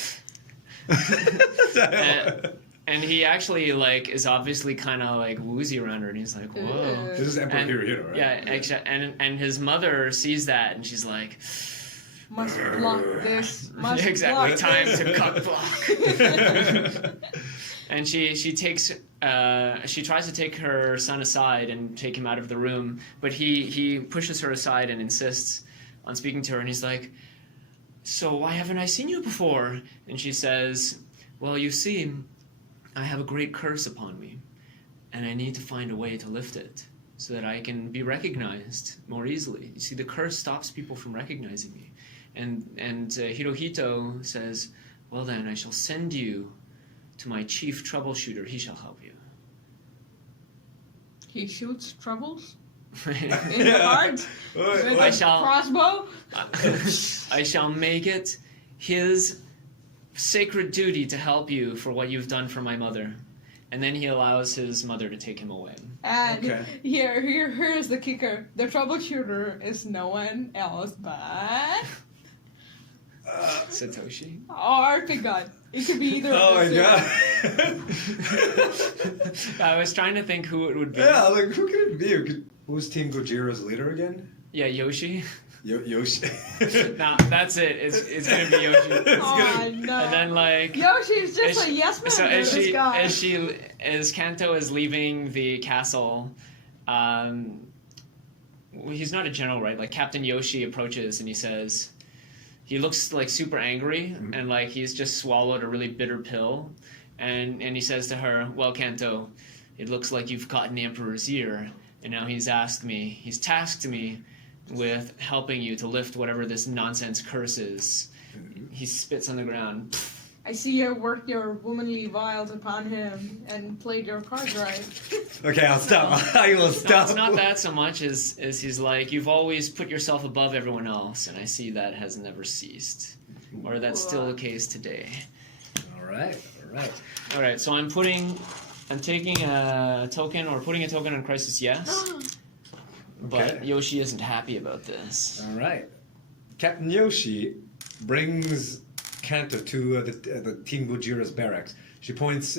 And he actually like is obviously kind of like woozy around her, and he's like, "Whoa." This is Emperor Hirohito, right? Yeah, and his mother sees that, and she's like, Must block this. Must exactly, block time this. to cock block. And she takes she tries to take her son aside and take him out of the room, but he pushes her aside and insists on speaking to her, and he's like, "So why haven't I seen you before?" And she says, "Well, you see, I have a great curse upon me, and I need to find a way to lift it so that I can be recognized more easily. You see, the curse stops people from recognizing me." And Hirohito says, "Well then, I shall send you to my chief troubleshooter. He shall help you." He shoots troubles I in the heart with a shall- crossbow. I shall make it his sacred duty to help you for what you've done for my mother. And then he allows his mother to take him away. And Okay. here's the kicker. The troubleshooter is no one else but Satoshi. our big god. It could be either Oh my of god. I was trying to think who it would be. Yeah, like who could it be? Who was Team Gojira's leader again? Yeah, Yoshi. Yoshi. No, that's it. It's gonna be Yoshi. Oh, no. And then like Yoshi's just a yes man so to this guy. as Kanto is leaving the castle, he's not a general, right? Like Captain Yoshi approaches and he says, he looks like super angry and like he's just swallowed a really bitter pill, and he says to her, "Well, Kanto, it looks like you've caught in the Emperor's ear, and now he's tasked me with helping you to lift whatever this nonsense curse is." He spits on the ground. I see you worked your womanly wiles upon him and played your cards right. Okay, I'll stop. I will No, stop. it's not that so much as he's like, "You've always put yourself above everyone else, and I see that has never ceased. Or that's still the case today." All right. All right, so I'm taking a token, or putting a token on Crisis, yes. But Okay. Yoshi isn't happy about this. All right. Captain Yoshi brings Kanto to the Team Gojira's barracks. He points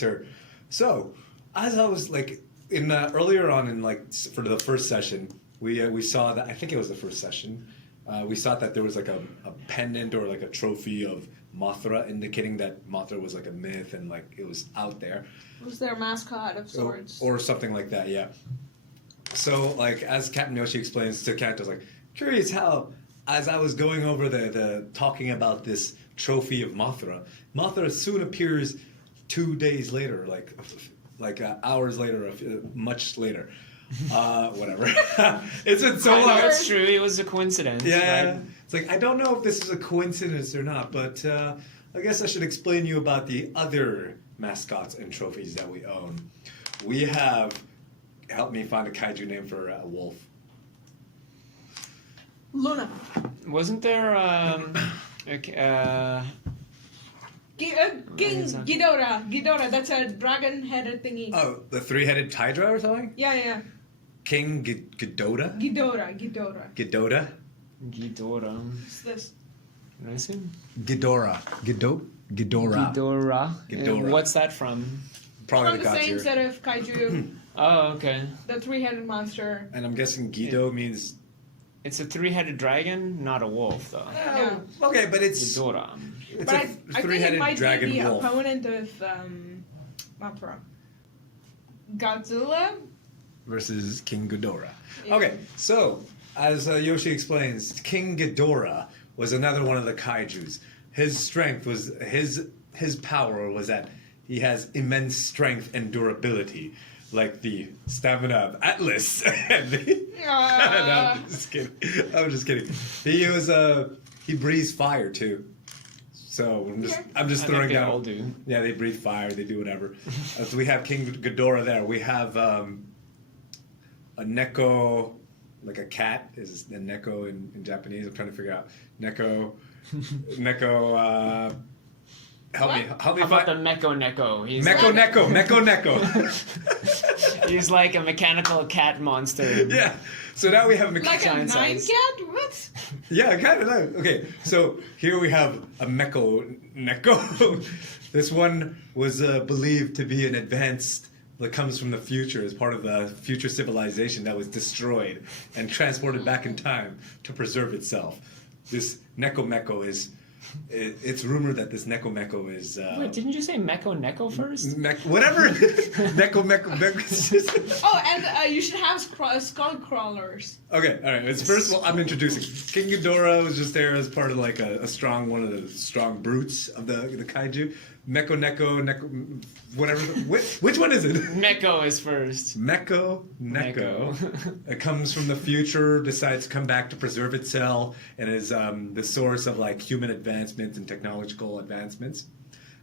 her. So, as I was like in earlier on in like for the first session, we saw that, I think it was the first session. We saw that there was like a pendant or like a trophy of Mothra, indicating that Mothra was like a myth and like it was out there. It was their mascot of sorts. Or something like that, yeah. So, like, as Captain Yoshi explains to Kanto, like, curious how, as I was going over the talking about this trophy of Mothra, Mothra soon appears 2 days later, like hours later, much later. Whatever. It's been so I know long. it's true. It was a coincidence. Yeah, Right? it's like, I don't know if this is a coincidence or not, but I guess I should explain to you about the other mascots and trophies that we own. We have, help me find a kaiju name for a wolf. Luna. Wasn't there King Ghidorah. That's a dragon-headed thingy. Oh, the three-headed Hydra or something? Yeah. King Ghidorah? Ghidorah. Ghidorah? Ghidorah? What's this? What is it? Ghidorah. Ghidorah. Ghidorah. Ghidorah. What's that from? Probably From the the gods same here. set of kaiju, Oh, okay. the three-headed monster. And I'm guessing Guido means... It's a three-headed dragon, not a wolf, though. Yeah. Okay, but it's Ghidorah. it's But a I think it three-headed might dragon be the wolf. opponent of Mothra. Godzilla. Versus King Ghidorah. Yeah. Okay, so as Yoshi explains, King Ghidorah was another one of the kaijus. His strength was his power was that he has immense strength and durability, like the stamina of Atlas. And no, I'm just kidding. I'm just kidding. He breathes fire too. So I'm just I throwing think they down. all do. Yeah, they breathe fire. They do whatever. So we have King Ghidorah there. We have a neko, like a cat is a neko in Japanese. I'm trying to figure out neko. Help me How about the find. Meko Neko? He's Meko neko. He's like a mechanical cat monster. Yeah. So now we have Like a Giant nine size. cat? What? Yeah, kind of like. Okay, so here we have a Meko Neko. This one was believed to be an advanced that comes from the future as part of the future civilization that was destroyed and transported back in time to preserve itself. This Neko is. It's rumored that this Neko is. Wait, didn't you say Meko Neko first? Whatever. Neko. Oh, and you should have skull crawlers. Okay, all right. It's first of all, I'm introducing King Ghidorah was just there as part of like a strong one of the strong brutes of the kaiju. Neko, whatever. Which one is it? Meko is first. Neko. It comes from the future, decides to come back to preserve itself, and is the source of like human advancements and technological advancements.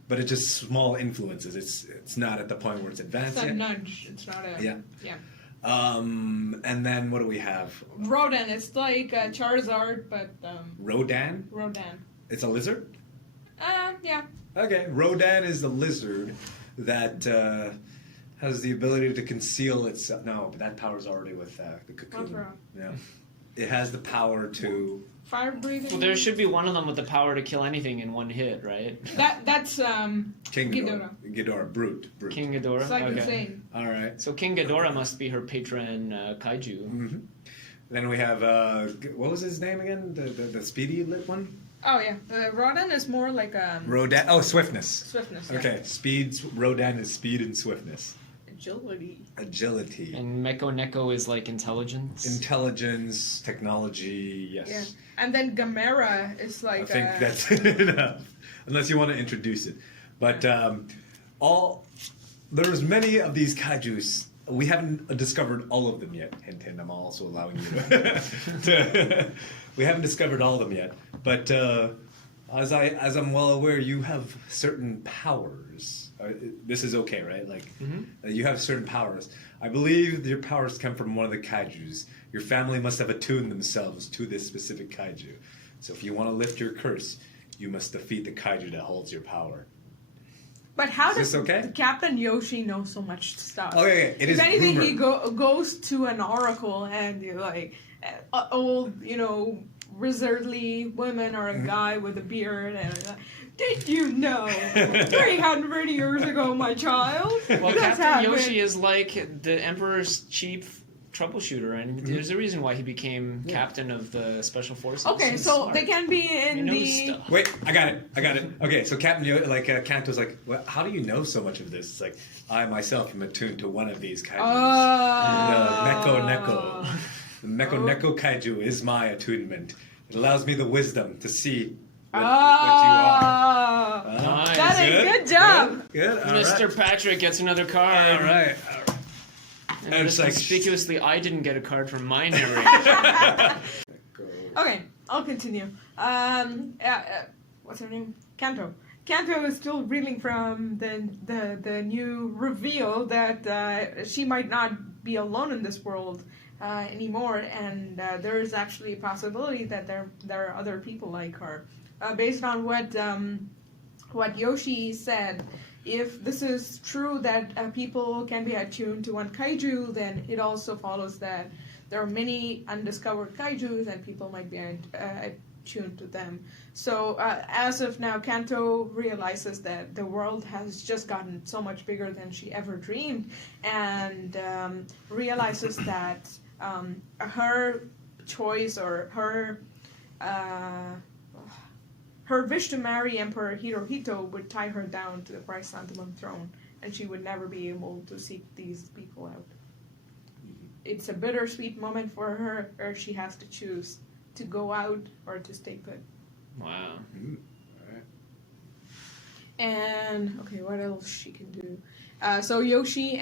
But it's just small influences. It's not at the point where it's advanced It's a yet. nudge. It's not a. Yeah. Yeah. And then what do we have? Rodan. It's like Charizard, but Rodan. Rodan. It's a lizard. Yeah. Okay, Rodan is the lizard that has the ability to conceal itself. No, but that power's already with the cocoon. Mothra. Yeah, it has the power to. Fire breathing. Well, there should be one of them with the power to kill anything in one hit, right? That's King Ghidorah. Ghidorah, brute. King Ghidorah. It's like okay. insane. All right. So King Ghidorah must be her patron kaiju. Mm-hmm. Then we have what was his name again? The speedy lit one. Oh yeah, Rodan is more like Rodan. Oh, swiftness. swiftness. Yeah. Okay, speeds. Rodan is speed and swiftness. Agility. And Meko Neko is like intelligence. Intelligence, technology. Yes. Yeah, and then Gamera is like. I think that's enough, unless you want to introduce it. But there's many of these kaijus. We haven't discovered all of them yet. Hint, hint. I'm also allowing you to. We haven't discovered all of them yet. But as I'm well aware, you have certain powers. This is okay, right? Like you have certain powers. I believe your powers come from one of the kaijus. Your family must have attuned themselves to this specific kaiju. So if you want to lift your curse, you must defeat the kaiju that holds your power. But how Is does this okay? Captain Yoshi know so much stuff? Okay, it is If anything, rumor. he goes to an oracle and you're like old, wizardly women or a guy with a beard and did you know 300 years ago, my child? Well, That's Captain happened." Yoshi is like the Emperor's chief troubleshooter, and there's a reason why he became captain of the special forces. Okay, He's so smart. they can be He in knows the. stuff. Wait, I got it. Okay, so Captain Kanto's like, well, how do you know so much of this? It's like, I myself am attuned to one of these kaijus. Neko. The Neko kaiju is my attunement. It allows me the wisdom to see what you are. Nice. That is good job. Good. All Mr. right. Patrick gets another card. All right. And And it's like- conspicuously, I didn't get a card from my narration. Okay, I'll continue. What's her name? Kanto. Kanto is still reeling from the new reveal that she might not be alone in this world, anymore, and there is actually a possibility that there are other people like her. Based on what Yoshi said, if this is true that people can be attuned to one kaiju, then it also follows that there are many undiscovered kaijus and people might be attuned to them. So as of now, Kanto realizes that the world has just gotten so much bigger than she ever dreamed, and realizes that her choice or her wish to marry Emperor Hirohito would tie her down to the chrysanthemum throne, and she would never be able to seek these people out. It's a bittersweet moment for her, or she has to choose to go out or to stay put. Wow. And okay, what else she can do? So Yoshi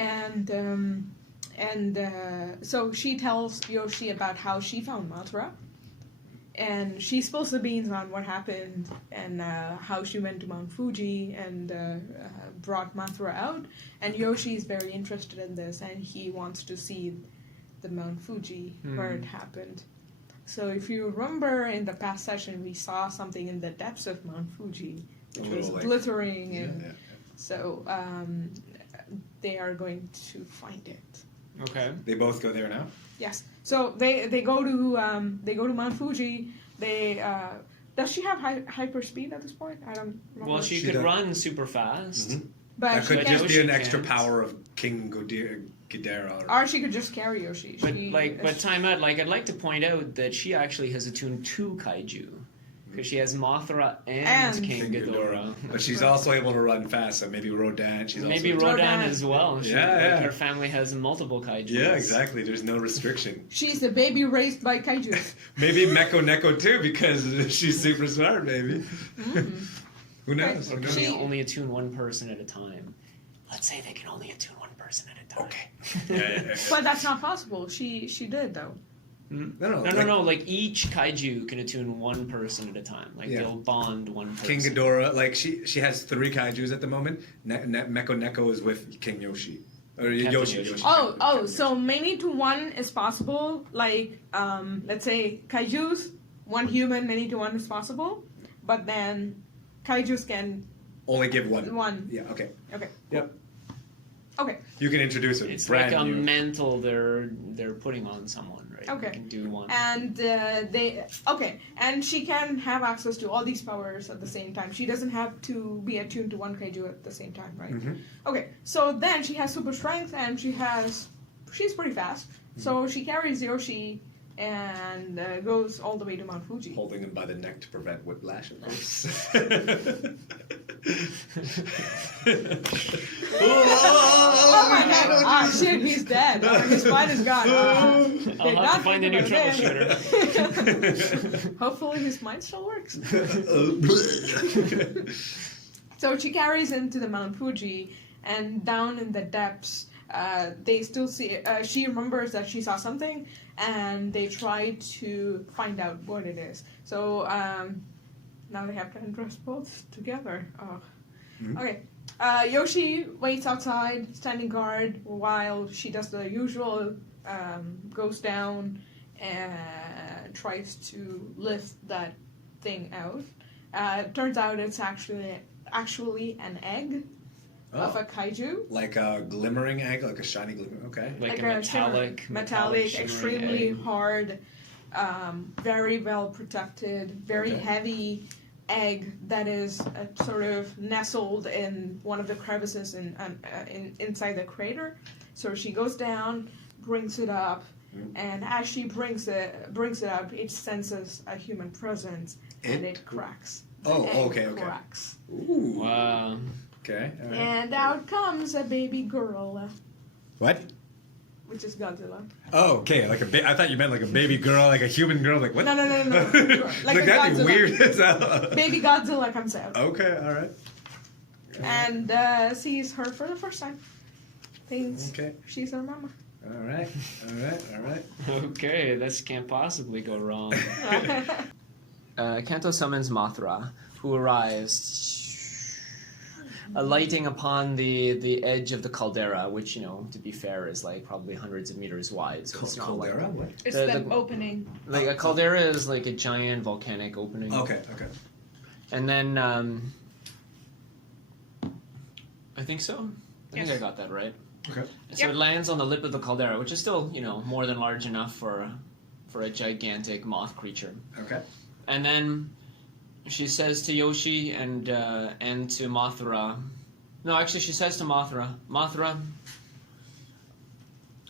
so she tells Yoshi about how she found Mathura, and she spills the beans on what happened and how she went to Mount Fuji and brought Mathura out. And Yoshi is very interested in this, and he wants to see the Mount Fuji where it happened. So if you remember in the past session, we saw something in the depths of Mount Fuji, which was glittering, and so they are going to find it. Okay. They both go there now? Yes. So they go to Mount Fuji. Does she have hyper speed at this point? I don't remember. Well, she could run super fast. Mm-hmm. But That could she just be Yoshi an extra can't. power of King Ghidorah. or she could just carry Yoshi. But time out. Like, I'd like to point out that she actually has attuned two kaiju, because she has Mothra and King Ghidorah. But she's also able to run fast, so maybe Rodan. She's Maybe also Rodan Rodan. as well. She, Yeah. Her family has multiple kaiju. Yeah, exactly. There's no restriction. She's the baby raised by kaiju. Maybe Meko Neko too, because she's super smart. Maybe. Who knows? Or Who can knows? they She- only attune one person at a time? Let's say they can only attune one person at a time. Okay. Yeah. But that's not possible. She did though. No. Like each kaiju can attune one person at a time. Like Yeah. they'll bond one person. King Ghidorah, like she has 3 kaijus at the moment. Meko Neko is with King Yoshi. Or Yoshi. Yoshi. So many to one is possible. Like, let's say kaijus, one human, many to one is possible. But then kaijus can Only give one. one. Yeah, okay. Okay. Yep. Okay. You can introduce it. It's brand like a new. mantle they're putting on someone, right? Okay. They can do one. And and she can have access to all these powers at the same time. She doesn't have to be attuned to one kaiju at the same time, right? Mhm. Okay, so then she has super strength and she's pretty fast. So she carries Yoshi and goes all the way to Mount Fuji. Holding him by the neck to prevent whiplash, of course. Oh my god! Ah, shit, he's dead. His spine is gone. I'll Did have not to find a think new about that. troubleshooter. Hopefully his mind still works. So she carries him to the Mount Fuji, and down in the depths, they still see. She remembers that she saw something, and they try to find out what it is. So now they have to undress both together. Oh. Mhm. Okay. Yoshi waits outside, standing guard, while she does the usual, goes down and tries to lift that thing out. Turns out it's actually an egg of a kaiju. Like a glimmering egg, like a shiny glimmer. Okay. Like a metallic, shimmering extremely egg. hard, very well protected, very Okay. heavy egg that is sort of nestled in one of the crevices inside the crater. So she goes down, brings it up, and as she brings it up, it senses a human presence, and it cracks. The Oh, egg okay. cracks. Ooh. Wow. Okay. All right. And out comes a baby girl, What? which is Godzilla. Oh, okay. Like I thought you meant like a baby girl, like a human girl. Like what? No. Like, a that'd be Godzilla. weird as hell. Baby Godzilla comes out Okay. All right. and sees her for the first time. Thinks Okay. she's her mama. All right. All right. All right. Okay, this can't possibly go wrong. Kanto summons Mothra, who arrives alighting upon the edge of the caldera, which, to be fair, is like probably hundreds of meters wide. So it's not Caldera? What? It's The- that the- opening. like a caldera is like a giant volcanic opening. Okay. And then I think so. I think Yes. I got that right. Okay. And so Yep. it lands on the lip of the caldera, which is still, more than large enough for a gigantic moth creature. Okay. And then she says to Yoshi and to Mothra. No, actually, she says to Mothra, Mothra,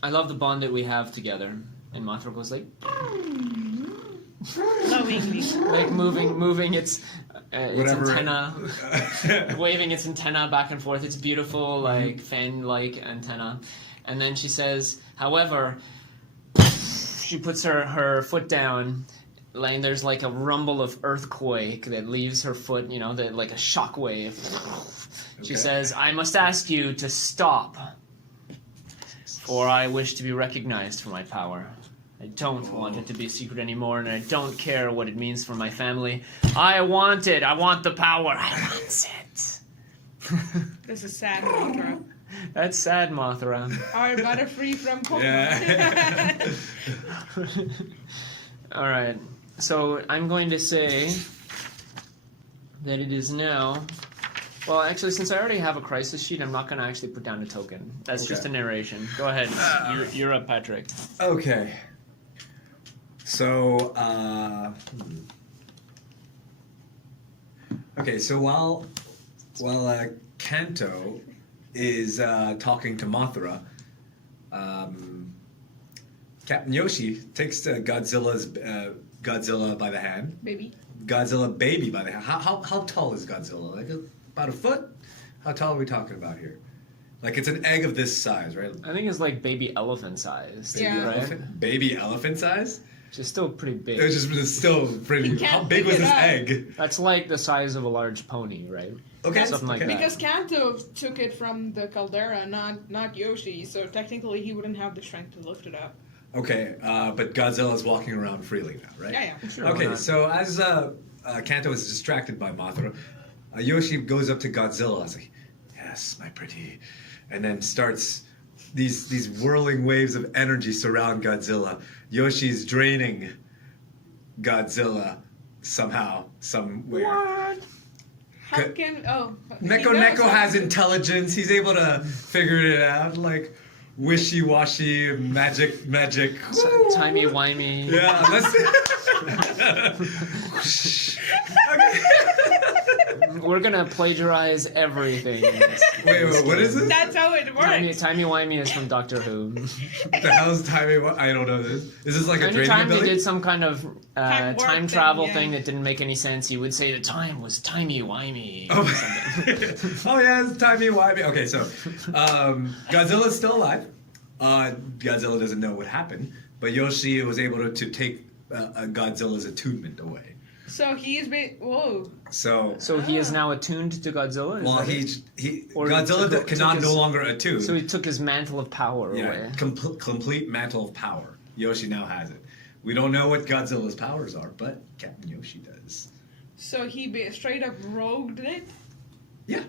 I love the bond that we have together. And Mothra goes like, Lovingly. like moving its Whatever. antenna, waving its antenna back and forth. It's beautiful, like fan-like antenna. And then she says, however, she puts her foot down. Like, there's like a rumble of earthquake that leaves her foot, like a shock wave. She Okay. says, I must ask you to stop, for I wish to be recognized for my power. I don't want it to be a secret anymore, and I don't care what it means for my family. I want it. I want the power. I want it. This is sad, Mothra. That's sad, Mothra. Our Butterfree from Pokemon. Yeah. All right. So I'm going to say that it is now. Well, actually, since I already have a crisis sheet, I'm not going to actually put down a token. That's Okay. just a narration. Go ahead. You're up, Patrick. Okay. So, okay, so while Kanto is talking to Mothra, Captain Yoshi takes Godzilla by the hand. Baby. Godzilla baby by the hand. How tall is Godzilla? Like about a foot? How tall are we talking about here? Like it's an egg of this size, right? I think it's like baby elephant size. Yeah. Right? Baby elephant size? Which is still pretty big. It's still pretty. You can't How big pick was it this up. egg? That's like the size of a large pony, right? Okay, Something like okay. that. Because Kanto took it from the caldera, not Yoshi, so technically he wouldn't have the strength to lift it up. Okay, but Godzilla's walking around freely now, right? Yeah. Sure, why Okay, not? so as Kanto is distracted by Mothra, Yoshi goes up to Godzilla. He's like, "Yes, my pretty," and then starts these whirling waves of energy surround Godzilla. Yoshi's draining Godzilla somehow, somewhere. What? How Could- can he Neko does Neko has have- intelligence. He's able to figure it out, like wishy-washy magic. Timey-wimey. Yeah, let's. Okay. We're gonna plagiarize everything. Wait, what is this? That's how it works. Timey-wimey is from Doctor Who. What the hell's timing? What? I don't know this. Is this like a draining Anytime they ability? did some kind of Time warp time thing, travel yeah. thing that didn't make any sense, he would say the time was timey-wimey. Oh, oh yeah, it's timey-wimey. Okay, so Godzilla's still alive. Godzilla doesn't know what happened, but Yoshi was able to take Godzilla's attunement away. So he's whoa. So, So he is now attuned to Godzilla? Is well, that it? he Or Godzilla took cannot his- no longer attune. So he took his mantle of power Yeah, away. complete mantle of power. Yoshi now has it. We don't know what Godzilla's powers are, but Captain Yoshi does. So he straight up rogued it. Yeah.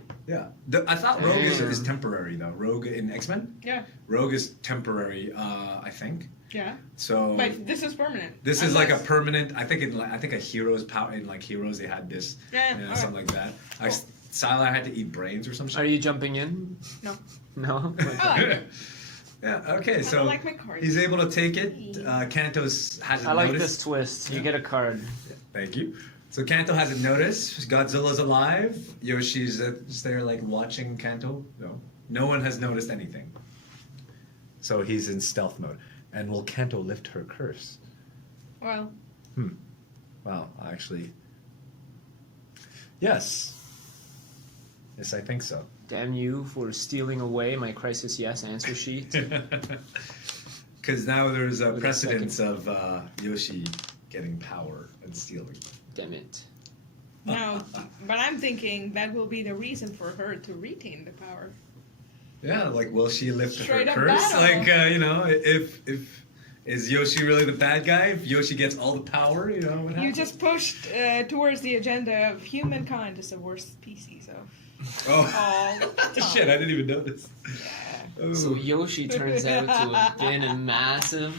I thought Rogue is Damn. temporary though. Rogue in X-Men. Yeah. Rogue is temporary, I think. Yeah. So But this is permanent. this is like a Unless- permanent. I think a hero's power in like Heroes they had this, Yeah, alright. something like that. Sila had to eat brains or some shit. Are you jumping in? No. No? I like it. Yeah. Okay. I So don't like my cards. he's able to take it. Kanto's hasn't I like noticed. this twist. You Yeah. get a card. Thank you. So Kanto hasn't noticed. Godzilla's alive. Yoshi's just there, like watching Kanto. No one has noticed anything. So he's in stealth mode. And will Kanto lift her curse? Well, Well, actually, yes. Yes, I think so. Damn you for stealing away my crisis yes answer sheet. Because now there's a Wait a precedence of Yoshi getting power and stealing. Damn it. no. But I'm thinking that will be the reason for her to retain the power. Yeah, like will she lift Straight her up curse? battle. Like if Is Yoshi really the bad guy? If Yoshi gets all the power, what happens? You just pushed towards the agenda of humankind is the worst species of Oh, all time. shit! I didn't even notice. Oh. So Yoshi turns out to have been a massive,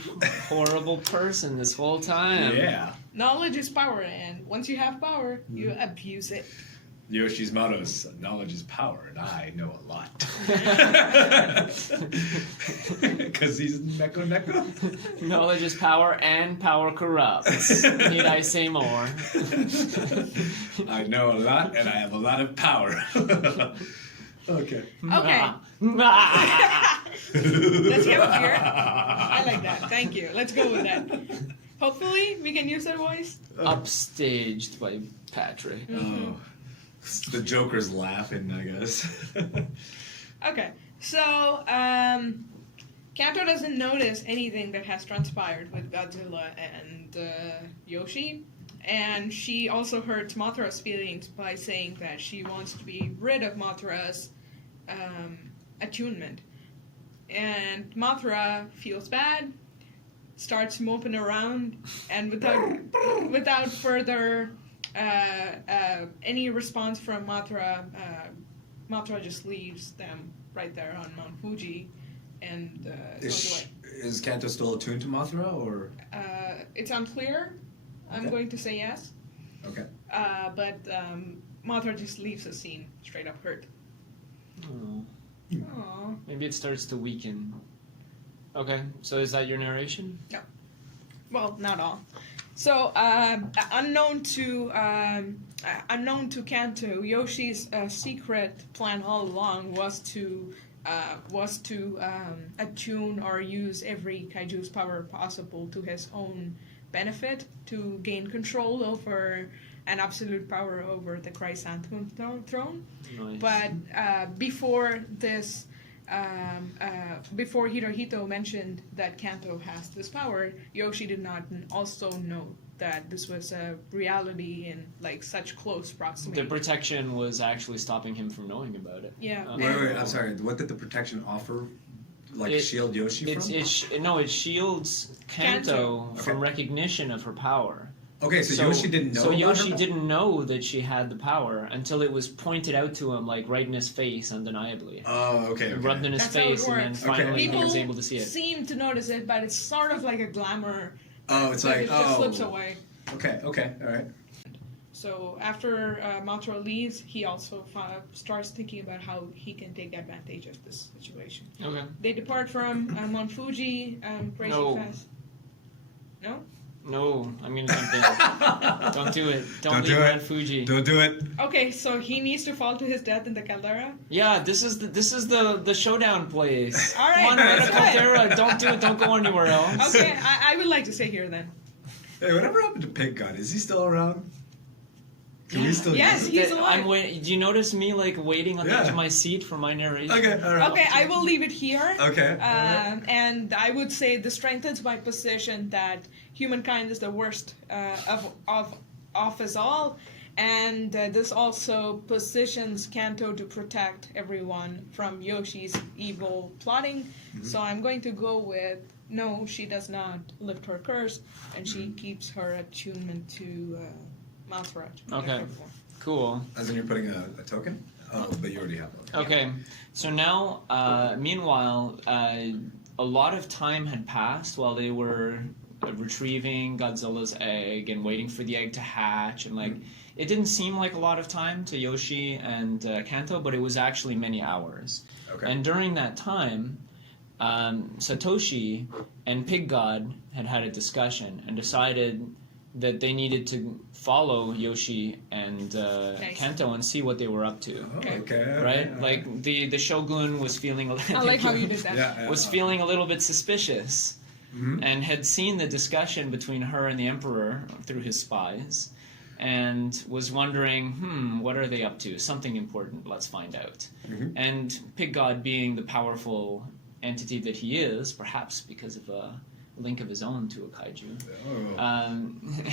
horrible person this whole time. Yeah. Knowledge is power, and once you have power, you abuse it. Yoshi's motto is knowledge is power, and I know a lot. Because he's Neko. Knowledge is power, and power corrupts. Need I say more? I know a lot, and I have a lot of power. Okay. Okay. Ah. Let's have it here. I like that. Thank you. Let's go with that. Hopefully, we can use that voice. Upstaged by Patrick. Oh. The Joker's laughing, I guess. Okay. So, Kanto doesn't notice anything that has transpired with Godzilla and Yoshi. And she also hurts Mothra's feelings by saying that she wants to be rid of Mothra's attunement. And Mothra feels bad, starts moping around, and without further any response from Mothra, Mothra just leaves them right there on Mount Fuji and goes away. Is Kanto still attuned to Mothra, or? It's unclear. I'm Okay. going to say yes. Okay. But Mothra just leaves the scene straight up hurt. Oh. Aww. Maybe it starts to weaken. Okay, so is that your narration? Well, not all. So, unknown to Kanto, Yoshi's secret plan all along was to attune or use every kaiju's power possible to his own benefit, to gain control over and absolute power over the chrysanthemum throne. Nice. But before this, before Hirohito mentioned that Kanto has this power, Yoshi did not also know that this was a reality in like such close proximity. The protection was actually stopping him from knowing about it. Yeah. Wait, I'm sorry. What did the protection offer? Like It- shield Yoshi from? It shields Kanto Kanto. from Okay. recognition of her power. Okay, so Yoshi didn't know So about Yoshi her? didn't know that she had the power until it was pointed out to him, like right in his face, undeniably. Oh, okay. Rubbed in his That's how it face, and then works. finally Okay. he People was able to see it. seem to notice it, but it's sort of like a glamour. Oh, it's Like like, it just oh. slips away. Okay, all right. So after Mothra leaves, he also starts thinking about how he can take advantage of this situation. Okay. They depart from Mount Fuji, crazy No. fast. No? No, I'm gonna jump in. Don't do it. Don't Don't leave do it. Mount Fuji. Don't do it. Okay, so he needs to fall to his death in the caldera. Yeah, this is the showdown place. All right, Come on, we're in a let's do it. caldera. Don't do it. Don't go anywhere else. Okay, I would like to stay here then. Hey, whatever happened to Pig God? Is he still around? Can we still Yes, use he's That- alive. I'm wait. Do you notice me like waiting on the edge Yeah. of my seat for my narration? it? Okay, all right. Okay, I will leave it here. Okay. And I would say this strengthens my position that humankind is the worst of us all, and this also positions Kanto to protect everyone from Yoshi's evil plotting. So I'm going to go with no, she does not lift her curse, and she keeps her attunement to Mothra. to protect Okay. everyone. Cool. As in you're putting a token? Oh, but you already have one. Okay, so now, meanwhile, a lot of time had passed while they were retrieving Godzilla's egg and waiting for the egg to hatch, and like it didn't seem like a lot of time to Yoshi and Kanto, but it was actually many hours. Okay. And during that time, Satoshi and Pig God had a discussion and decided that they needed to follow Yoshi and Nice. Kanto and see what they were up to. Oh, Okay. okay. all Right? all Like the Shogun was feeling I like how you did that. Yeah. was feeling a little bit suspicious Mhm. and had seen the discussion between her and the Emperor through his spies and was wondering, what are they up to? Something important, let's find out. Mhm. And Pig God, being the powerful entity that he is, perhaps because of a link of his own to a kaiju. Oh.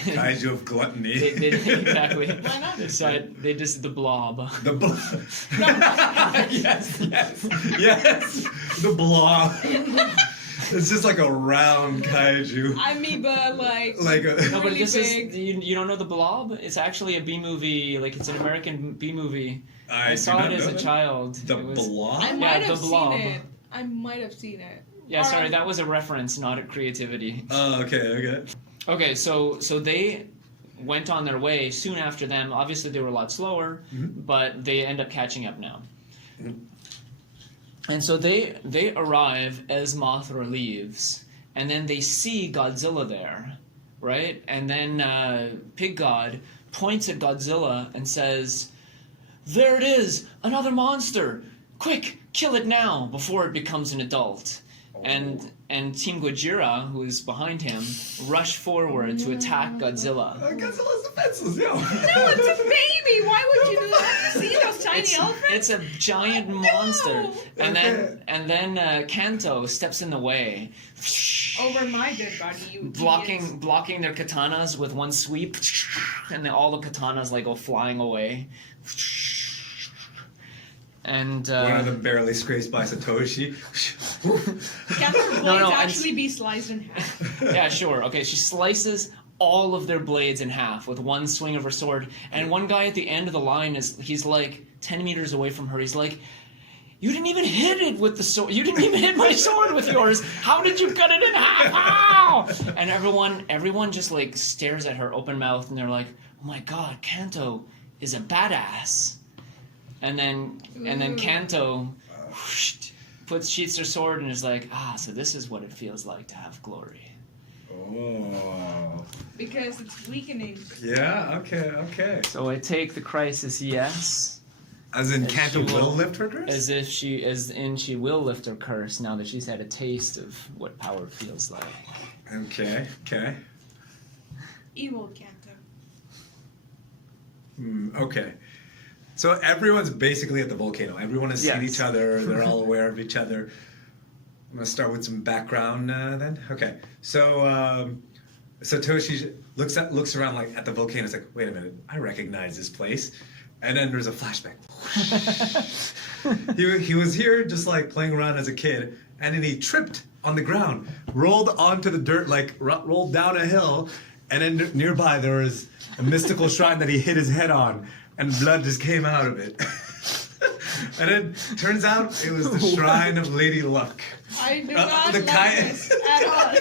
They, Kaiju of gluttony. exactly. Why not? They just the blob. The yes. The blob. It's just like a round kaiju. Amoeba, like A, No, but really this big. is you don't know the Blob? It's actually a B movie. Like it's an American B movie. I do saw not it as know a that. child. The It was- Blob? I might the have seen Blob. it. I might have seen it. Yeah, Or sorry, that was a reference, not a creativity. Oh, okay. Okay, so they went on their way soon after them. Obviously, they were a lot slower, but they end up catching up now. And so they arrive as Mothra leaves, and then they see Godzilla there, right? And then Pig God points at Godzilla and says, "There it is, another monster! Quick, kill it now before it becomes an adult." And Team Gojira, who is behind him, rush forward to attack Godzilla. Godzilla's defenseless, yo. No, it's a baby. Why would you do that? See those tiny elephants? It's a giant monster, and then Kanto steps in the way, Over my dead body, you idiots. blocking their katanas with one sweep, and then all the katanas like go flying away. And One of them barely scrapes by Satoshi. Can their blades No, and- actually be sliced in half? yeah, sure. Okay, she slices all of their blades in half with one swing of her sword. And one guy at the end of the line he's like 10 meters away from her. He's like, "You didn't even hit it with the sword. You didn't even hit my sword with yours. How did you cut it in half? How?" And everyone just like stares at her open mouth, and they're like, "Oh my God, Kanto is a badass." And then Kanto sheaths her sword and is like, so this is what it feels like to have glory. Oh. Because it's weakening. Yeah, okay. So I take the crisis yes, As in, And Kanto she will will- lift her curse? as she will lift her curse now that she's had a taste of what power feels like. Okay. Evil Kanto. Okay. So everyone's basically at the volcano. Everyone has seen Yes. each other. They're all aware of each other. I'm going to start with some background then. Okay. So Satoshi looks around like at the volcano. It's like, wait a minute. I recognize this place. And then there's a flashback. he was here just like playing around as a kid. And then he tripped on the ground, rolled onto the dirt, like rolled down a hill. And then nearby there was a mystical shrine that he hit his head on. And blood just came out of it. And then turns out it was the shrine of Lady Luck. I do not the like Kai- this at all.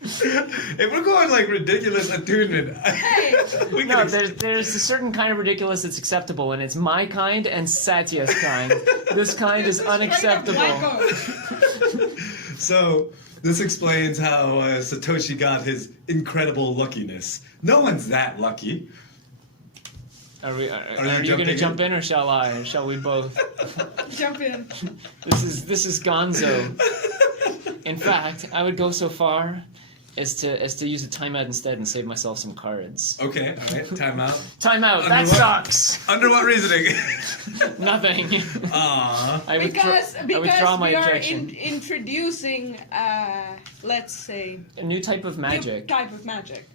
If we're going like ridiculous attunement, Hey, we No, can there's a certain kind of ridiculous that's acceptable, and it's my kind and Satya's kind. This kind is unacceptable. So this explains how Satoshi got his incredible luckiness. No one's that lucky. Are you jumping going to in? jump in, or shall I? Or shall we both? jump in. This is Gonzo. In fact, I would go so far as to use a timeout instead and save myself some cards. Okay, all right, time out. Timeout. Under That what? sucks. Under what reasoning? Nothing. Aww. I Because withdraw my we are objection. introducing, let's say, A new type of new magic. type of magic.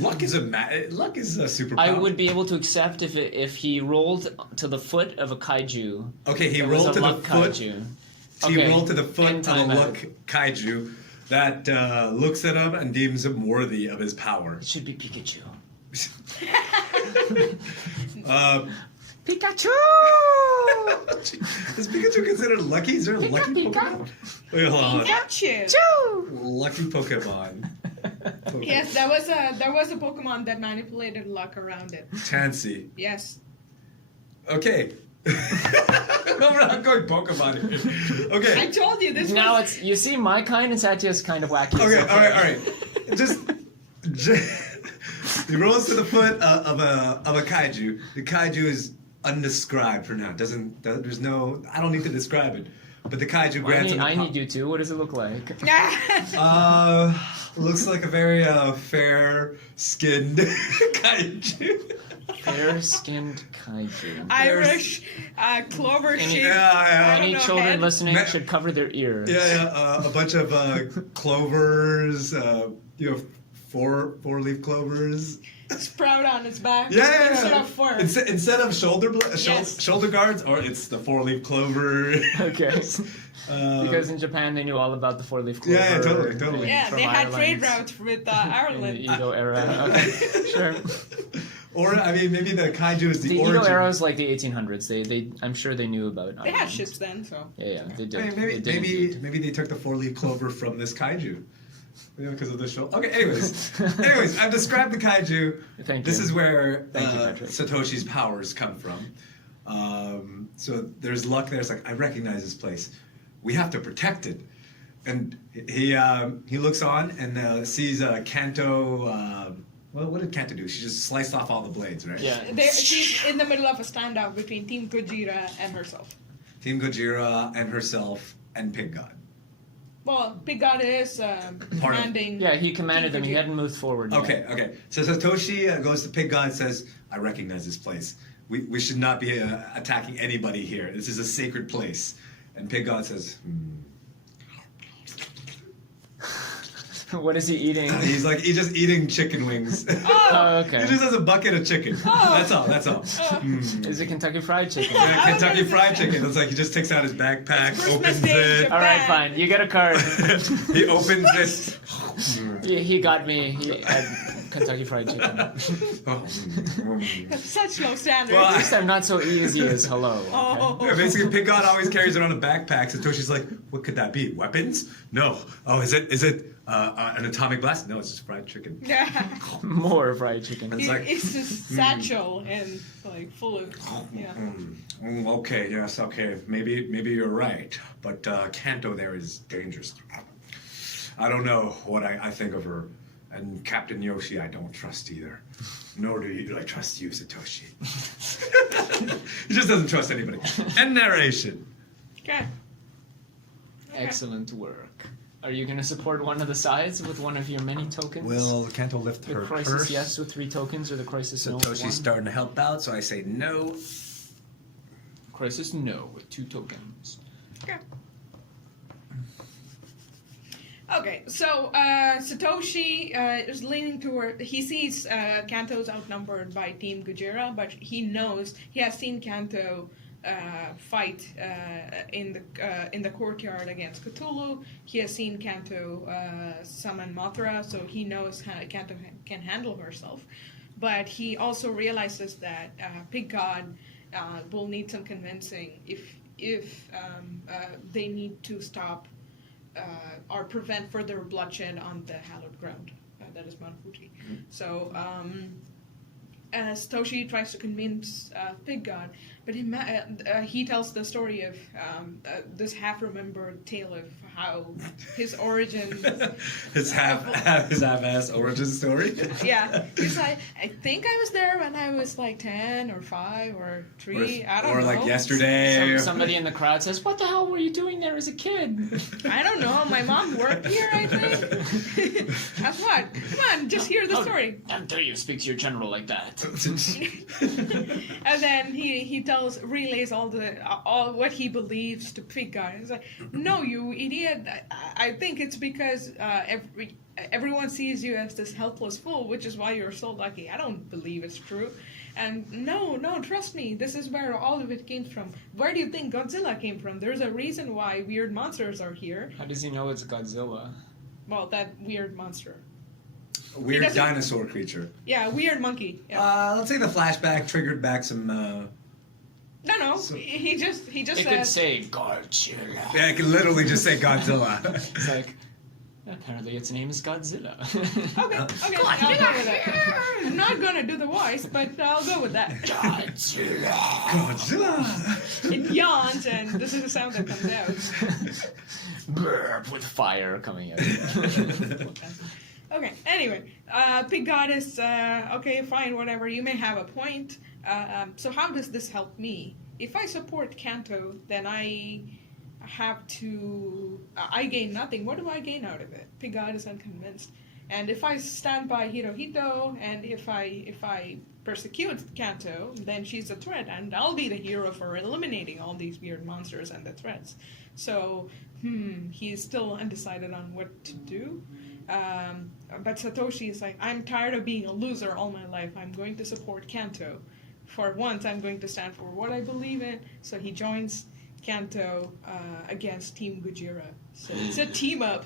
Luck is a superpower. I would be able to accept if he rolled to the foot of a kaiju. Okay, he It was rolled a to the luck foot. kaiju. He Okay, rolled to the foot end of a timeout. luck kaiju that looks at him and deems him worthy of his power. It should be Pikachu. Pikachu! Is Pikachu considered lucky? Is there a lucky Pika. Pokemon? Wait, hold on. Gotcha. Lucky Pokemon. Yes, there was a Pokemon that manipulated luck around it. Chansey. Yes. Okay. No, we're not going Pokemon here. I Okay. told you this Now was. you see, my kind and Satya's kind of wacky. Okay, all right. Just he rolls to the foot of a kaiju. The kaiju is undescribed for now. There's no. I don't need to describe it. But the kaiju grants him. I need you to. What does it look like? Looks like a very fair-skinned kaiju. Fair-skinned kaiju. Irish, clover shaped. Yeah. Any children head. listening Ma- should cover their ears. Yeah. A bunch of clovers. Four-leaf clovers. Sprout on its back. Yeah. Instead of fur. Instead of Yes. shoulder guards, or it's the four-leaf clover. Okay. Because in Japan they knew all about the four-leaf clover. Yeah, totally. Yeah, from they had Ireland trade routes with in the Ireland. Edo era. Okay, sure. Or I mean, maybe the kaiju is the The origin. Edo era was like the 1800s. I'm sure they knew about. They had Ireland. ships then, so. Yeah, they did. I mean, They did indeed. maybe they took the four-leaf clover from this kaiju. Because of the show. Okay, anyways, I've described the kaiju. Thank This you. is where Thank you, Patrick. Satoshi's powers come from. So there's luck there. It's like, I recognize this place. We have to protect it. And he looks on and sees Kanto. Well, what did Kanto do? She just sliced off all the blades, right? Yeah. She's in the middle of a standoff between Team Gojira and herself. Team Gojira and herself and Pig God. Well, Big God is commanding. Yeah, he commanded them. He Gojira. hadn't moved forward. Yet. Okay. So Satoshi goes to Pig God and says, I recognize this place. We should not be attacking anybody here. This is a sacred place. And Pig God says, What is he eating? He's just eating chicken wings. Oh, okay. He just has a bucket of chicken. That's all. Is it Kentucky Fried Chicken? Kentucky Fried Chicken. It's like he just takes out his backpack, Christmas opens Day in it. All right, fine. You get a card. He opens it. He got me. He had Kentucky Fried Chicken. Such low standards. Well, At least I'm not so easy as hello. Okay? Yeah, basically, Pig God always carries it on a backpack. Satoshi's like, what could that be? Weapons? No. Oh, is it an atomic blast? No, it's just fried chicken. Yeah. More fried chicken. It's like- It's just satchel and like full of yeah. Okay, yes, okay. Maybe you're right. But Kanto there is dangerous. I don't know what I think of her. And Captain Yoshi, I don't trust either. Nor do I trust you, Satoshi. He just doesn't trust anybody. End narration. Okay. Excellent work. Are you going to support one of the sides with one of your many tokens? Will Kanto lift The her crisis purse? yes with 3 tokens or the crisis no with 1? Satoshi's starting to help out, so I say no. Crisis no with 2 tokens. Okay. Okay, so Satoshi is leaning toward. He sees Kanto's outnumbered by Team Gojira, but he knows he has seen Kanto fight in the courtyard against Cthulhu. He has seen Kanto summon Mothra, so he knows how Kanto can handle herself. But he also realizes that Pig God will need some convincing if they need to stop. Or prevent further bloodshed on the hallowed ground. That is Mount Fuji. So, Satoshi tries to convince Pig God, but he tells the story of this half-remembered tale of how his origin... his half-ass origin story. Yeah, he's like, I think I was there when I was like 10 or 5 or 3, I don't know. Or like yesterday. Somebody in the crowd says, "What the hell were you doing there as a kid?" I don't know, my mom worked here, I think. That's what? Come on, just hear the story. How dare you speak to your general like that? And then he relays all what he believes to Pig God. He's like, no, you idiot. I think it's because everyone sees you as this helpless fool, which is why you're so lucky. I don't believe it's true. And no, trust me, this is where all of it came from. Where do you think Godzilla came from? There's a reason why weird monsters are here. How does he know it's Godzilla? Well, that weird monster. Weird dinosaur creature. Yeah, weird monkey. Yeah. Let's say the flashback triggered back some. No. He just It says. could say Godzilla. Yeah, I can literally just say Godzilla. It's like, apparently its name is Godzilla. Okay, I'll go with that. I'm not gonna do the voice, but I'll go with that. Godzilla. Godzilla. It yawns, and this is the sound that comes out. Burp with fire coming out. Okay, anyway, Pig Goddess, okay, fine, whatever, you may have a point. So how does this help me? If I support Kanto, then I gain nothing. What do I gain out of it? Pig God is unconvinced. And if I stand by Hirohito, and if I persecute Kanto, then she's a threat, and I'll be the hero for eliminating all these weird monsters and the threats. So, he's still undecided on what to do. But Satoshi is like, I'm tired of being a loser all my life. I'm going to support Kanto. For once, I'm going to stand for what I believe in. So he joins Kanto against Team Gojira. So it's a team up.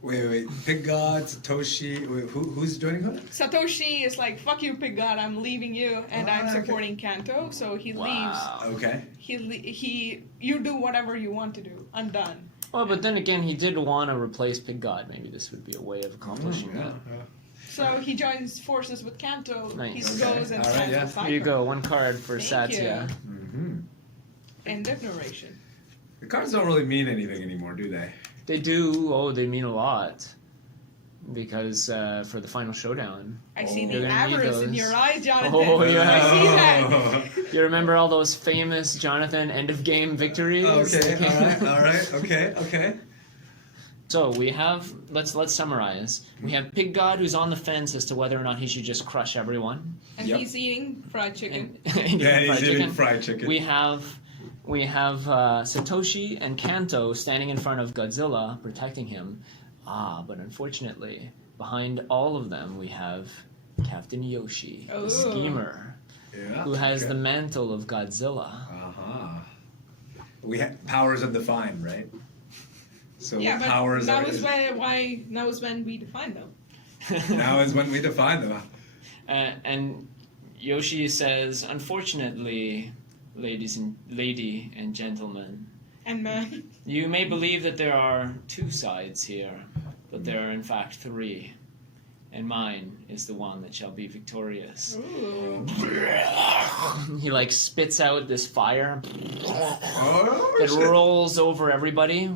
Wait. Pig God, Satoshi. Wait, who's joining who? Satoshi is like, fuck you, Pig God, I'm leaving you, and I'm okay. supporting Kanto, so he Wow. Okay. leaves. You do whatever you want to do. I'm done. Well, but then again, he did want to replace Pig God. Maybe this would be a way of accomplishing that. So he joins forces with Kanto. Nice. He goes and All right, signs yeah. with Cypher. Here you go, one card for Thank Satya. Mm-hmm. End of narration. The cards don't really mean anything anymore, do they? They do. Oh, they mean a lot. Because for the final showdown. I see You're the gonna need avarice in those. your eyes, Jonathan. Oh, yeah. I see that. You remember all those famous Jonathan end of game victories? Okay, all right, okay. So we have let's summarize. We have Pig God who's on the fence as to whether or not he should just crush everyone. And Yep. he's eating fried chicken. And Yeah, fried he's eating chicken. fried chicken. We have Satoshi and Kanto standing in front of Godzilla protecting him. But unfortunately, behind all of them we have Captain Yoshi, Oh. the schemer, Yeah. who has okay. the mantle of Godzilla. Uh-huh. We have powers undefined, right? So Yeah, but powers that are. was when we defined them. Now is when we define them. And Yoshi says, unfortunately, lady and gentlemen, And man, you may believe that there are two sides here, but there are in fact three. And mine is the one that shall be victorious. ooh. He like spits out this fire Oh, that shit. rolls over everybody.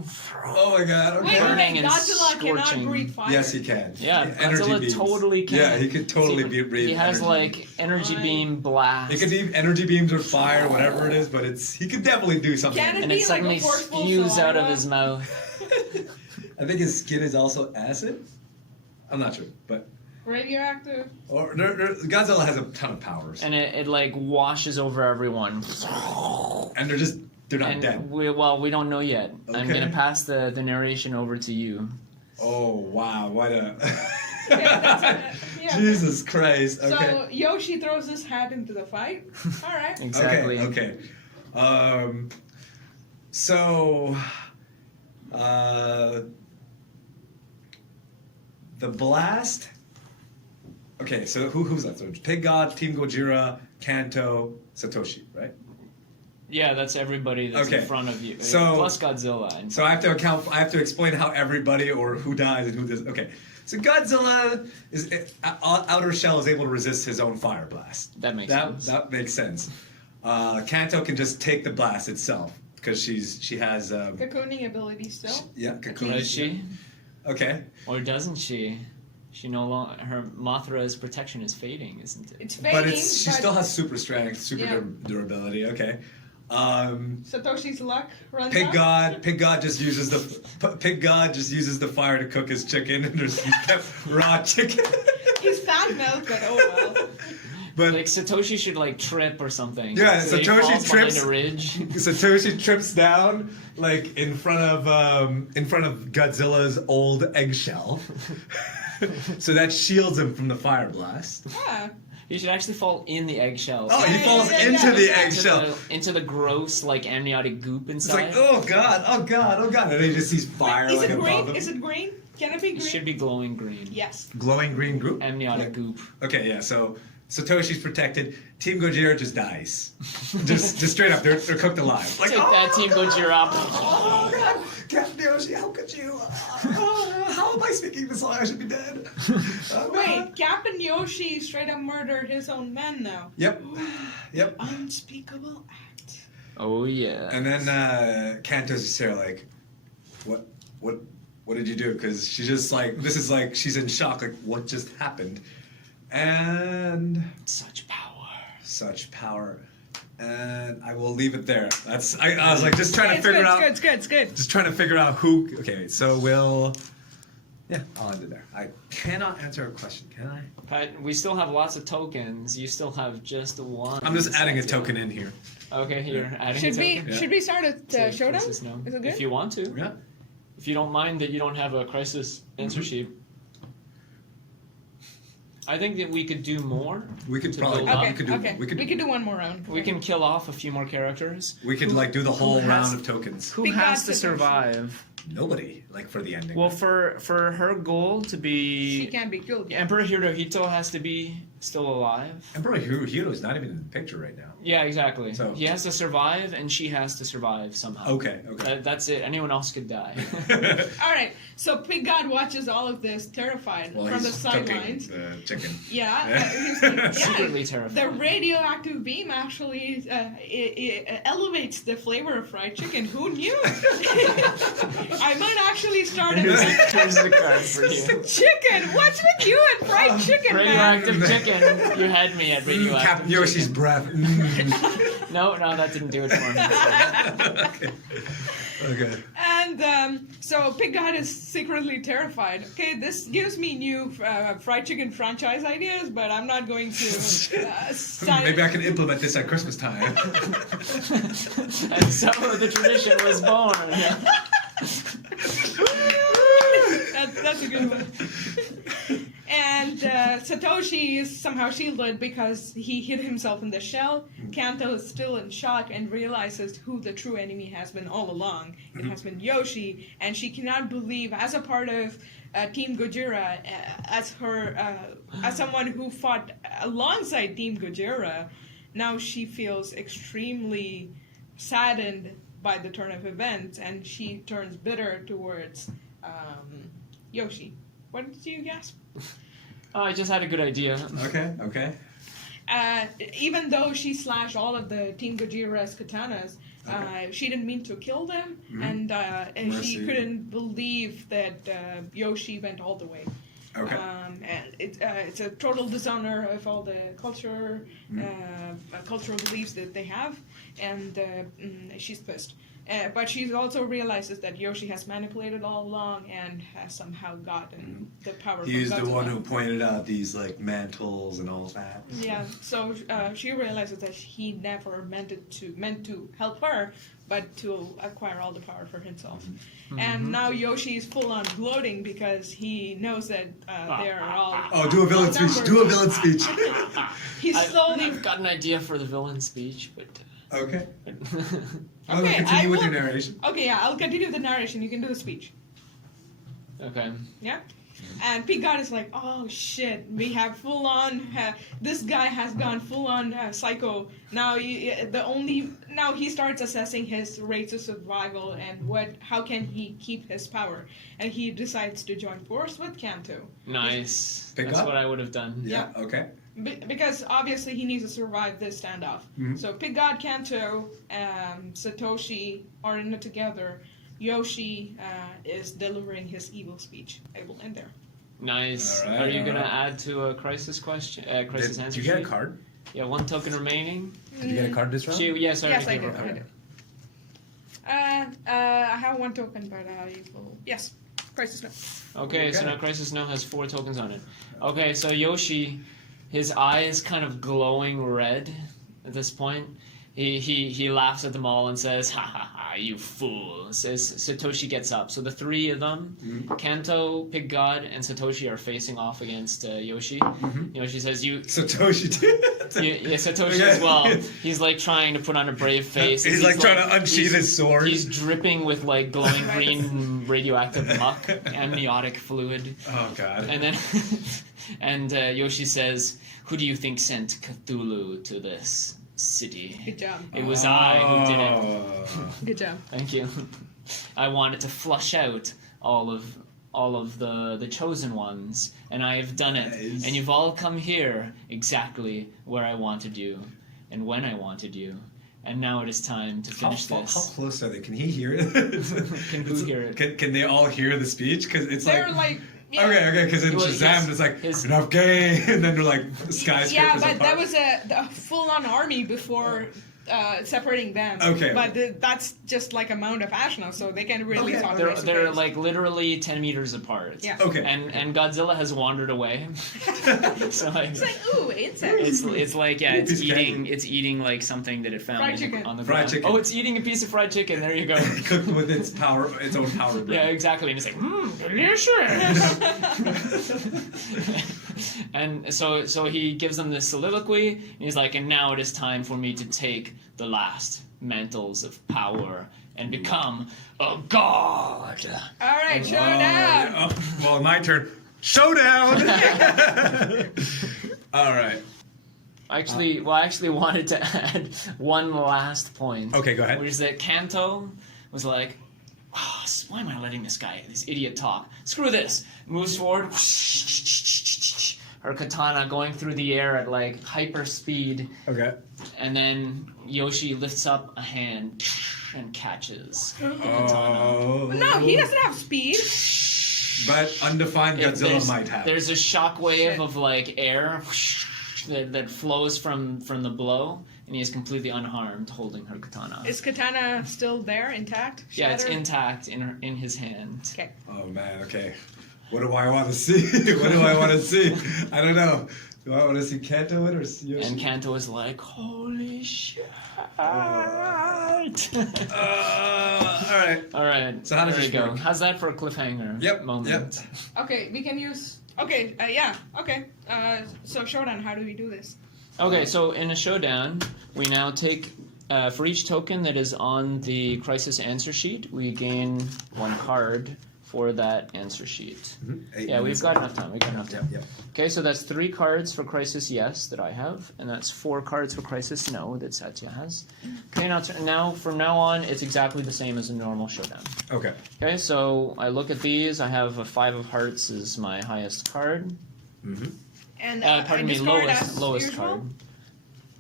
Oh my god, Wait, okay. Burning and Godzilla cannot scorching. breathe fire. Yes, he can. Yeah, Energy Godzilla beams. totally can. Yeah, he could totally breathe. He has energy. like energy Right. beam blast. It could be energy beams or fire, whatever it is, but he could definitely do something. Can it and be it suddenly like a forceful spews out of saliva? his mouth. I think his skin is also acid. I'm not sure, but Radioactive. Godzilla has a ton of powers, And it like washes over everyone. and they're not And dead. we don't know yet. I'm Okay. gonna pass the narration over to you. Oh wow, what a Yeah, that's it. Yeah. Jesus Christ. Okay. So Yoshi throws his hat into the fight. All right. Exactly. Okay. So, the blast. Okay, so who's that? So Pig God, Team Gojira, Kanto, Satoshi, right? Yeah, that's everybody that's Okay. in front of you. So- Plus Godzilla. And So I have to explain how everybody or who dies and who does. Okay, so Godzilla is outer shell is able to resist his own fire blast. That makes sense. That makes sense. Kanto can just take the blast itself because she has Cocooning ability still. yeah cocoon. Does she? Okay. Or doesn't she? She no longer, her Mothra's protection is fading, isn't it? It's fading. But she still has super strength, super Yeah. durability. Okay. Satoshi's luck runs Pig out. God just uses the fire to cook his chicken, and he's kept raw chicken. He's fat milk, but oh well. But Like Satoshi should like trip or something. Yeah, so he Satoshi falls trips- behind a ridge. Satoshi trips down like in front of Godzilla's old eggshell, so that shields him from the fire blast. Yeah. He should actually fall in the eggshell. Oh, he Yeah, falls yeah, into yeah, the yeah. eggshell. Into the gross like amniotic goop It's inside. like, oh god, and then he just sees fire Wait, is like it above green? him. Is it green? Can it be It green? should be glowing green. Yes. Glowing green group. Amniotic goop. Okay, yeah. So Satoshi's protected. Team Gojira just dies. just straight up, they're cooked alive. Like, Take that, Team Gojira. Oh god, Captain Yoshi, how could you? How am I speaking this long? I should be dead. Oh, God. Wait, Captain Yoshi straight up murdered his own men now. Yep. Unspeakable act. Oh yeah. And then Kanto's just there like, what did you do? Because she's just like, this is like, she's in shock. Like, what just happened? And Such power. such power. And I will leave it there. I was like just trying to It's figure good, out. It's good. It's good. Just trying to figure out who. Okay, so I'll end it there. I cannot answer a question, can I? But we still have lots of tokens. You still have just one. I'm just adding a Satya. token in here. Okay, here. Adding Should a we token. Yeah. should we start at To showdown? let us know. Is it good? If you want to. Yeah. If you don't mind that you don't have a crisis answer sheet. I think that we could do more. We could To probably build up. Okay, we could do one more round. We can kill off a few more characters. we could like do the whole has- round of tokens. Who Big has Satoshi. to survive? Nobody like for the ending. Well, for her goal to She be can't be killed. Emperor Hirohito has to be still alive. Emperor Hirohito is not even in the picture right now. Yeah, exactly. So- He has to survive, and she has to survive somehow. Okay. That's it. Anyone else could die. All right, so Pig God watches all of this terrified Well, from the he's cooking sidelines. the chicken. Yeah, he's like, yeah, Secretly the terrified. radioactive beam actually it elevates the flavor of fried chicken. Who knew? I might actually start a Here's the card for you. chicken. What's with you and fried chicken, man? Radioactive chicken. You had me at radioactive Captain Yoshi's chicken. breath. No, that didn't do it for me. Okay. And so Pig God is secretly terrified. Okay, this gives me new fried chicken franchise ideas, but I'm not going to sign. Maybe I can implement this at Christmas time. And so the tradition was born. That's a good one. And Satoshi is somehow shielded because he hid himself in the shell. Kanto is still in shock and realizes who the true enemy has been all along. It has been Yoshi, and she cannot believe, as a part of Team Gojira, as someone who fought alongside Team Gojira, now she feels extremely saddened by the turn of events, and she turns bitter towards Yoshi. What did you gasp? Oh, I just had a good idea. Okay. Even though she slashed all of the Team Gojira's katanas, she didn't mean to kill them, and she Mercy. couldn't believe that Yoshi went all the way. Okay. And it's a total dishonor of all the cultural beliefs that they have, and she's pissed. But she also realizes that Yoshi has manipulated all along and has somehow gotten the power. He's from the one who Godzilla. pointed out these like mantles and all that. Yeah, so she realizes that he never meant to help her, but to acquire all the power for himself. And now Yoshi is full on gloating because he knows that they're all. Oh, do a villain speech. outnumbered. Do a villain speech. He's slowly. I've got an idea for the villain speech, but. Okay. I'll Okay, continue I with your will- narration. Okay, yeah, I'll continue the narration. You can do the speech. Okay. Yeah? And Pete God is like, oh shit, we have full on, this guy has gone full on psycho. Now now he starts assessing his rates of survival and how can he keep his power. And he decides to join force with Kanto. Nice. Pick That's up? what I would have done. Yeah. Okay. Because obviously he needs to survive this standoff. So Pig God, Kanto, Satoshi are in it together. Yoshi is delivering his evil speech. I will end there. Nice. All right, Are you all gonna right. add to a crisis question? Crisis Did answer you get a sheet? card? Yeah, one token remaining. Did you get a card this round? Yes, I Yes, already I gave her a did. card. I have one token, but I will. Yes, crisis no. Okay, so Okay. now Crisis No has 4 tokens on it. Okay, so Yoshi, his eye is kind of glowing red at this point. He laughs at them all and says, "Ha ha ha, you fools!" As Satoshi gets up. So the 3 of them, Kanto, Pig God, and Satoshi are facing off against Yoshi. Yoshi says, "You." Satoshi too. Yeah, Satoshi as well. He's like trying to put on a brave face. He's like trying to unsheath his sword. He's dripping with like glowing green radioactive muck, amniotic fluid. Oh god. And then, and Yoshi says, "Who do you think sent Cthulhu to this city? Good job. It was I who did it. Oh. Good job. Thank you. I wanted to flush out all of the chosen ones, and I have done it. Nice. And you've all come here exactly where I wanted you, and when I wanted you. And now it is time to finish How this." close are they? Can he hear it? Can who hear it? Can they all hear the speech? Because it's They're like. like. Yeah. Okay, because in Well, Shazam, his- it's like, his- enough gay, and then they're like, skyscrapers Yeah, but apart. that was a full-on army before separating them. Okay. But that's just like a mound of ash now, so they can really Okay. talk They're, face to they're face. like literally 10 meters apart. Yeah. Okay. And Godzilla has wandered away. So like, It's like, ooh, insects. it's like yeah, Piece of candy. it's eating like something that it found Fried chicken. on the Fried ground. chicken. Oh, it's eating a piece of fried chicken. There you go. Cooked with its own power. Yeah, exactly. And it's like, delicious. And so he gives them this soliloquy, and he's like, and now it is time for me to take the last mantles of power and become a god. All right, showdown. Well, my turn. Showdown! All right. I actually wanted to add one last point. Okay, go ahead. Which is that Kanto was like, oh, why am I letting this idiot talk? Screw this. Moves forward. Her katana going through the air at like hyper speed. Okay. And then Yoshi lifts up a hand and catches the katana. Oh. No, he doesn't have speed. But undefined Godzilla might have. There's a shockwave of like air that flows from the blow, and he is completely unharmed, holding her katana. Is katana still there, intact? Yeah, it's Shattered? intact in his hand. Okay. Oh man, okay. What do I want to see? What do I want to see? I don't know. Do I want to see Kanto win or Yoshi? And Kanto is like, holy shit. Alright. All right. So how does there this you go. work? How's that for a cliffhanger moment? Okay, we can use. Okay, yeah, okay. So, Showdown, how do we do this? Okay, so in a showdown, we now take, for each token that is on the crisis answer sheet, we gain one card for that answer sheet. Yeah, we've got enough time. Yep. Okay, so that's 3 cards for Crisis Yes that I have, and that's 4 cards for Crisis No that Satya has. Okay, now from now on, it's exactly the same as a normal showdown. Okay. Okay, so I look at these. I have a 5 of Hearts is my highest card. And Pardon me, discard lowest as lowest usual? card.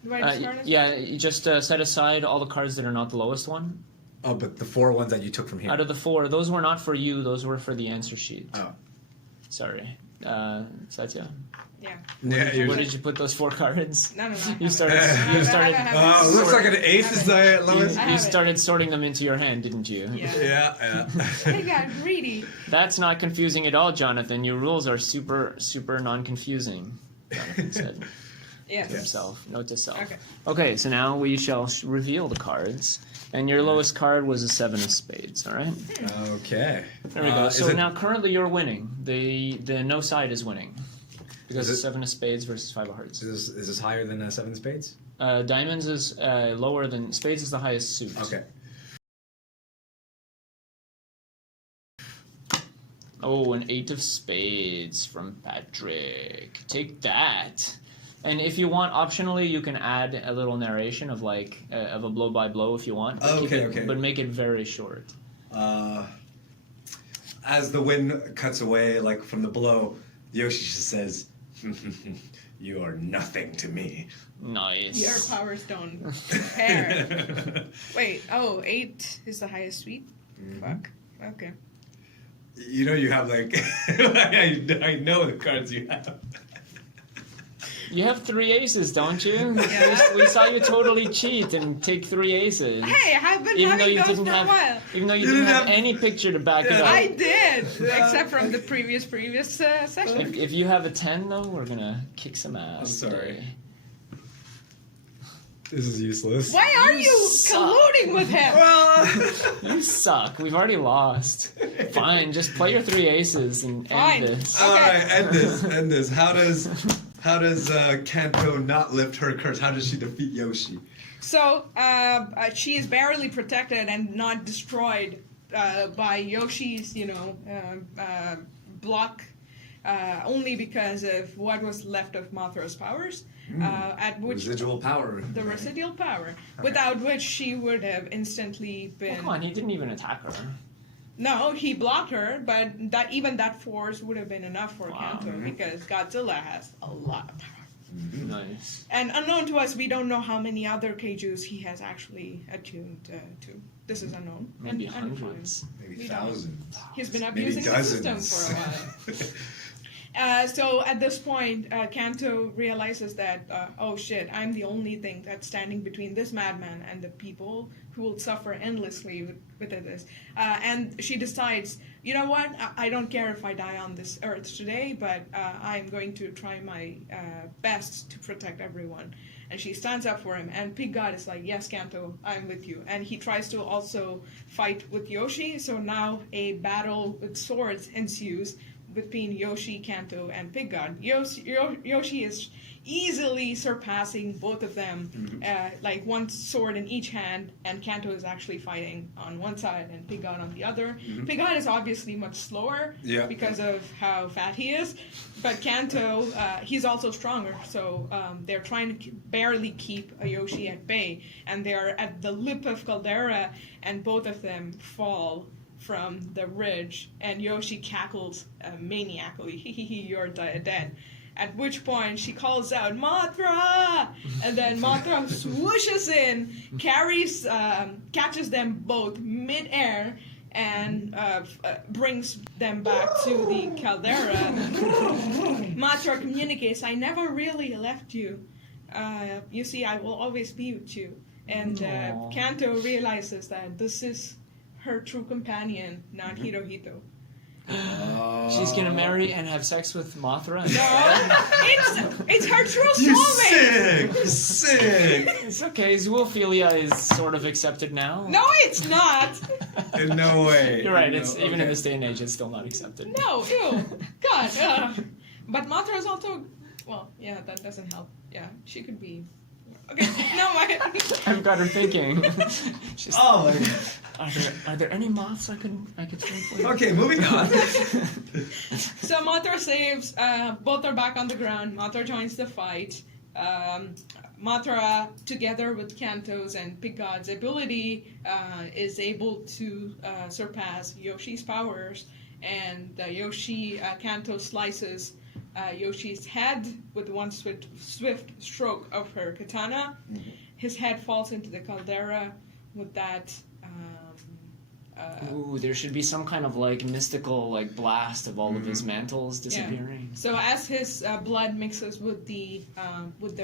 Do I discard as Yeah, you just set aside all the cards that are not the lowest one. Oh, but the 4 ones that you took from here. Out of the 4, those were not for you. Those were for the answer sheet. Oh. Sorry, Satya. Yeah. Yeah, Where did you put those 4 cards? No. You started. I You started. have it. looks like an ace is the lowest. I You have it. started sorting them into your hand, didn't you? Yeah. Yeah. I got greedy. That's not confusing at all, Jonathan. Your rules are super non-confusing. Jonathan said Yes. himself. Note to self. Okay. Okay, so now we shall reveal the cards. And your lowest card was a 7 of spades, all right? Okay. There we go. Is So it- now currently you're winning. The no side is winning. Because Is it's it- 7 of spades versus 5 of hearts. Is this higher than 7 spades? Diamonds is lower than spades is the highest suit. Okay. Oh, an 8 of spades from Patrick. Take that. And if you want, optionally, you can add a little narration of like of a blow by blow if you want. But keep Okay, it- okay. But make it very short. As the wind cuts away, like from the blow, Yoshi just says, "You are nothing to me." Nice. Your power stone. Pair. Wait, 8 is the highest suite? Fuck. Okay. You know you have like I know the cards you have. You have 3 aces, don't you? Yeah. We saw you totally cheat and take 3 aces. Hey, I've been Even though having you those didn't for a while. have, even though you You didn't didn't have have- any picture to back it up. I did, except from the previous session. If you have a 10 though, we're gonna kick some ass. I'm sorry. today. This is useless. Why are you suck. colluding with him? You suck. We've already lost. Fine, just play your 3 aces and Fine. end this. Okay. All right, end this. How does Kanto not lift her curse? How does she defeat Yoshi? So, she is barely protected and not destroyed by Yoshi's, block, only because of what was left of Mothra's powers, at which Residual power. the residual power, without which she would have instantly Well, been. come on, he didn't even attack her. No, he blocked her, but that force would have been enough for Wow. Kanto because Godzilla has a lot of power. Nice. And unknown to us, we don't know how many other kaijus he has actually attuned to. This is unknown. Maybe and hundreds. Maybe We don't. thousands. He's been Maybe abusing the system dozens. for a while. So at this point, Kanto realizes that, oh shit, I'm the only thing that's standing between this madman and the people who will suffer endlessly with this. And she decides, you know what, I don't care if I die on this earth today, but I'm going to try my best to protect everyone. And she stands up for him, and Pig God is like, yes, Kanto, I'm with you. And he tries to also fight with Yoshi, so now a battle with swords ensues, between Yoshi, Kanto, and Pig God. Yoshi is easily surpassing both of them, like one sword in each hand, and Kanto is actually fighting on one side and Pig God on the other. Pig God is obviously much slower because of how fat he is, but Kanto, he's also stronger, so they're trying to barely keep Yoshi at bay, and they're at the lip of Caldera, and both of them fall from the ridge, and Yoshi cackles maniacally, you're dead. At which point she calls out, Mothra! And then Mothra swooshes in, catches them both mid-air, and brings them back to the caldera. Mothra communicates, I never really left you. You see, I will always be with you. And Kanto realizes that this is her true companion, not Hirohito. She's gonna marry and have sex with Mothra? No, it's her true You soulmate. sick! It's okay, zoophilia is sort of accepted now. No, it's not. In no way. You're right, No, it's even in this day and age, it's still not accepted. No, ew. God. But Mothra is also, well, yeah, that doesn't help. Yeah, she could be. Okay, no, I've got her thinking. She's Oh my god. Are there any moths I could trade for you? Okay, moving on. So Mothra saves, both are back on the ground. Mothra joins the fight. Mothra, together with Kanto's and Pig God's ability, is able to surpass Yoshi's powers. And Kanto slices Yoshi's head with one swift stroke of her katana. His head falls into the caldera. With that, Ooh, there should be some kind of like mystical like blast of all of his mantles disappearing. so as his blood mixes with the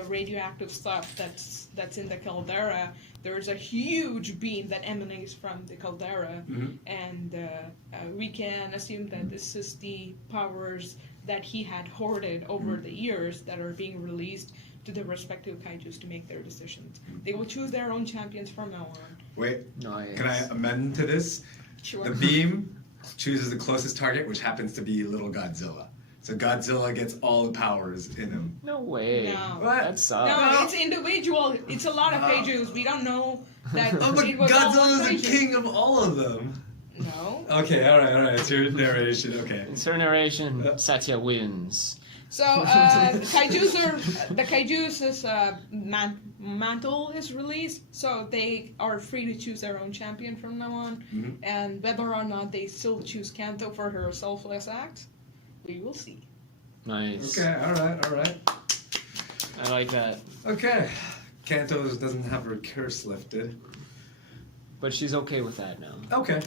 radioactive stuff that's in the caldera, there's a huge beam that emanates from the caldera, and we can assume that this is the powers that he had hoarded over the years that are being released to the respective kaijus to make their decisions. They will choose their own champions from now on. Wait, Nice. can I amend to this? Sure. The beam chooses the closest target, which happens to be little Godzilla. So Godzilla gets all the powers in him. No way. No. What? That sucks. No, it's individual. It's a lot of kaijus. We don't know that Oh, but it was all one Godzilla's the kaiju. king of all of them. No. Okay, alright. It's your narration, okay. In her narration, Satya wins. So the kaijus' mantle is released, so they are free to choose their own champion from now on. And whether or not they still choose Kanto for her selfless act, we will see. Nice. Okay, alright. I like that. Okay. Kanto doesn't have her curse lifted. But she's okay with that now. Okay.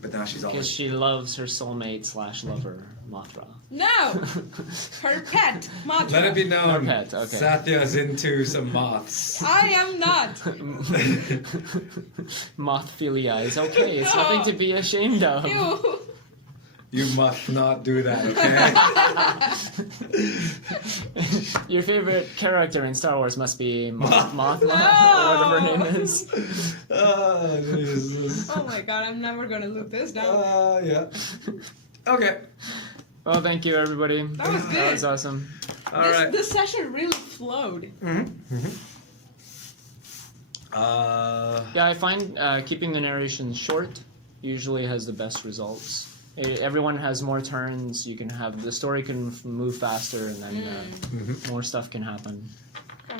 But now she's all Because she loves her soulmate / lover, Mothra. No! Her pet, Mothra. Let it be known, Her pet, okay. Satya's into some moths. I am not. Mothphilia is okay. It's No. nothing to be ashamed of. Ew. You must not do that, okay? Your favorite character in Star Wars must be Mothma, No. or whatever her name is. Oh, Jesus. Oh my god, I'm never gonna loop this down. Yeah. Okay. Well, thank you, everybody. That was good. That was awesome. All right. This session really flowed. Yeah, I find keeping the narration short usually has the best results. Everyone has more turns. You can have the story can move faster, and then more stuff can happen. All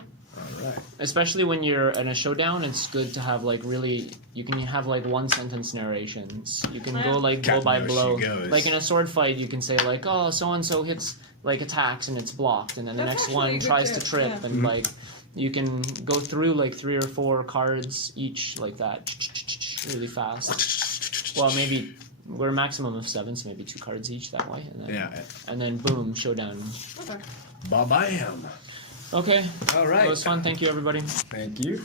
right. Especially when you're in a showdown, it's good to have like really. You can have like one sentence narrations. You can go like blow by blow. Like in a sword fight, you can say like, "Oh, so and so hits like attacks and it's blocked," and then the That's next actually one a good tries tip, to trip, yeah. and like you can go through like 3 or 4 cards each like that, really fast. Well, maybe we're a maximum of 7, so maybe 2 cards each that way, and then, Yeah. and then boom, showdown. Okay. Bam. Okay, All it right. was fun. Thank you, everybody. Thank you.